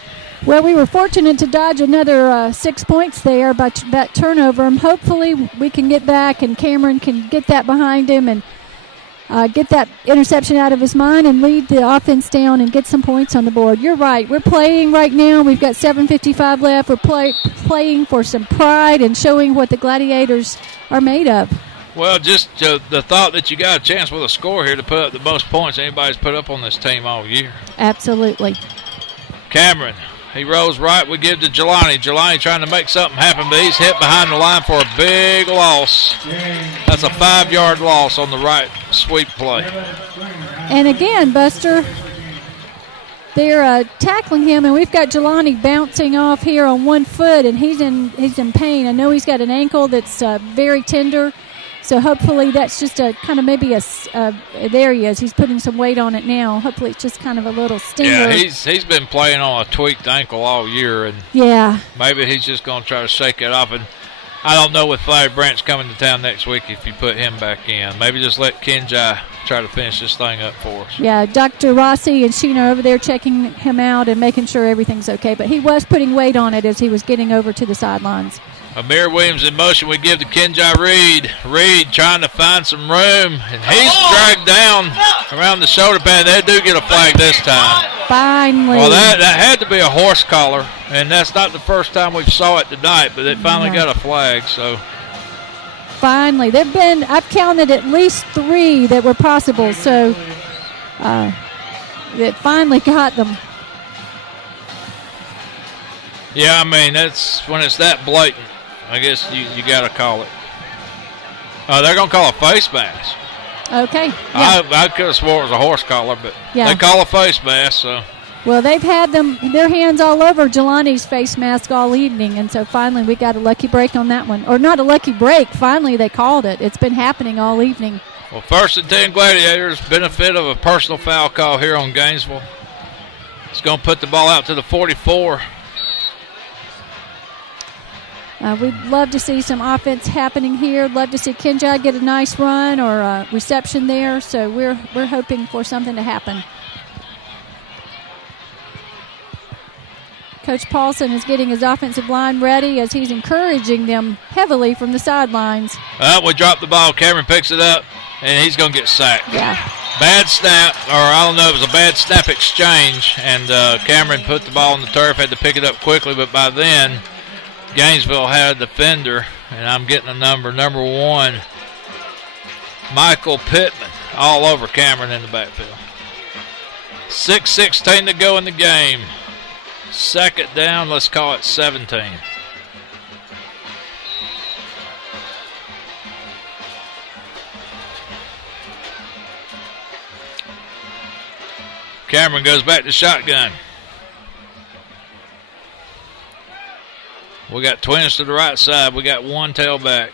Well, we were fortunate to dodge another 6 points there by that turnover. And hopefully we can get back and Cameron can get that behind him and get that interception out of his mind and lead the offense down and get some points on the board. You're right. We're playing right now. We've got 7:55 left. We're playing for some pride and showing what the Gladiators are made of. Well, just the thought that you got a chance with a score here to put up the most points anybody's put up on this team all year. Absolutely. Cameron, he rolls right. We give to Jelani. Jelani trying to make something happen, but he's hit behind the line for a big loss. That's a 5-yard loss on the right sweep play. And again, Buster, they're tackling him, and we've got Jelani bouncing off here on one foot, and he's in pain. I know he's got an ankle that's very tender. So hopefully that's just a kind of maybe there he is. He's putting some weight on it now. Hopefully it's just kind of a little stinger. Yeah, he's been playing on a tweaked ankle all year, and maybe he's just going to try to shake it off. And I don't know with Larry Branch coming to town next week if you put him back in. Maybe just let Kenji try to finish this thing up for us. Yeah, Dr. Rossi and Sheena are over there checking him out and making sure everything's okay. But he was putting weight on it as he was getting over to the sidelines. Amir Williams in motion. We give to Kenji Reed. Reed trying to find some room, and he's dragged down around the shoulder pad. They do get a flag this time. Finally. Well, that had to be a horse collar, and that's not the first time we've saw it tonight, but they finally got a flag. So finally. I've counted at least 3 that were possible, so it finally got them. Yeah, I mean, that's when it's that blatant. I guess you got to call it. They're going to call a face mask. Okay. Yeah. I could have swore it was a horse collar, but they call a face mask. So. Well, they've had their hands all over Jelani's face mask all evening, and so finally we got a lucky break on that one. Or not a lucky break. Finally they called it. It's been happening all evening. Well, 1st and 10 Gladiators, benefit of a personal foul call here on Gainesville. It's going to put the ball out to the 44. We'd love to see some offense happening here. Love to see Kenji get a nice run or a reception there. So we're hoping for something to happen. Coach Paulson is getting his offensive line ready as he's encouraging them heavily from the sidelines. We dropped the ball. Cameron picks it up, and he's going to get sacked. Yeah. Bad snap, or I don't know, it was a bad snap exchange, and Cameron put the ball on the turf, had to pick it up quickly, but by then Gainesville had a defender, and I'm getting a number 1, Michael Pittman, all over Cameron in the backfield. 6:16 to go in the game. 2nd down, let's call it 17. Cameron goes back to shotgun. We got twins to the right side. We got one tailback.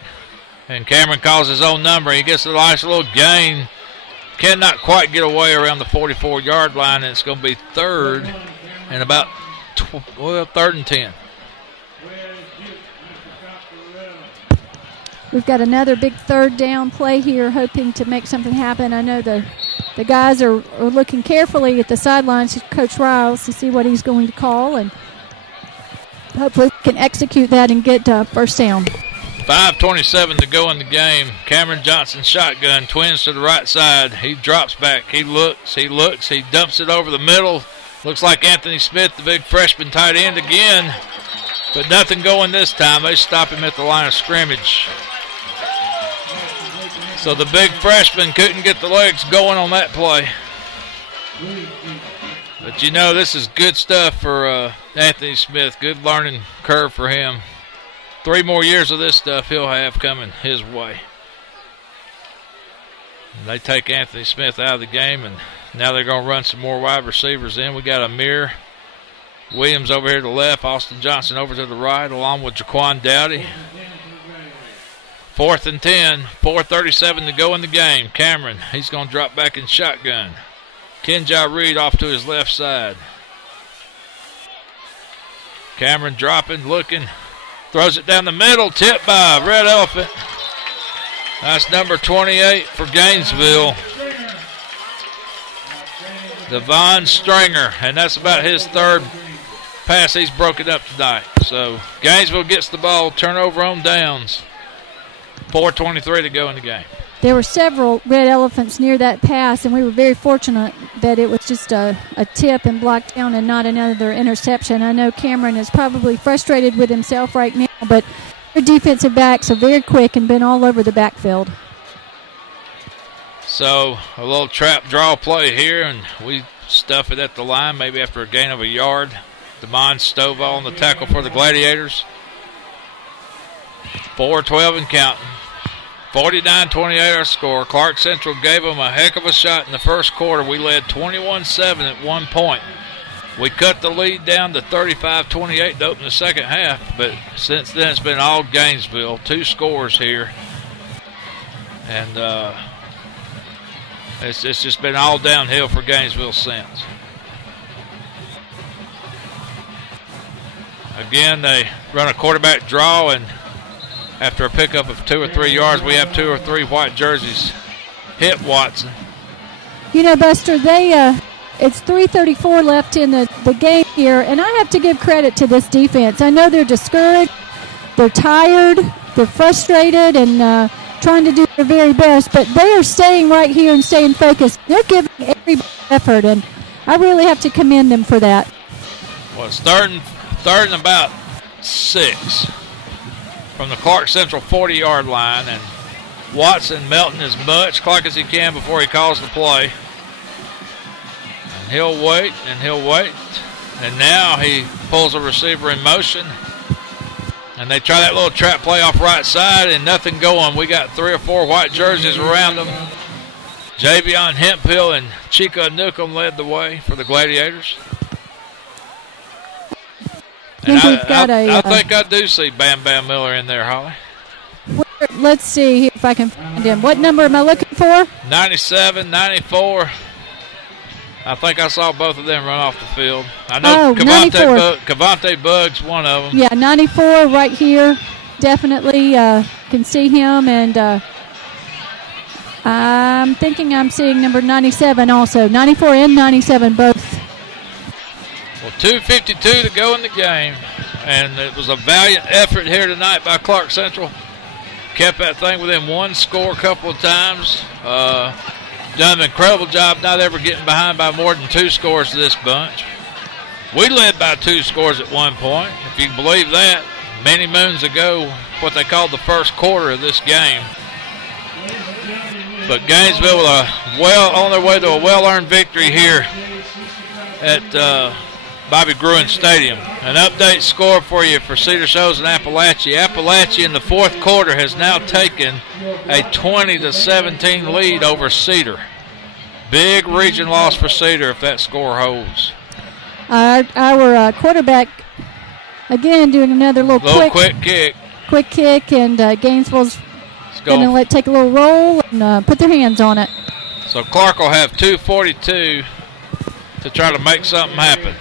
And Cameron calls his own number. He gets a nice little gain. Cannot quite get away around the 44-yard line, and it's going to be 3rd and about 3rd and 10. We've got another big 3rd down play here, hoping to make something happen. I know the guys are looking carefully at the sidelines, Coach Riles, to see what he's going to call, and hopefully we can execute that and get 1st down. 5:27 to go in the game. Cameron Johnson shotgun, twins to the right side. He drops back. He looks. He dumps it over the middle. Looks like Anthony Smith, the big freshman tight end again. But nothing going this time. They stop him at the line of scrimmage. So the big freshman couldn't get the legs going on that play. But you know, this is good stuff for Anthony Smith. Good learning curve for him. 3 more years of this stuff he'll have coming his way. And they take Anthony Smith out of the game, and now they're going to run some more wide receivers in. We got Amir Williams over here to the left, Austin Johnson over to the right, along with Jaquan Dowdy. 4th and 10, 4:37 to go in the game. Cameron, he's going to drop back in shotgun. Kenji Reed off to his left side. Cameron dropping, looking, throws it down the middle, tipped by Red Elephant. That's number 28 for Gainesville, Devon Stringer, and that's about his 3rd pass he's broken up tonight. So Gainesville gets the ball, turnover on downs. 4:23 to go in the game. there were several red elephants near that pass, and we were very fortunate that it was just a tip and blocked down and not another interception. I know Cameron is probably frustrated with himself right now, but their defensive backs are very quick and been all over the backfield. So a little trap draw play here, and we stuff it at the line, maybe after a gain of a yard. DeMond Stovall on the tackle for the Gladiators. 4:12 and counting. 49-28 our score. Clarke Central gave them a heck of a shot in the first quarter. We led 21-7 at one point. We cut the lead down to 35-28 to open the second half, but since then it's been all Gainesville. 2 scores here. And it's just been all downhill for Gainesville since. Again, they run a quarterback draw, and after a pickup of 2 or 3 yards, we have 2 or 3 white jerseys hit Watson. You know, Buster, it's 3:34 left in the game here, and I have to give credit to this defense. I know they're discouraged, they're tired, they're frustrated, and trying to do their very best, but they are staying right here and staying focused. They're giving every effort, and I really have to commend them for that. Well, it's third and about 6 from the Clarke Central 40-yard line, and Watson melting as much clock as he can before he calls the play. And he'll wait, and now he pulls a receiver in motion, and they try that little trap play off right side, and nothing going. We got 3 or 4 white jerseys around them. Javion Hemphill and Chico Newcomb led the way for the Gladiators. And I think I do see Bam Bam Miller in there, Holly. Let's see here if I can find him. What number am I looking for? 97, 94. I think I saw both of them run off the field. I know Cavante Bugg's one of them. Yeah, 94 right here. Definitely can see him. And I'm thinking I'm seeing number 97 also. 94 and 97 both. Well, 2:52 to go in the game, and it was a valiant effort here tonight by Clarke Central. Kept that thing within 1 score a couple of times. Done an incredible job not ever getting behind by more than 2 scores to this bunch. We led by 2 scores at one point, if you can believe that, many moons ago, what they called the first quarter of this game. But Gainesville on their way to a well-earned victory here at Bobby Gruen Stadium. An update score for you for Cedar Shows and Appalachia. Appalachia in the fourth quarter has now taken a 20-17 lead over Cedar. Big region loss for Cedar if that score holds. Our quarterback, again, doing another quick kick, and Gainesville's going to take a little roll and put their hands on it. So Clarke will have 2:42 to try to make something happen.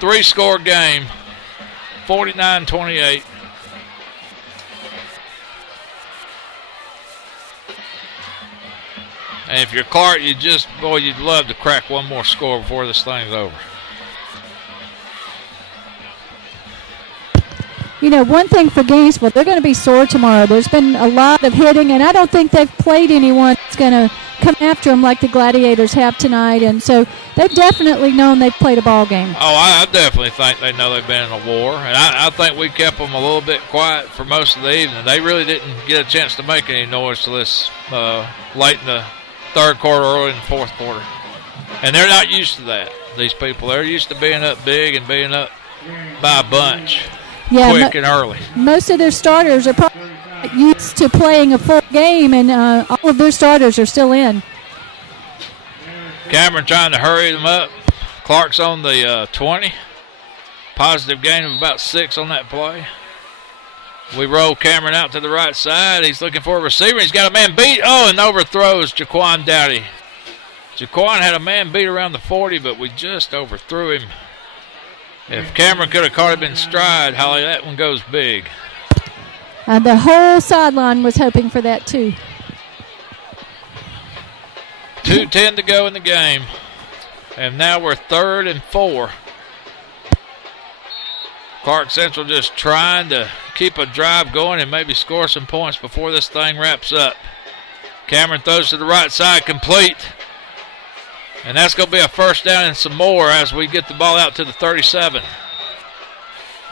3-score game, 49-28. And if you're Clarke, you'd love to crack one more score before this thing's over. You know, one thing for Gainesville, they're going to be sore tomorrow. There's been a lot of hitting, and I don't think they've played anyone that's going to come after them like the Gladiators have tonight, and so they've definitely known they've played a ball game. Oh, I definitely think they know they've been in a war, and I think we kept them a little bit quiet for most of the evening. They really didn't get a chance to make any noise till this late in the third quarter, early in the fourth quarter. And they're not used to that, these people. They're used to being up big and being up by a bunch, quick and early. Most of their starters are probably used to playing a full game, and all of their starters are still in. Cameron trying to hurry them up. Clarke's on the 20. Positive gain of about 6 on that play. We roll Cameron out to the right side. He's looking for a receiver. He's got a man beat. Oh, and overthrows Jaquan Dowdy. Jaquan had a man beat around the 40, but we just overthrew him. If Cameron could have caught him in stride, Holly, that one goes big. The whole sideline was hoping for that, too. 2:10 to go in the game. And now we're 3rd and 4. Clarke Central just trying to keep a drive going and maybe score some points before this thing wraps up. Cameron throws to the right side, complete. And that's going to be a first down and some more as we get the ball out to the 37.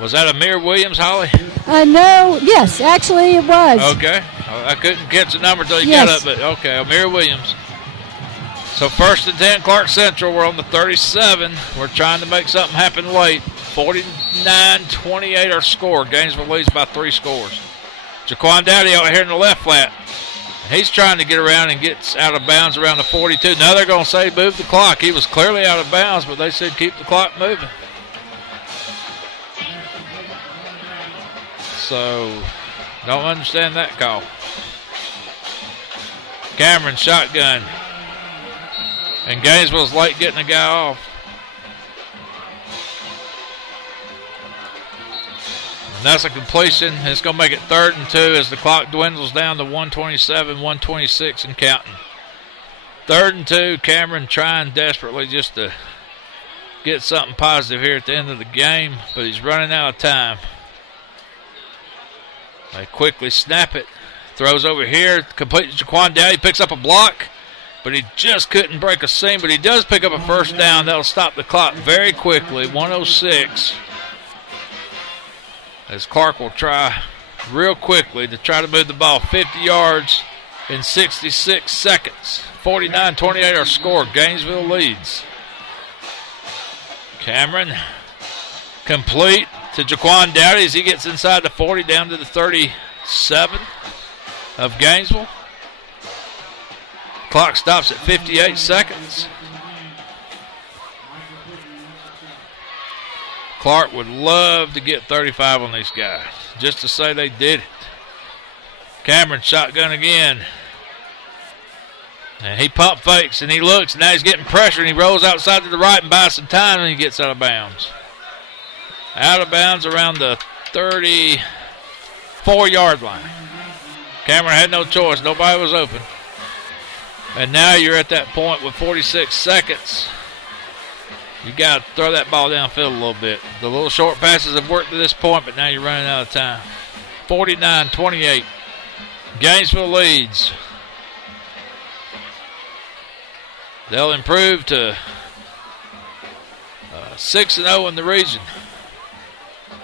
Was that Amir Williams, Holly? No, yes, actually it was. Okay. I couldn't catch the number until you got up, but okay, Amir Williams. So 1st and 10, Clarke Central. We're on the 37. We're trying to make something happen late. 49-28 our score. Gainesville leads by 3 scores. Jaquan Dowdy out here in the left flat. He's trying to get around and gets out of bounds around the 42. Now they're going to say move the clock. He was clearly out of bounds, but they said keep the clock moving. So, don't understand that call. Cameron shotgun. And Gainesville's late getting the guy off. And that's a completion. It's going to make it 3rd and 2 as the clock dwindles down to 127, 126 and counting. 3rd and 2, Cameron trying desperately just to get something positive here at the end of the game, but he's running out of time. They quickly snap it. Throws over here, complete to Jaquan Dowdy, picks up a block, but he just couldn't break a seam, but he does pick up a first down. That'll stop the clock very quickly, 106. As Clarke will try real quickly to try to move the ball 50 yards in 66 seconds. 49-28 our score. Gainesville leads. Cameron complete to Jaquan Dowdy as he gets inside the 40 down to the 37 of Gainesville. Clock stops at 58 seconds. Clarke would love to get 35 on these guys, just to say they did it. Cameron shotgun again. And he pump fakes and he looks, and now he's getting pressure, and he rolls outside to the right and buys some time, and he gets out of bounds. Out of bounds around the 34-yard line. Cameron had no choice. Nobody was open. And now you're at that point with 46 seconds. You got to throw that ball downfield a little bit. The little short passes have worked to this point, but now you're running out of time. 49-28. Gainesville leads. They'll improve to 6-0 in the region.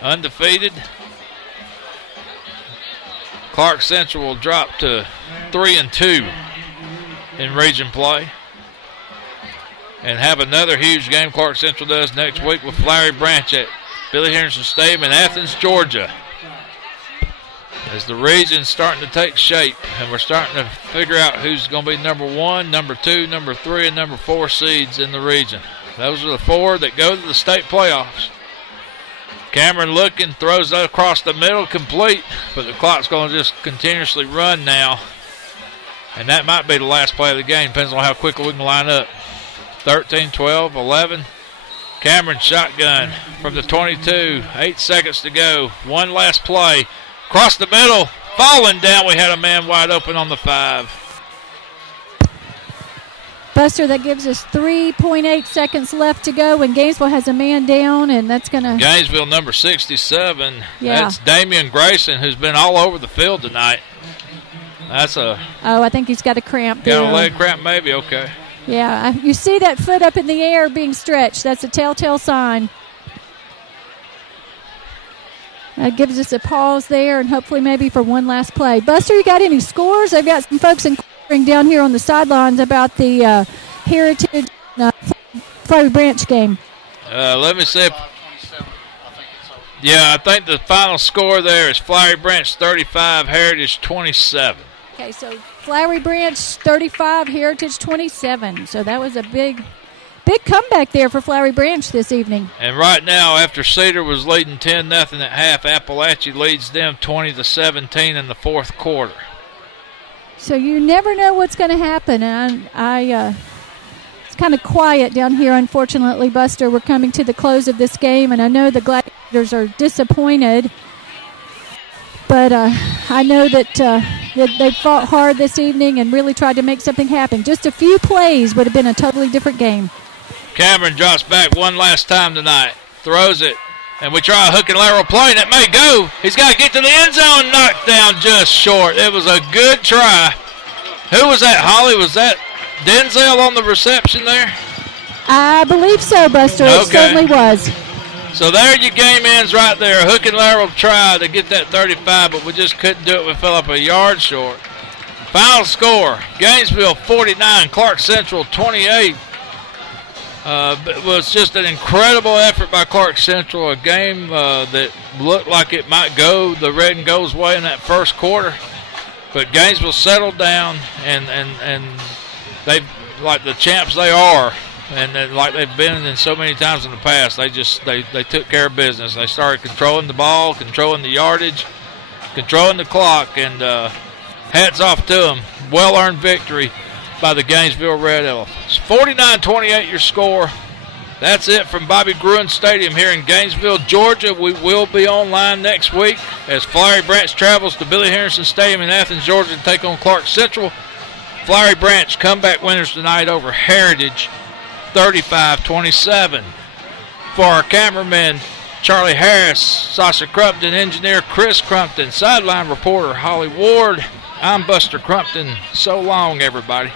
Undefeated. Clarke Central will drop to 3-2 in region play. And have another huge game Clarke Central does next week with Flowery Branch at Billy Henderson Stadium in Athens, Georgia. As the region's starting to take shape, and we're starting to figure out who's going to be number 1, number 2, number 3, and number 4 seeds in the region. Those are the 4 that go to the state playoffs. Cameron looking, throws that across the middle, complete, but the clock's going to just continuously run now. And that might be the last play of the game, depends on how quickly we can line up. 13, 12, 11. Cameron shotgun from the 22. 8 seconds to go. One last play. Across the middle. Falling down. We had a man wide open on the 5. Buster, that gives us 3.8 seconds left to go, and Gainesville has a man down, and that's going to... Gainesville number 67. Yeah. That's Damian Grayson, who's been all over the field tonight. That's a... Oh, I think he's got a cramp there. Got a leg cramp maybe, okay. Yeah, you see that foot up in the air being stretched. That's a telltale sign. That gives us a pause there, and hopefully maybe for one last play. Buster, you got any scores? I've got some folks inquiring down here on the sidelines about the Heritage Flowery Branch game. Let me see. Yeah, I think the final score there is Flowery Branch 35, Heritage 27. Okay, so Flowery Branch 35, Heritage 27. So that was a big comeback there for Flowery Branch this evening. And right now, after Cedar was leading 10-0 at half, Appalachia leads them 20-17 in the fourth quarter. So you never know what's going to happen. And it's kind of quiet down here, unfortunately, Buster. We're coming to the close of this game, and I know the Gladiators are disappointed. But I know that they fought hard this evening and really tried to make something happen. Just a few plays would have been a totally different game. Cameron drops back one last time tonight. Throws it And we try a hook and lateral play, and it may go. He's got to get to the end zone, knocked down just short. It was a good try. Who was that, Holly? Was that Denzel on the reception there? I believe so, Buster. It certainly was. So there your game ends right there. A hook and lateral try to get that 35, but we just couldn't do it. We fell up a yard short. Final score, Gainesville 49, Clarke Central 28. It was just an incredible effort by Clarke Central, a game that looked like it might go the red and gold's way in that first quarter. But Gainesville settled down, and they, like the champs they are, and like they've been in so many times in the past, they took care of business. They started controlling the ball, controlling the yardage, controlling the clock, and hats off to them. Well-earned victory by the Gainesville Red Elephants. 49-28 your score. That's it from Bobby Gruen Stadium here in Gainesville, Georgia. We will be online next week as Flowery Branch travels to Billy Harrison Stadium in Athens, Georgia to take on Clarke Central. Flowery Branch comeback winners tonight over Heritage, 35-27. For our cameraman, Charlie Harris, Sasha Crumpton, engineer Chris Crumpton, sideline reporter Holly Ward, I'm Buster Crumpton. So long, everybody.